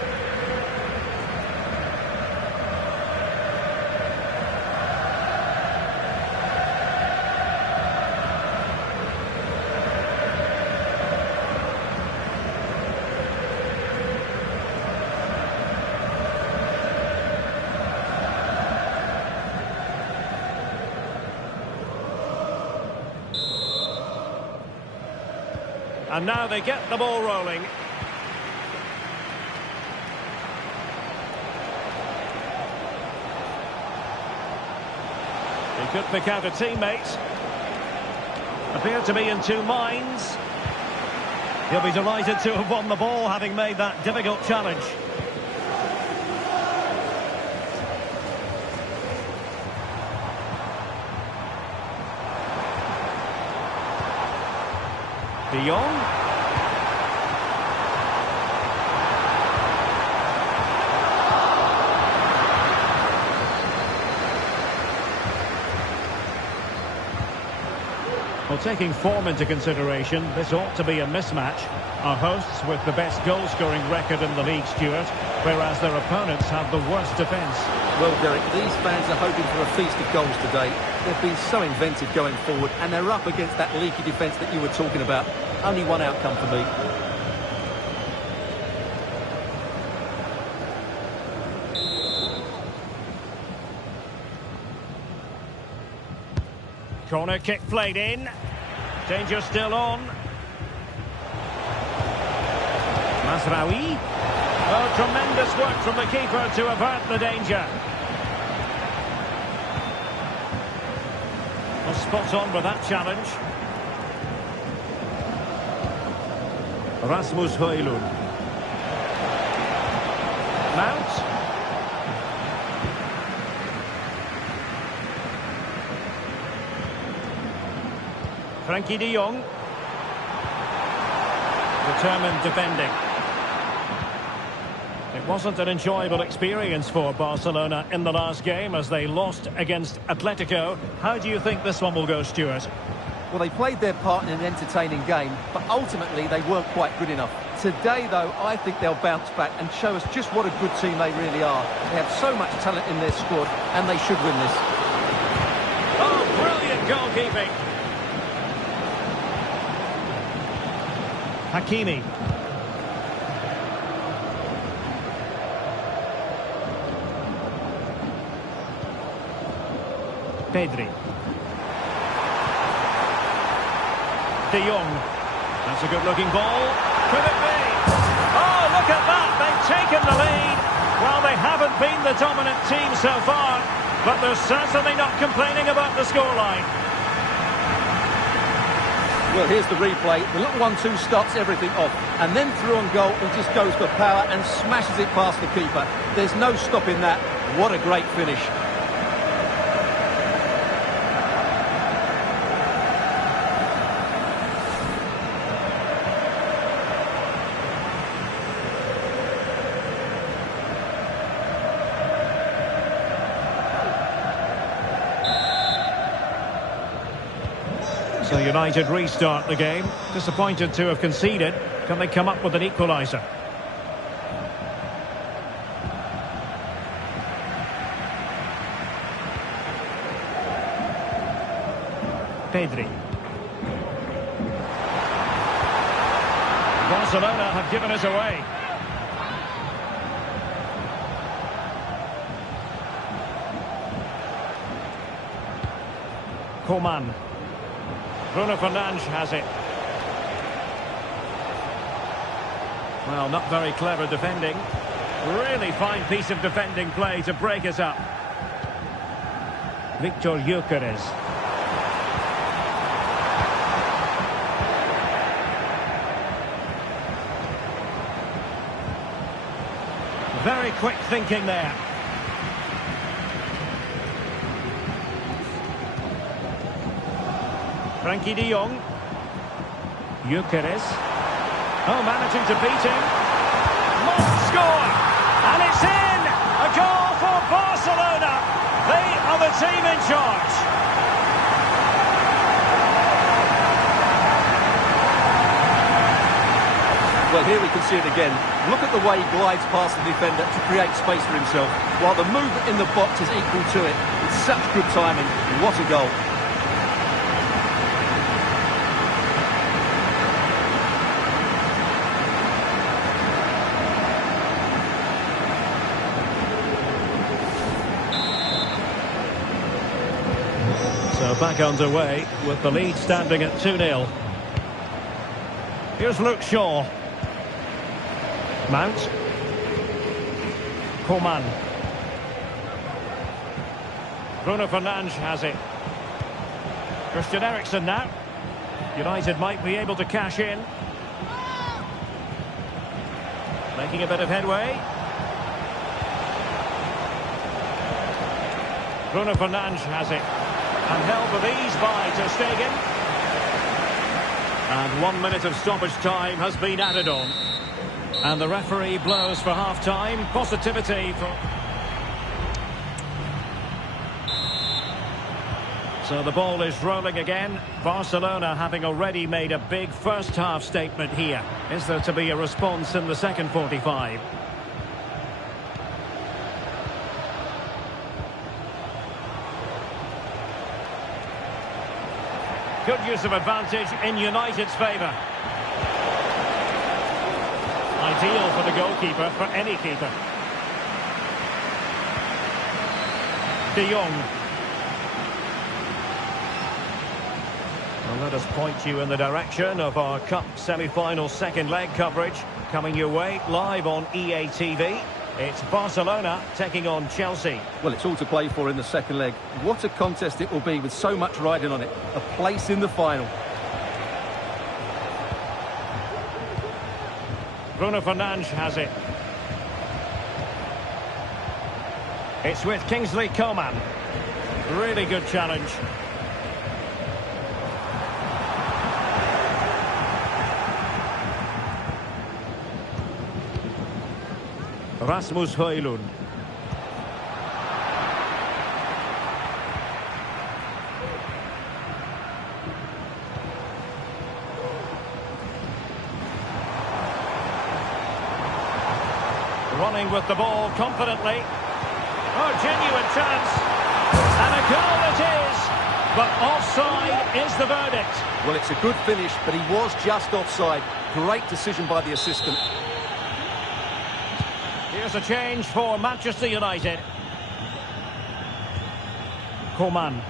And now they get the ball rolling. He could pick out a teammate. Appear to be in two minds. He'll be delighted to have won the ball, having made that difficult challenge. De Jong. Well, taking form into consideration, this ought to be a mismatch. Our hosts with the best goal-scoring record in the league, Stuart, whereas their opponents have the worst defence. Well, Derek, these fans are hoping for a feast of goals today. They've been so inventive going forward, and they're up against that leaky defence that you were talking about. Only one outcome for me. Corner kick played in. Danger still on. Masraoui. Oh, tremendous work from the keeper to avert the danger. Well, spot on with that challenge. Rasmus Højlund. Mount. Frankie de Jong. Determined defending. It wasn't an enjoyable experience for Barcelona in the last game as they lost against Atletico. How do you think this one will go, Stuart? Well, they played their part in an entertaining game, but ultimately they weren't quite good enough. Today, though, I think they'll bounce back and show us just what a good team they really are. They have so much talent in their squad, and they should win this. Oh, brilliant goalkeeping. Hakimi. Pedri. De Jong. That's a good-looking ball. Could it be? Oh, look at that! They've taken the lead. Well, they haven't been the dominant team so far, but they're certainly not complaining about the scoreline. Well, here's the replay. The little 1-2 starts everything off, and then through on goal, he just goes for power and smashes it past the keeper. There's no stopping that. What a great finish. So United restart the game. Disappointed to have conceded. Can they come up with an equaliser? Pedri. Barcelona have given us away. Coman. Bruno Fernandes has it. Well, not very clever defending. Really fine piece of defending play to break us up. Victor Gyökeres. Very quick thinking there. Frankie de Jong. Gyökeres. Oh, managing to beat him. Must score! And it's in! A goal for Barcelona! They are the team in charge. Well, here we can see it again. Look at the way he glides past the defender to create space for himself, while the movement in the box is equal to it. It's such good timing. What a goal. So back underway with the lead standing at 2-0. Here's Luke Shaw. Mount. Coman. Bruno Fernandes has it. Christian Eriksen now. United might be able to cash in. Making a bit of headway. Bruno Fernandes has it. And held with ease by Ter Stegen. And 1 minute of stoppage time has been added on. And the referee blows for half-time. Positivity for... So the ball is rolling again. Barcelona having already made a big first-half statement here. Is there to be a response in the second 45? Good use of advantage in United's favour. Ideal for the goalkeeper, for any keeper. De Jong. Well, let us point you in the direction of our Cup semi-final second leg coverage. Coming your way live on EA TV. It's Barcelona taking on Chelsea. Well, it's all to play for in the second leg. What a contest it will be with so much riding on it. A place in the final. Bruno Fernandes has it. It's with Kingsley Coman. Really good challenge. Rasmus Højlund. Running with the ball confidently. Oh, genuine chance. And a goal it is. But offside is the verdict. Well, it's a good finish, but he was just offside. Great decision by the assistant. Here's a change for Manchester United. Coman.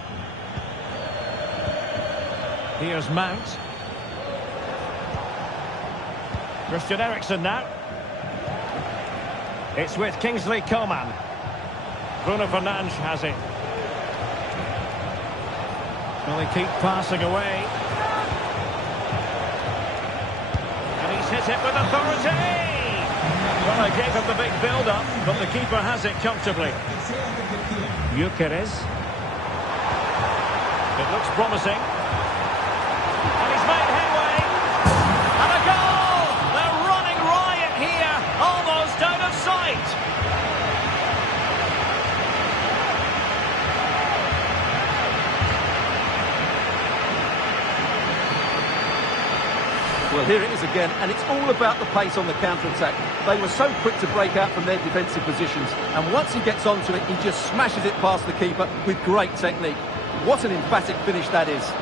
Here's Mount. Christian Eriksen now. It's with Kingsley Coman. Bruno Fernandes has it. Well, they keep passing away. And he's hit it with authority. Well, I gave him the big build-up, but the keeper has it comfortably. Gyökeres. It looks promising. And he's made headway. And a goal! They're running riot here, almost out of sight. Well, here it is again, and it's all about the pace on the counter-attack. They were so quick to break out from their defensive positions, and once he gets onto it, he just smashes it past the keeper with great technique. What an emphatic finish that is.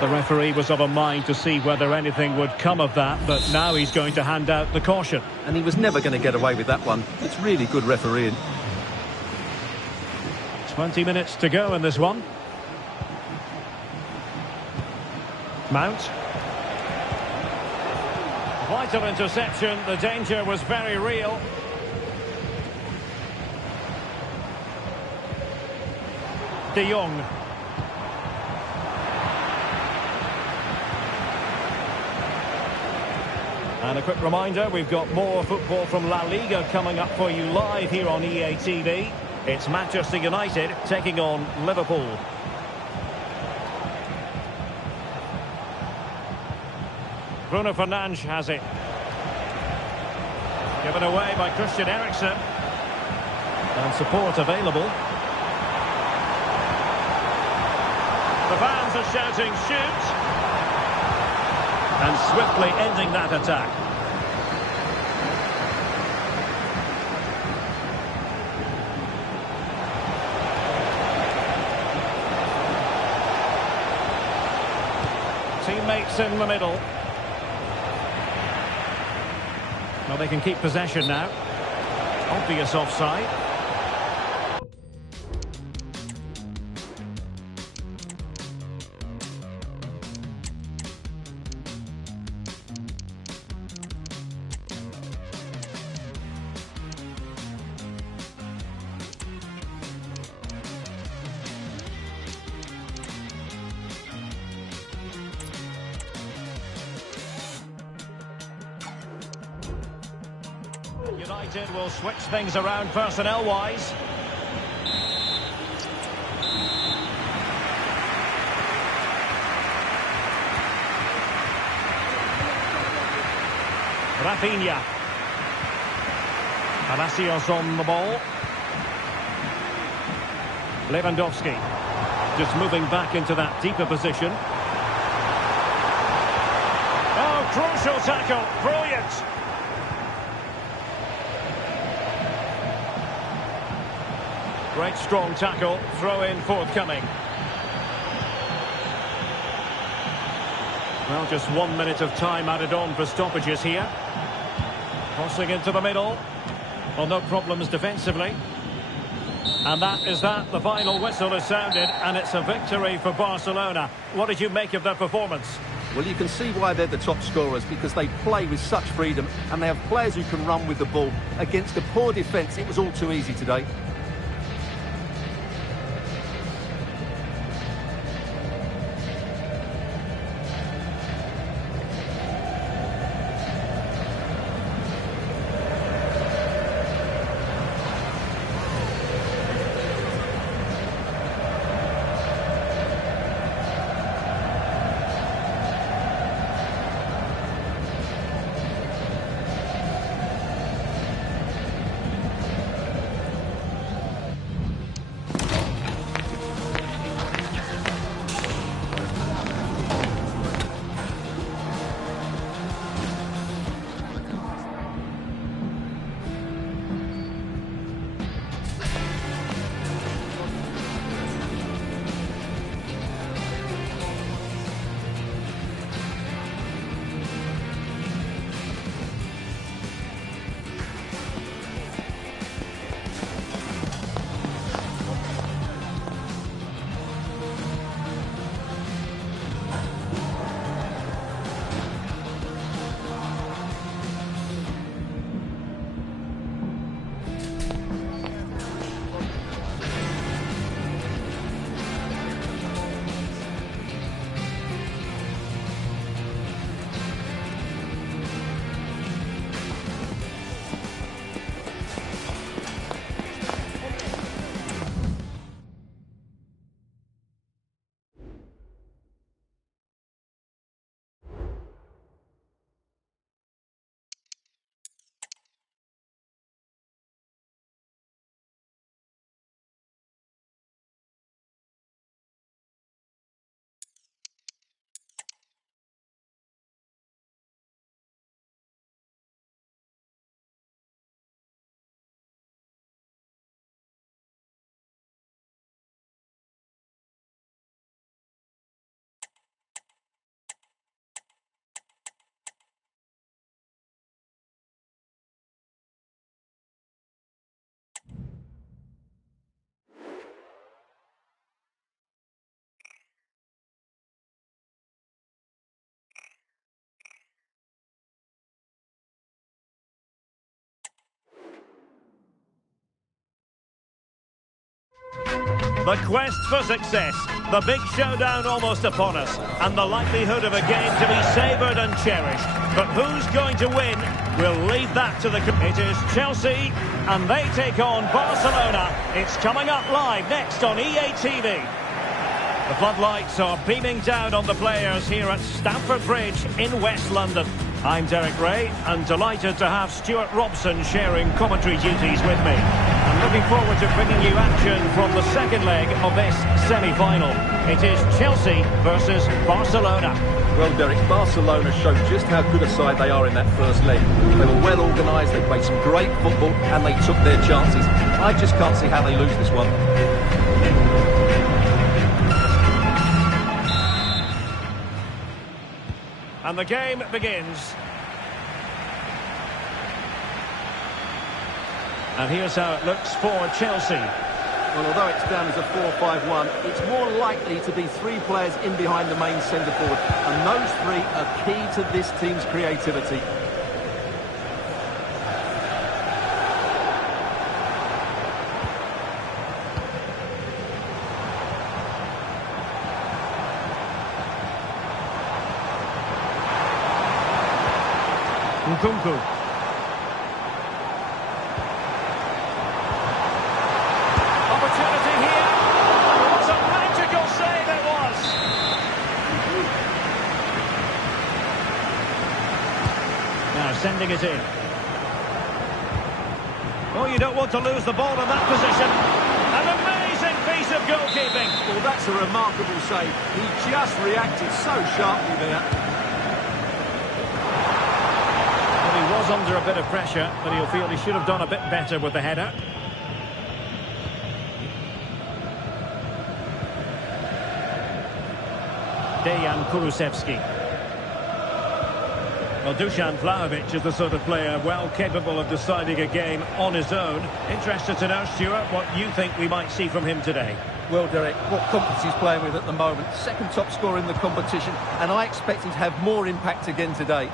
The referee was of a mind to see whether anything would come of that, but now he's going to hand out the caution. And he was never going to get away with that one. It's really good refereeing. 20 minutes to go in this one. Mount. Vital interception. The danger was very real. De Jong. And a quick reminder, we've got more football from La Liga coming up for you live here on EA TV. It's Manchester United taking on Liverpool. Bruno Fernandes has it. Given away by Christian Eriksen. And support available. The fans are shouting, shoot! And swiftly ending that attack. Teammates in the middle. Well, they can keep possession now. Obvious offside. United will switch things around personnel-wise. Rafinha. Palacios on the ball. Lewandowski. Just moving back into that deeper position. Oh, crucial tackle. Brilliant. Great strong tackle, throw in forthcoming. Well, just 1 minute of time added on for stoppages here. Crossing into the middle. Well, no problems defensively. And that is that. The final whistle is sounded, and it's a victory for Barcelona. What did you make of their performance? Well, you can see why they're the top scorers, because they play with such freedom and they have players who can run with the ball. Against a poor defence, it was all too easy today. The quest for success, the big showdown almost upon us, and the likelihood of a game to be savoured and cherished. But who's going to win? We'll leave that to the... It is Chelsea, and they take on Barcelona. It's coming up live next on EA TV. The floodlights are beaming down on the players here at Stamford Bridge in West London. I'm Derek Ray, and delighted to have Stuart Robson sharing commentary duties with me. I'm looking forward to bringing you action from the second leg of this semi-final. It is Chelsea versus Barcelona. Well, Derek, Barcelona showed just how good a side they are in that first leg. They were well organised, they played some great football, and they took their chances. I just can't see how they lose this one. And the game begins. And here's how it looks for Chelsea. Well, although it's down as a 4-5-1, it's more likely to be three players in behind the main centre forward. And those three are key to this team's creativity. Nkunku. Opportunity here. What a magical save it was. Now sending it in. Oh, you don't want to lose the ball in that position. An amazing piece of goalkeeping. Well, that's a remarkable save. He just reacted so sharply there. He was under a bit of pressure, but he'll feel he should have done a bit better with the header. Dejan Kulusevski. Well, Dusan Vlahovic is the sort of player well capable of deciding a game on his own. Interested to know, Stuart, what you think we might see from him today. Well, Derek, what confidence he's playing with at the moment. Second top scorer in the competition, and I expect him to have more impact again today.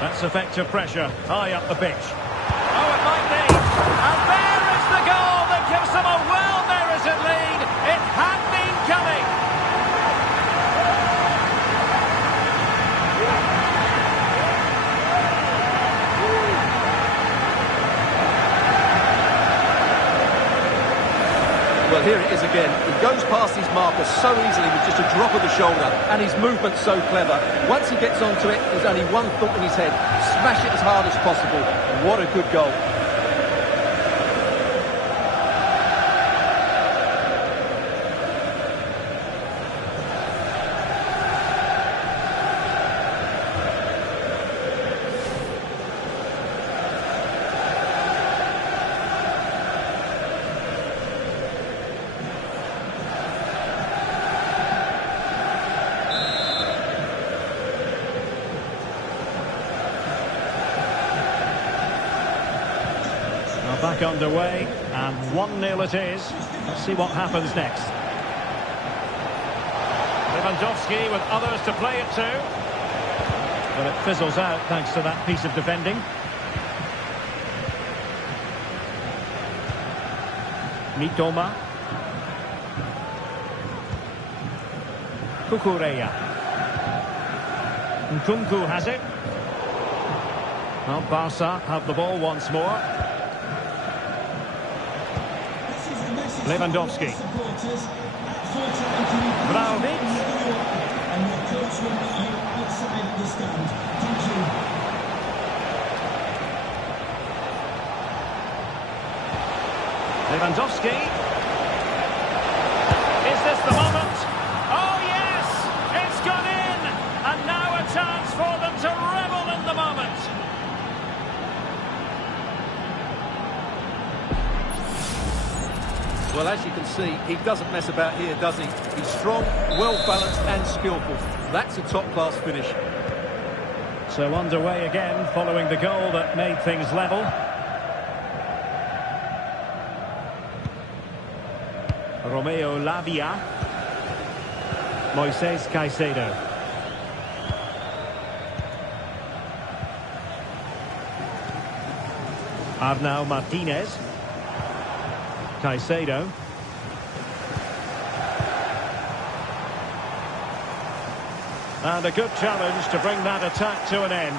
That's effective pressure, high up the pitch. Oh, it might be. And there is the goal that gives them a well-merited lead. It had been coming. Well, here it is again. He goes past his marker so easily with just a drop of the shoulder, and his movement's so clever. Once he gets onto it, there's only one thought in his head: smash it as hard as possible. What a good goal. Back underway, and 1-0 it is. Let's see what happens next. Lewandowski with others to play it to. But it fizzles out thanks to that piece of defending. Mitoma. Kukureya. Nkunku has it. Well, Barca have the ball once more. Lewandowski. Vlahovic. Lewandowski. Is this the moment? Oh yes! It's gone in! And now a chance for them to revel in the moment. Well, as you can see, he doesn't mess about here, does he? He's strong, well-balanced and skillful. That's a top-class finish. So underway again, following the goal that made things level. Romeo Lavia. Moises Caicedo. Arnau Martinez. Caicedo. And a good challenge to bring that attack to an end.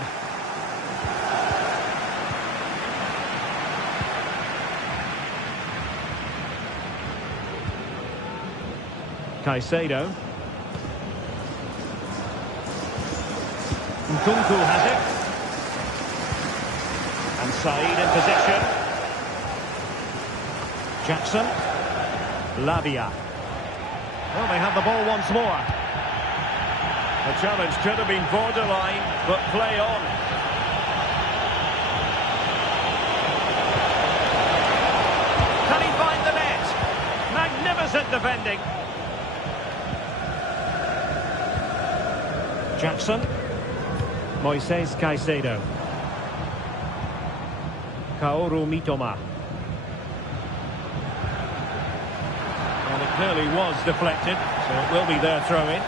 Caicedo. Nkunku has it. And Said in position. Jackson. Lavia. Well, they have the ball once more. The challenge could have been borderline, but play on. Can he find the net? Magnificent defending. Jackson. Moises Caicedo. Kaoru Mitoma. Well, it clearly was deflected, so it will be their throw-in.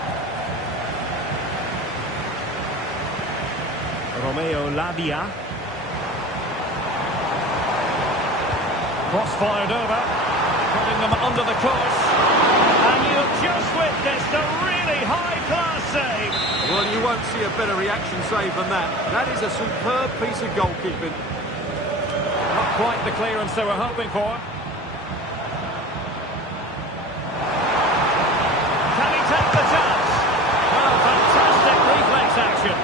Romeo Lavia. Cross fired over, putting them under the course. And you've just witnessed a really high-class save. Well, you won't see a better reaction save than that. That is a superb piece of goalkeeping. Not quite the clearance they were hoping for. Can he take the chance? Well, fantastic reflex action.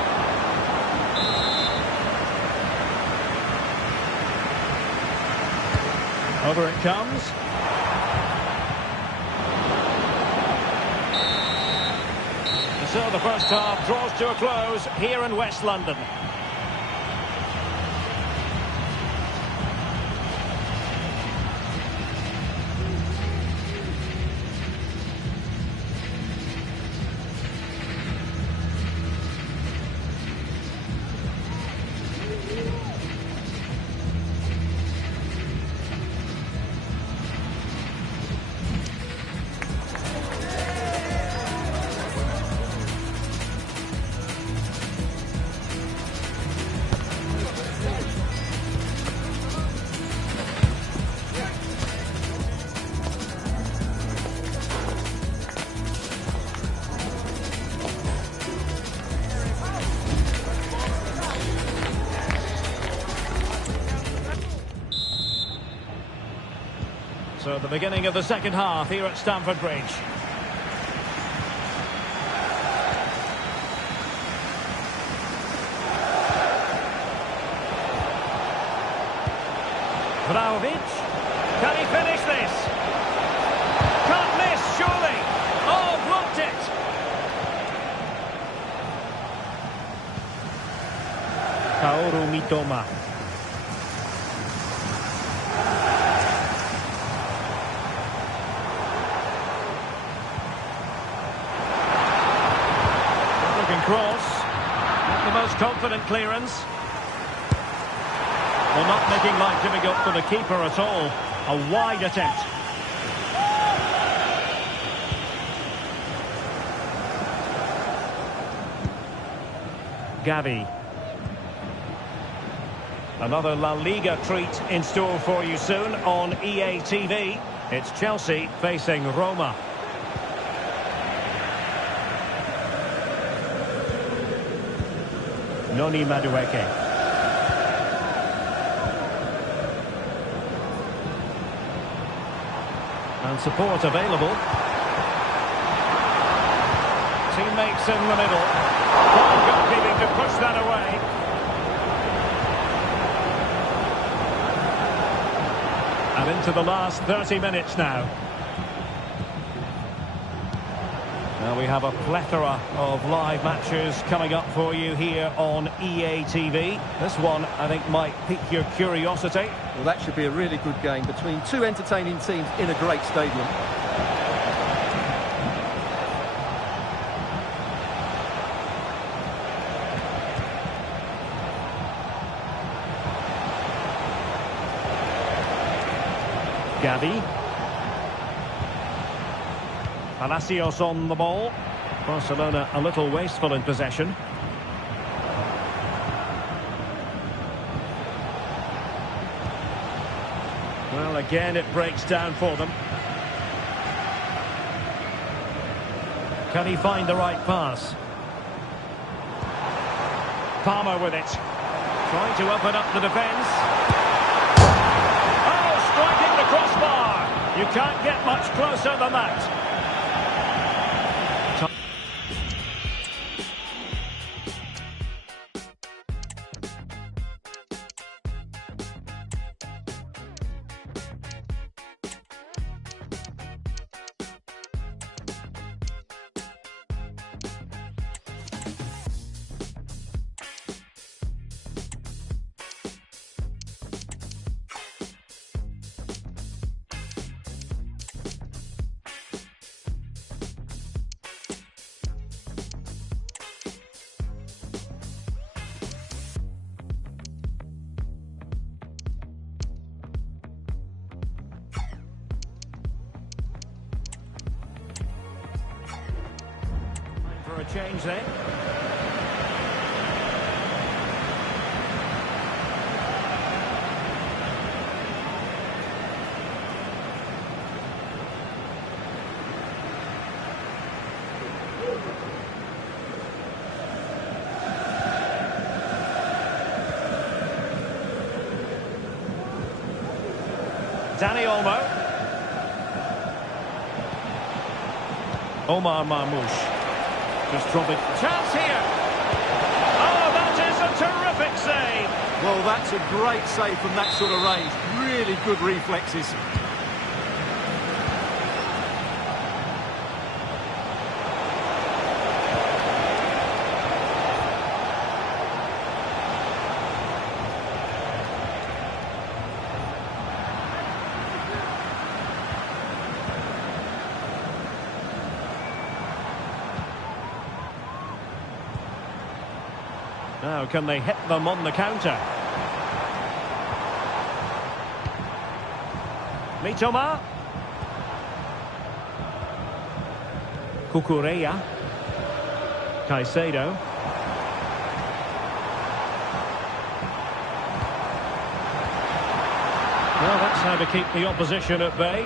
Over it comes. So the first half draws to a close here in West London. So the beginning of the second half here at Stamford Bridge. Vlahovic. Can he finish this? Can't miss, surely. Oh, blocked it. Kaoru Mitoma. Cross, not the most confident clearance. Well, not making life difficult for the keeper at all. A wide attempt. Gavi. Another La Liga treat in store for you soon on EA TV. It's Chelsea facing Roma. Noni Madueke. And support available. Teammates in the middle. Fine goalkeeping to push that away. And into the last 30 minutes now. Now we have a plethora of live matches coming up for you here on EA TV. This one, I think, might pique your curiosity. Well, that should be a really good game between two entertaining teams in a great stadium. Gavi. Palacios on the ball. Barcelona a little wasteful in possession. Again, it breaks down for them. Can he find the right pass? Palmer with it. Trying to open up the defence. Oh, striking the crossbar. You can't get much closer than that. For a change then. Danny Olmo. Omar Marmoush. Just dropping. Chance here. Oh, that is a terrific save. Well, that's a great save from that sort of range. Really good reflexes. Now, can they hit them on the counter? Mitoma. Cucurella. Caicedo. Well, that's how to keep the opposition at bay.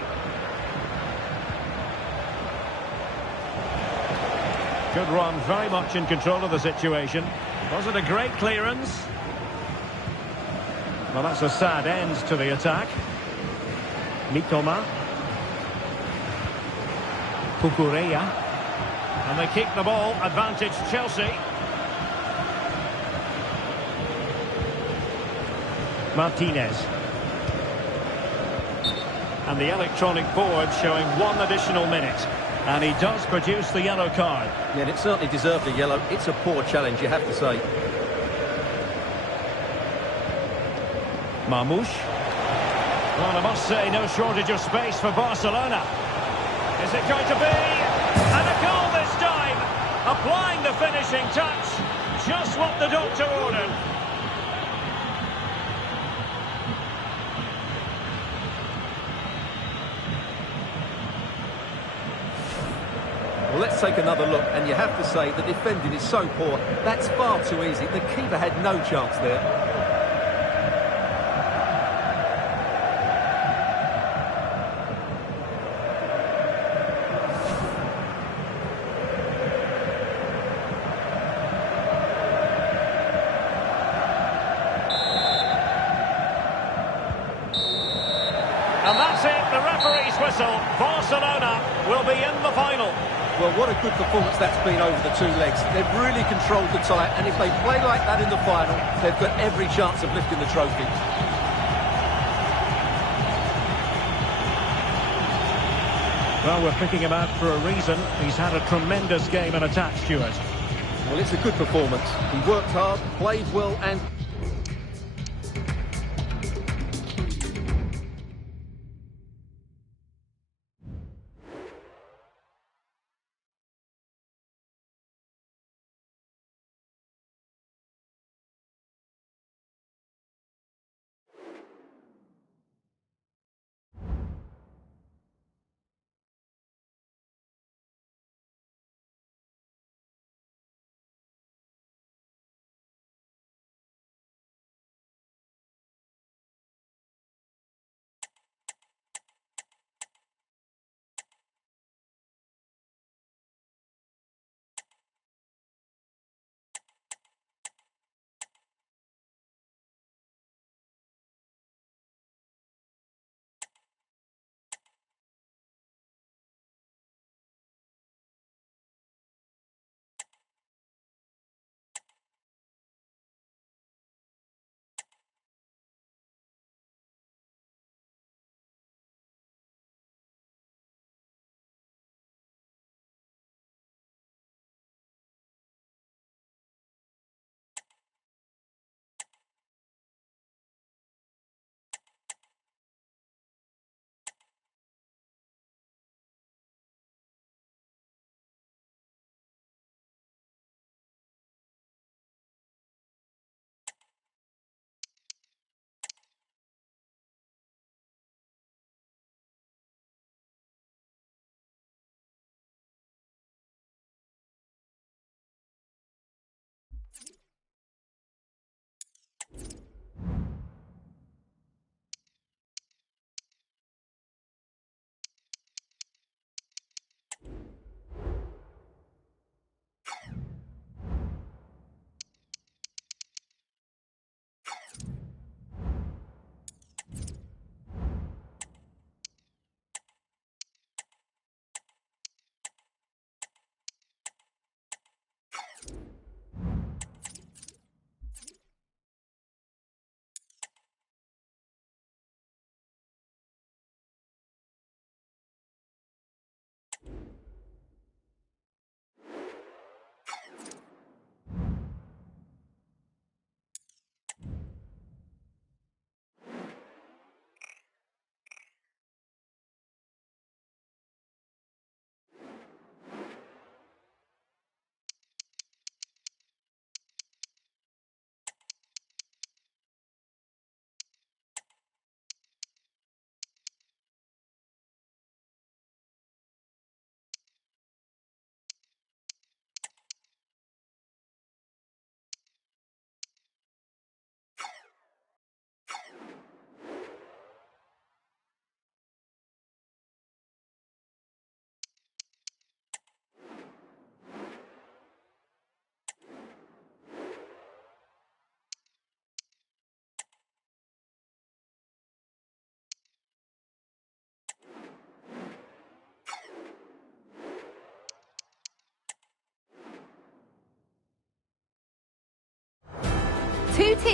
Good run, very much in control of the situation. Was it a great clearance? Well, that's a sad end to the attack. Mitoma. Cucurella. And they keep the ball. Advantage Chelsea. Martinez. And the electronic board showing one additional minute. And he does produce the yellow card. Yeah, and it certainly deserved a yellow. It's a poor challenge, you have to say. Marmoush. Well, I must say, no shortage of space for Barcelona. Is it going to be? And a goal this time! Applying the finishing touch. Just what the doctor ordered. Well, let's take another look, and you have to say the defending is so poor. That's far too easy. The keeper had no chance there. And that's it, the referee's whistle. Barcelona will be in the final. Well, what a good performance that's been over the two legs. They've really controlled the tie, and if they play like that in the final, they've got every chance of lifting the trophy. Well, we're picking him out for a reason. He's had a tremendous game in attack, Stuart. Well, it's a good performance. He worked hard, played well, and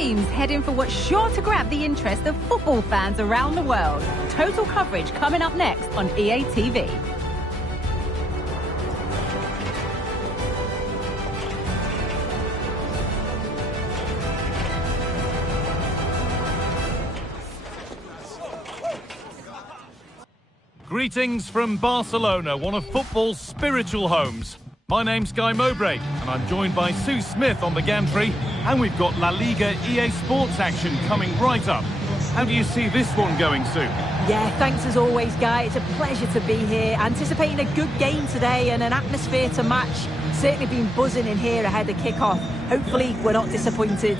teams heading for what's sure to grab the interest of football fans around the world. Total coverage coming up next on EA TV. Greetings from Barcelona, one of football's spiritual homes. My name's Guy Mowbray, and I'm joined by Sue Smith on the gantry, and we've got La Liga EA Sports action coming right up. How do you see this one going, Sue? Yeah, thanks as always, Guy. It's a pleasure to be here. Anticipating a good game today and an atmosphere to match. Certainly been buzzing in here ahead of kick-off. Hopefully, we're not disappointed.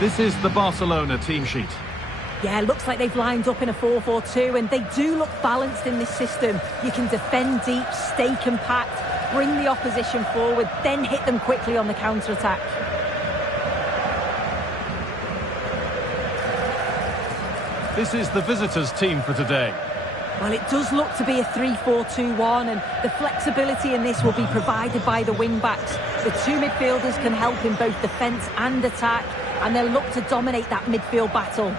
This is the Barcelona team sheet. Yeah, looks like they've lined up in a 4-4-2, and they do look balanced in this system. You can defend deep, stay compact, bring the opposition forward, then hit them quickly on the counter-attack. This is the visitors' team for today. Well, it does look to be a 3-4-2-1, and the flexibility in this will be provided by the wing-backs. The two midfielders can help in both defence and attack, and they'll look to dominate that midfield battle.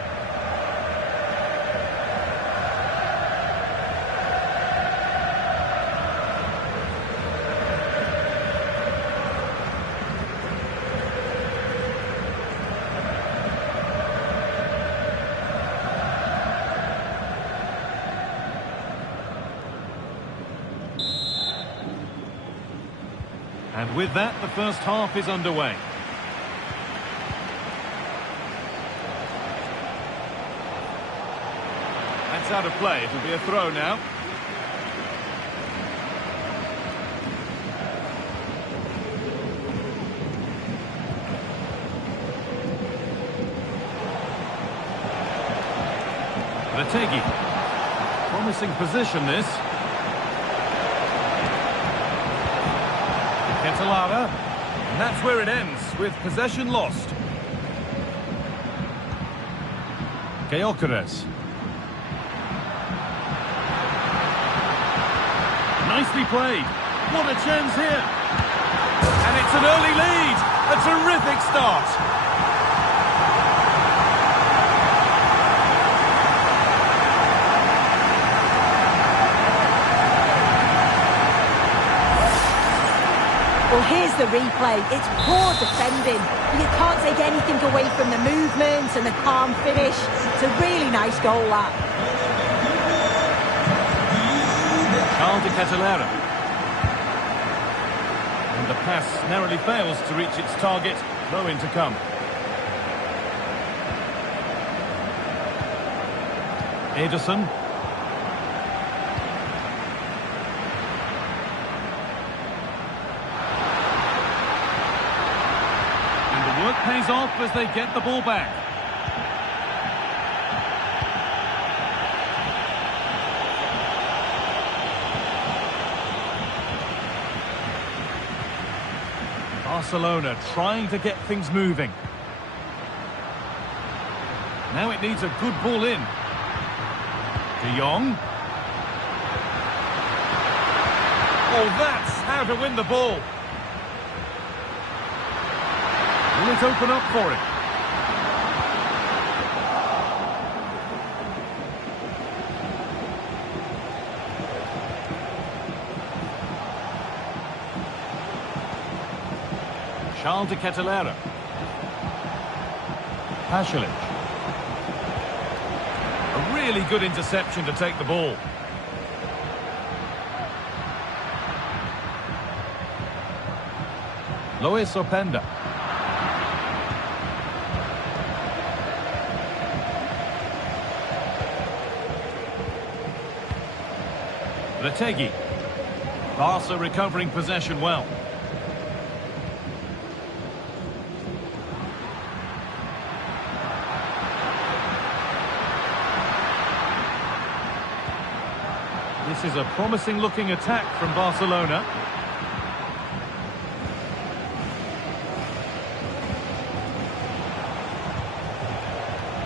And with that, the first half is underway. That's out of play. It'll be a throw now. Retegi. Promising position, this. Ketelara. And that's where it ends, with possession lost. Gyökeres. Nicely played. What a chance here. And it's an early lead. A terrific start. Well, here's the replay. It's poor defending. You can't take anything away from the movement and the calm finish. It's a really nice goal, that. Ketelara. And the pass narrowly fails to reach its target. Throw in to come. Ederson. And the work pays off as they get the ball back. Barcelona trying to get things moving. Now it needs a good ball in. De Jong. Oh, that's how to win the ball. Will it open up for him? Ketelara. Pasalic. A really good interception to take the ball. Luis Openda. Retegi. Barca recovering possession well. This is a promising looking attack from Barcelona.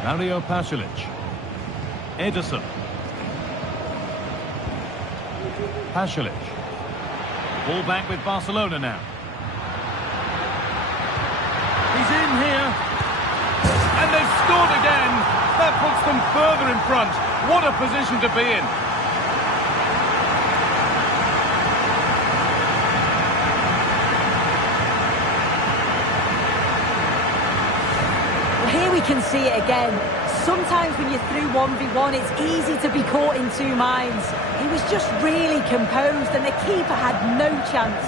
Mario Pasalic. Ederson. Pasalic. Ball back with Barcelona now. He's in here. And they've scored again. That puts them further in front. What a position to be in. Here we can see it again. Sometimes when you're through 1v1, it's easy to be caught in two minds. He was just really composed and the keeper had no chance.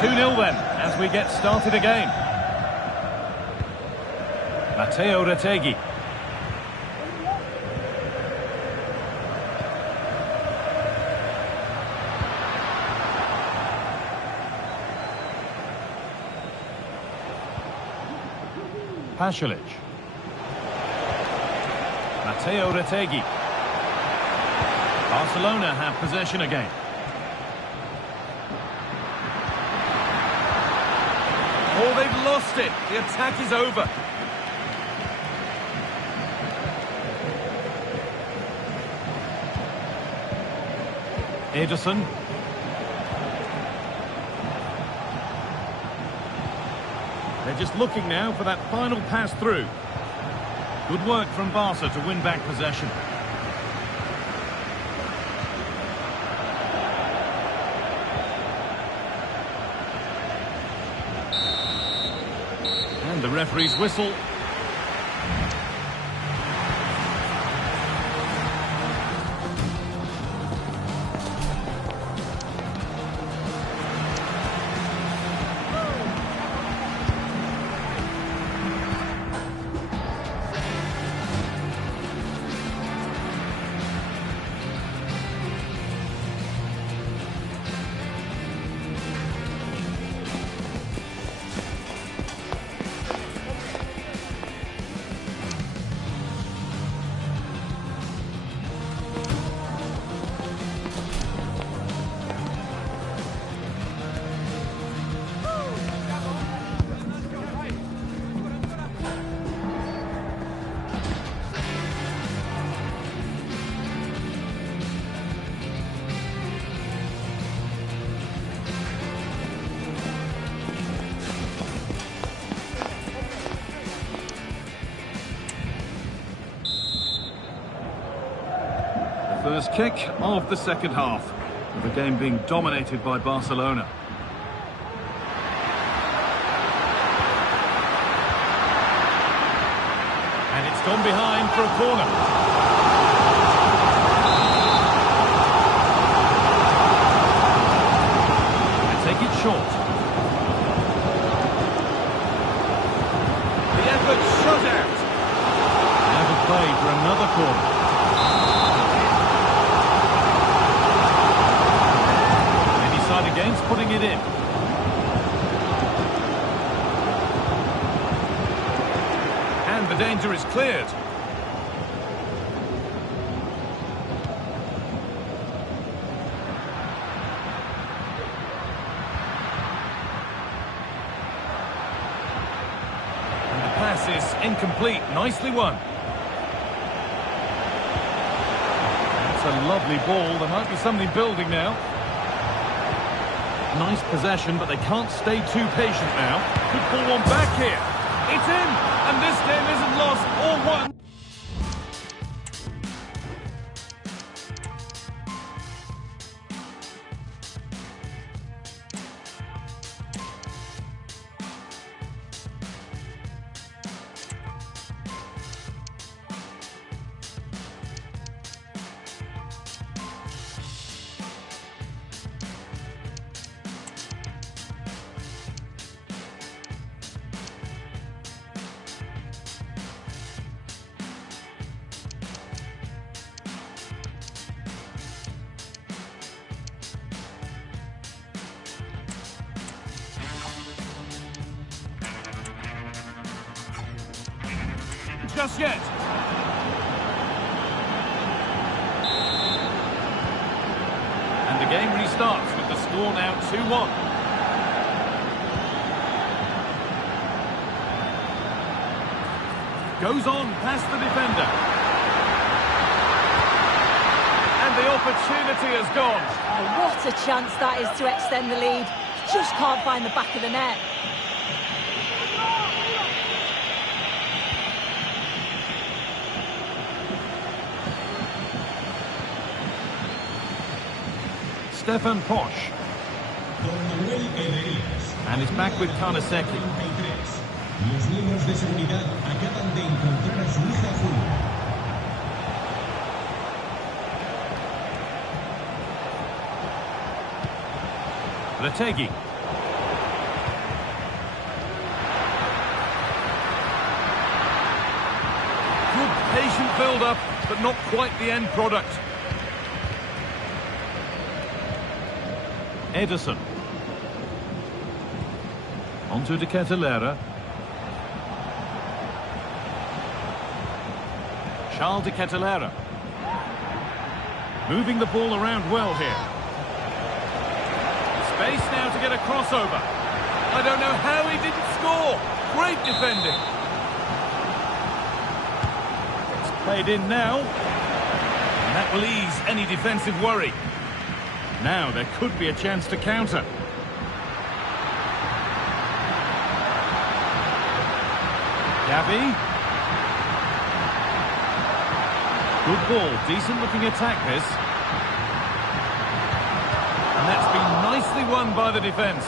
Two-nil then, as we get started again. Matteo Retegi. Pasalic. Matteo Retegi. Barcelona have possession again. Oh, they've lost it. The attack is over. Ederson. They're just looking now for that final pass through. Good work from Barca to win back possession. And the referee's whistle. First kick of the second half, with the game being dominated by Barcelona. And it's gone behind for a corner. They take it short. The effort shut out. Out of play for another corner. Against putting it in. And the danger is cleared. And the pass is incomplete. Nicely won. That's a lovely ball. There might be something building now. Nice possession, but they can't stay too patient now. Could pull one back here. It's in, and this game isn't lost or won. just yet. And the game restarts with the score now 2-1. Goes on past the defender. And the opportunity has gone. Oh, what a chance that is to extend the lead. Just can't find the back of the net. Stefan Posch. And he's back with Karnaseki. Los miembros de seguridad acaban de encontrar a su hija Julia. Retegi. Good patient build-up, but not quite the end product. Ederson. Onto De Ketelaere. Charles De Ketelaere. Moving the ball around well here. Space now to get a crossover. I don't know how he didn't score. Great defending. It's played in now. And that will ease any defensive worry. Now there could be a chance to counter. Gavi. Good ball, decent looking attack this. And that's been nicely won by the defence.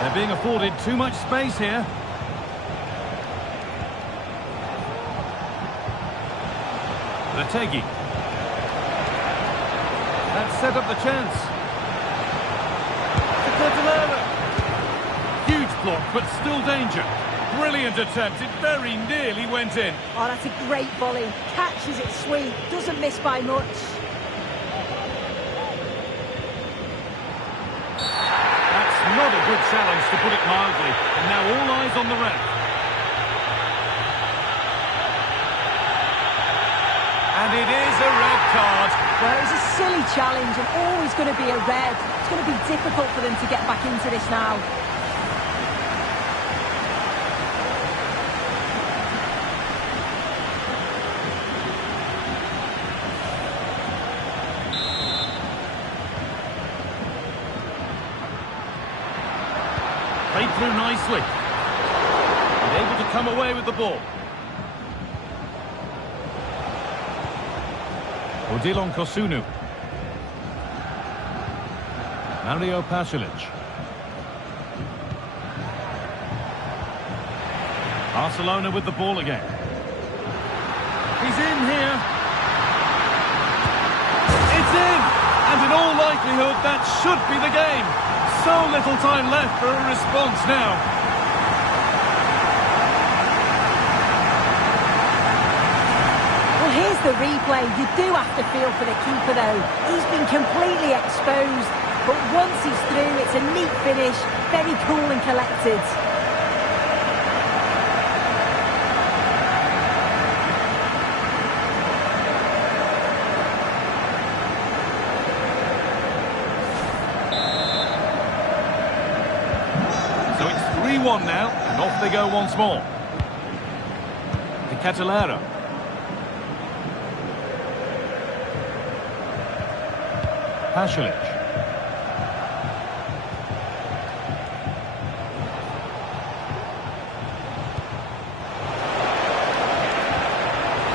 They're being afforded too much space here. Retegi. That set up the chance. De Ketelaere. Huge block, but still danger. Brilliant attempt. It very nearly went in. Oh, that's a great volley. Catches it sweet. Doesn't miss by much. That's not a good challenge, to put it mildly. And now all eyes on the ref. And it is a red card. Well, it was a silly challenge and always going to be a red. It's going to be difficult for them to get back into this now. Played through nicely. And able to come away with the ball. Odilon Kosunu. Mario Pasalic. Barcelona with the ball again. He's in here. It's in! And in all likelihood, that should be the game. So little time left for a response now. Here's the replay. You do have to feel for the keeper though. He's been completely exposed, but once he's through, it's a neat finish, very cool and collected. So it's 3-1 now, and off they go once more. De Ketelaere. Pasalic.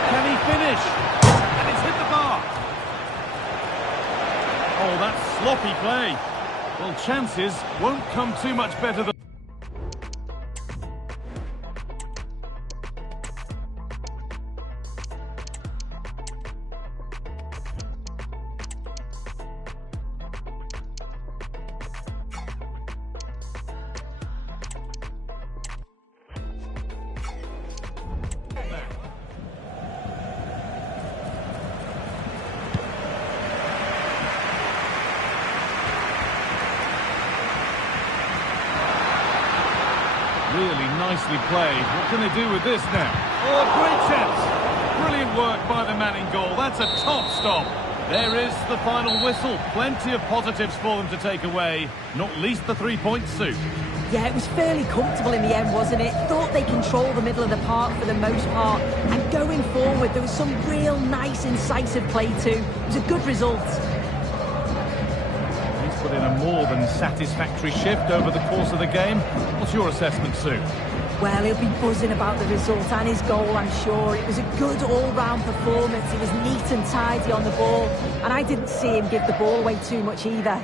Can he finish? And it's hit the bar. Oh, that's sloppy play. Well, chances won't come too much better than... nicely played. What can they do with this now? Oh, great chance! Brilliant work by the man in goal. That's a top stop. There is the final whistle. Plenty of positives for them to take away, not least the 3 points, Sue. Yeah, it was fairly comfortable in the end, wasn't it? Thought they controlled the middle of the park for the most part. And going forward, there was some real nice, incisive play too. It was a good result. He's put in a more than satisfactory shift over the course of the game. What's your assessment, Sue? Well, he'll be buzzing about the result and his goal, I'm sure. It was a good all-round performance. He was neat and tidy on the ball. And I didn't see him give the ball away too much either.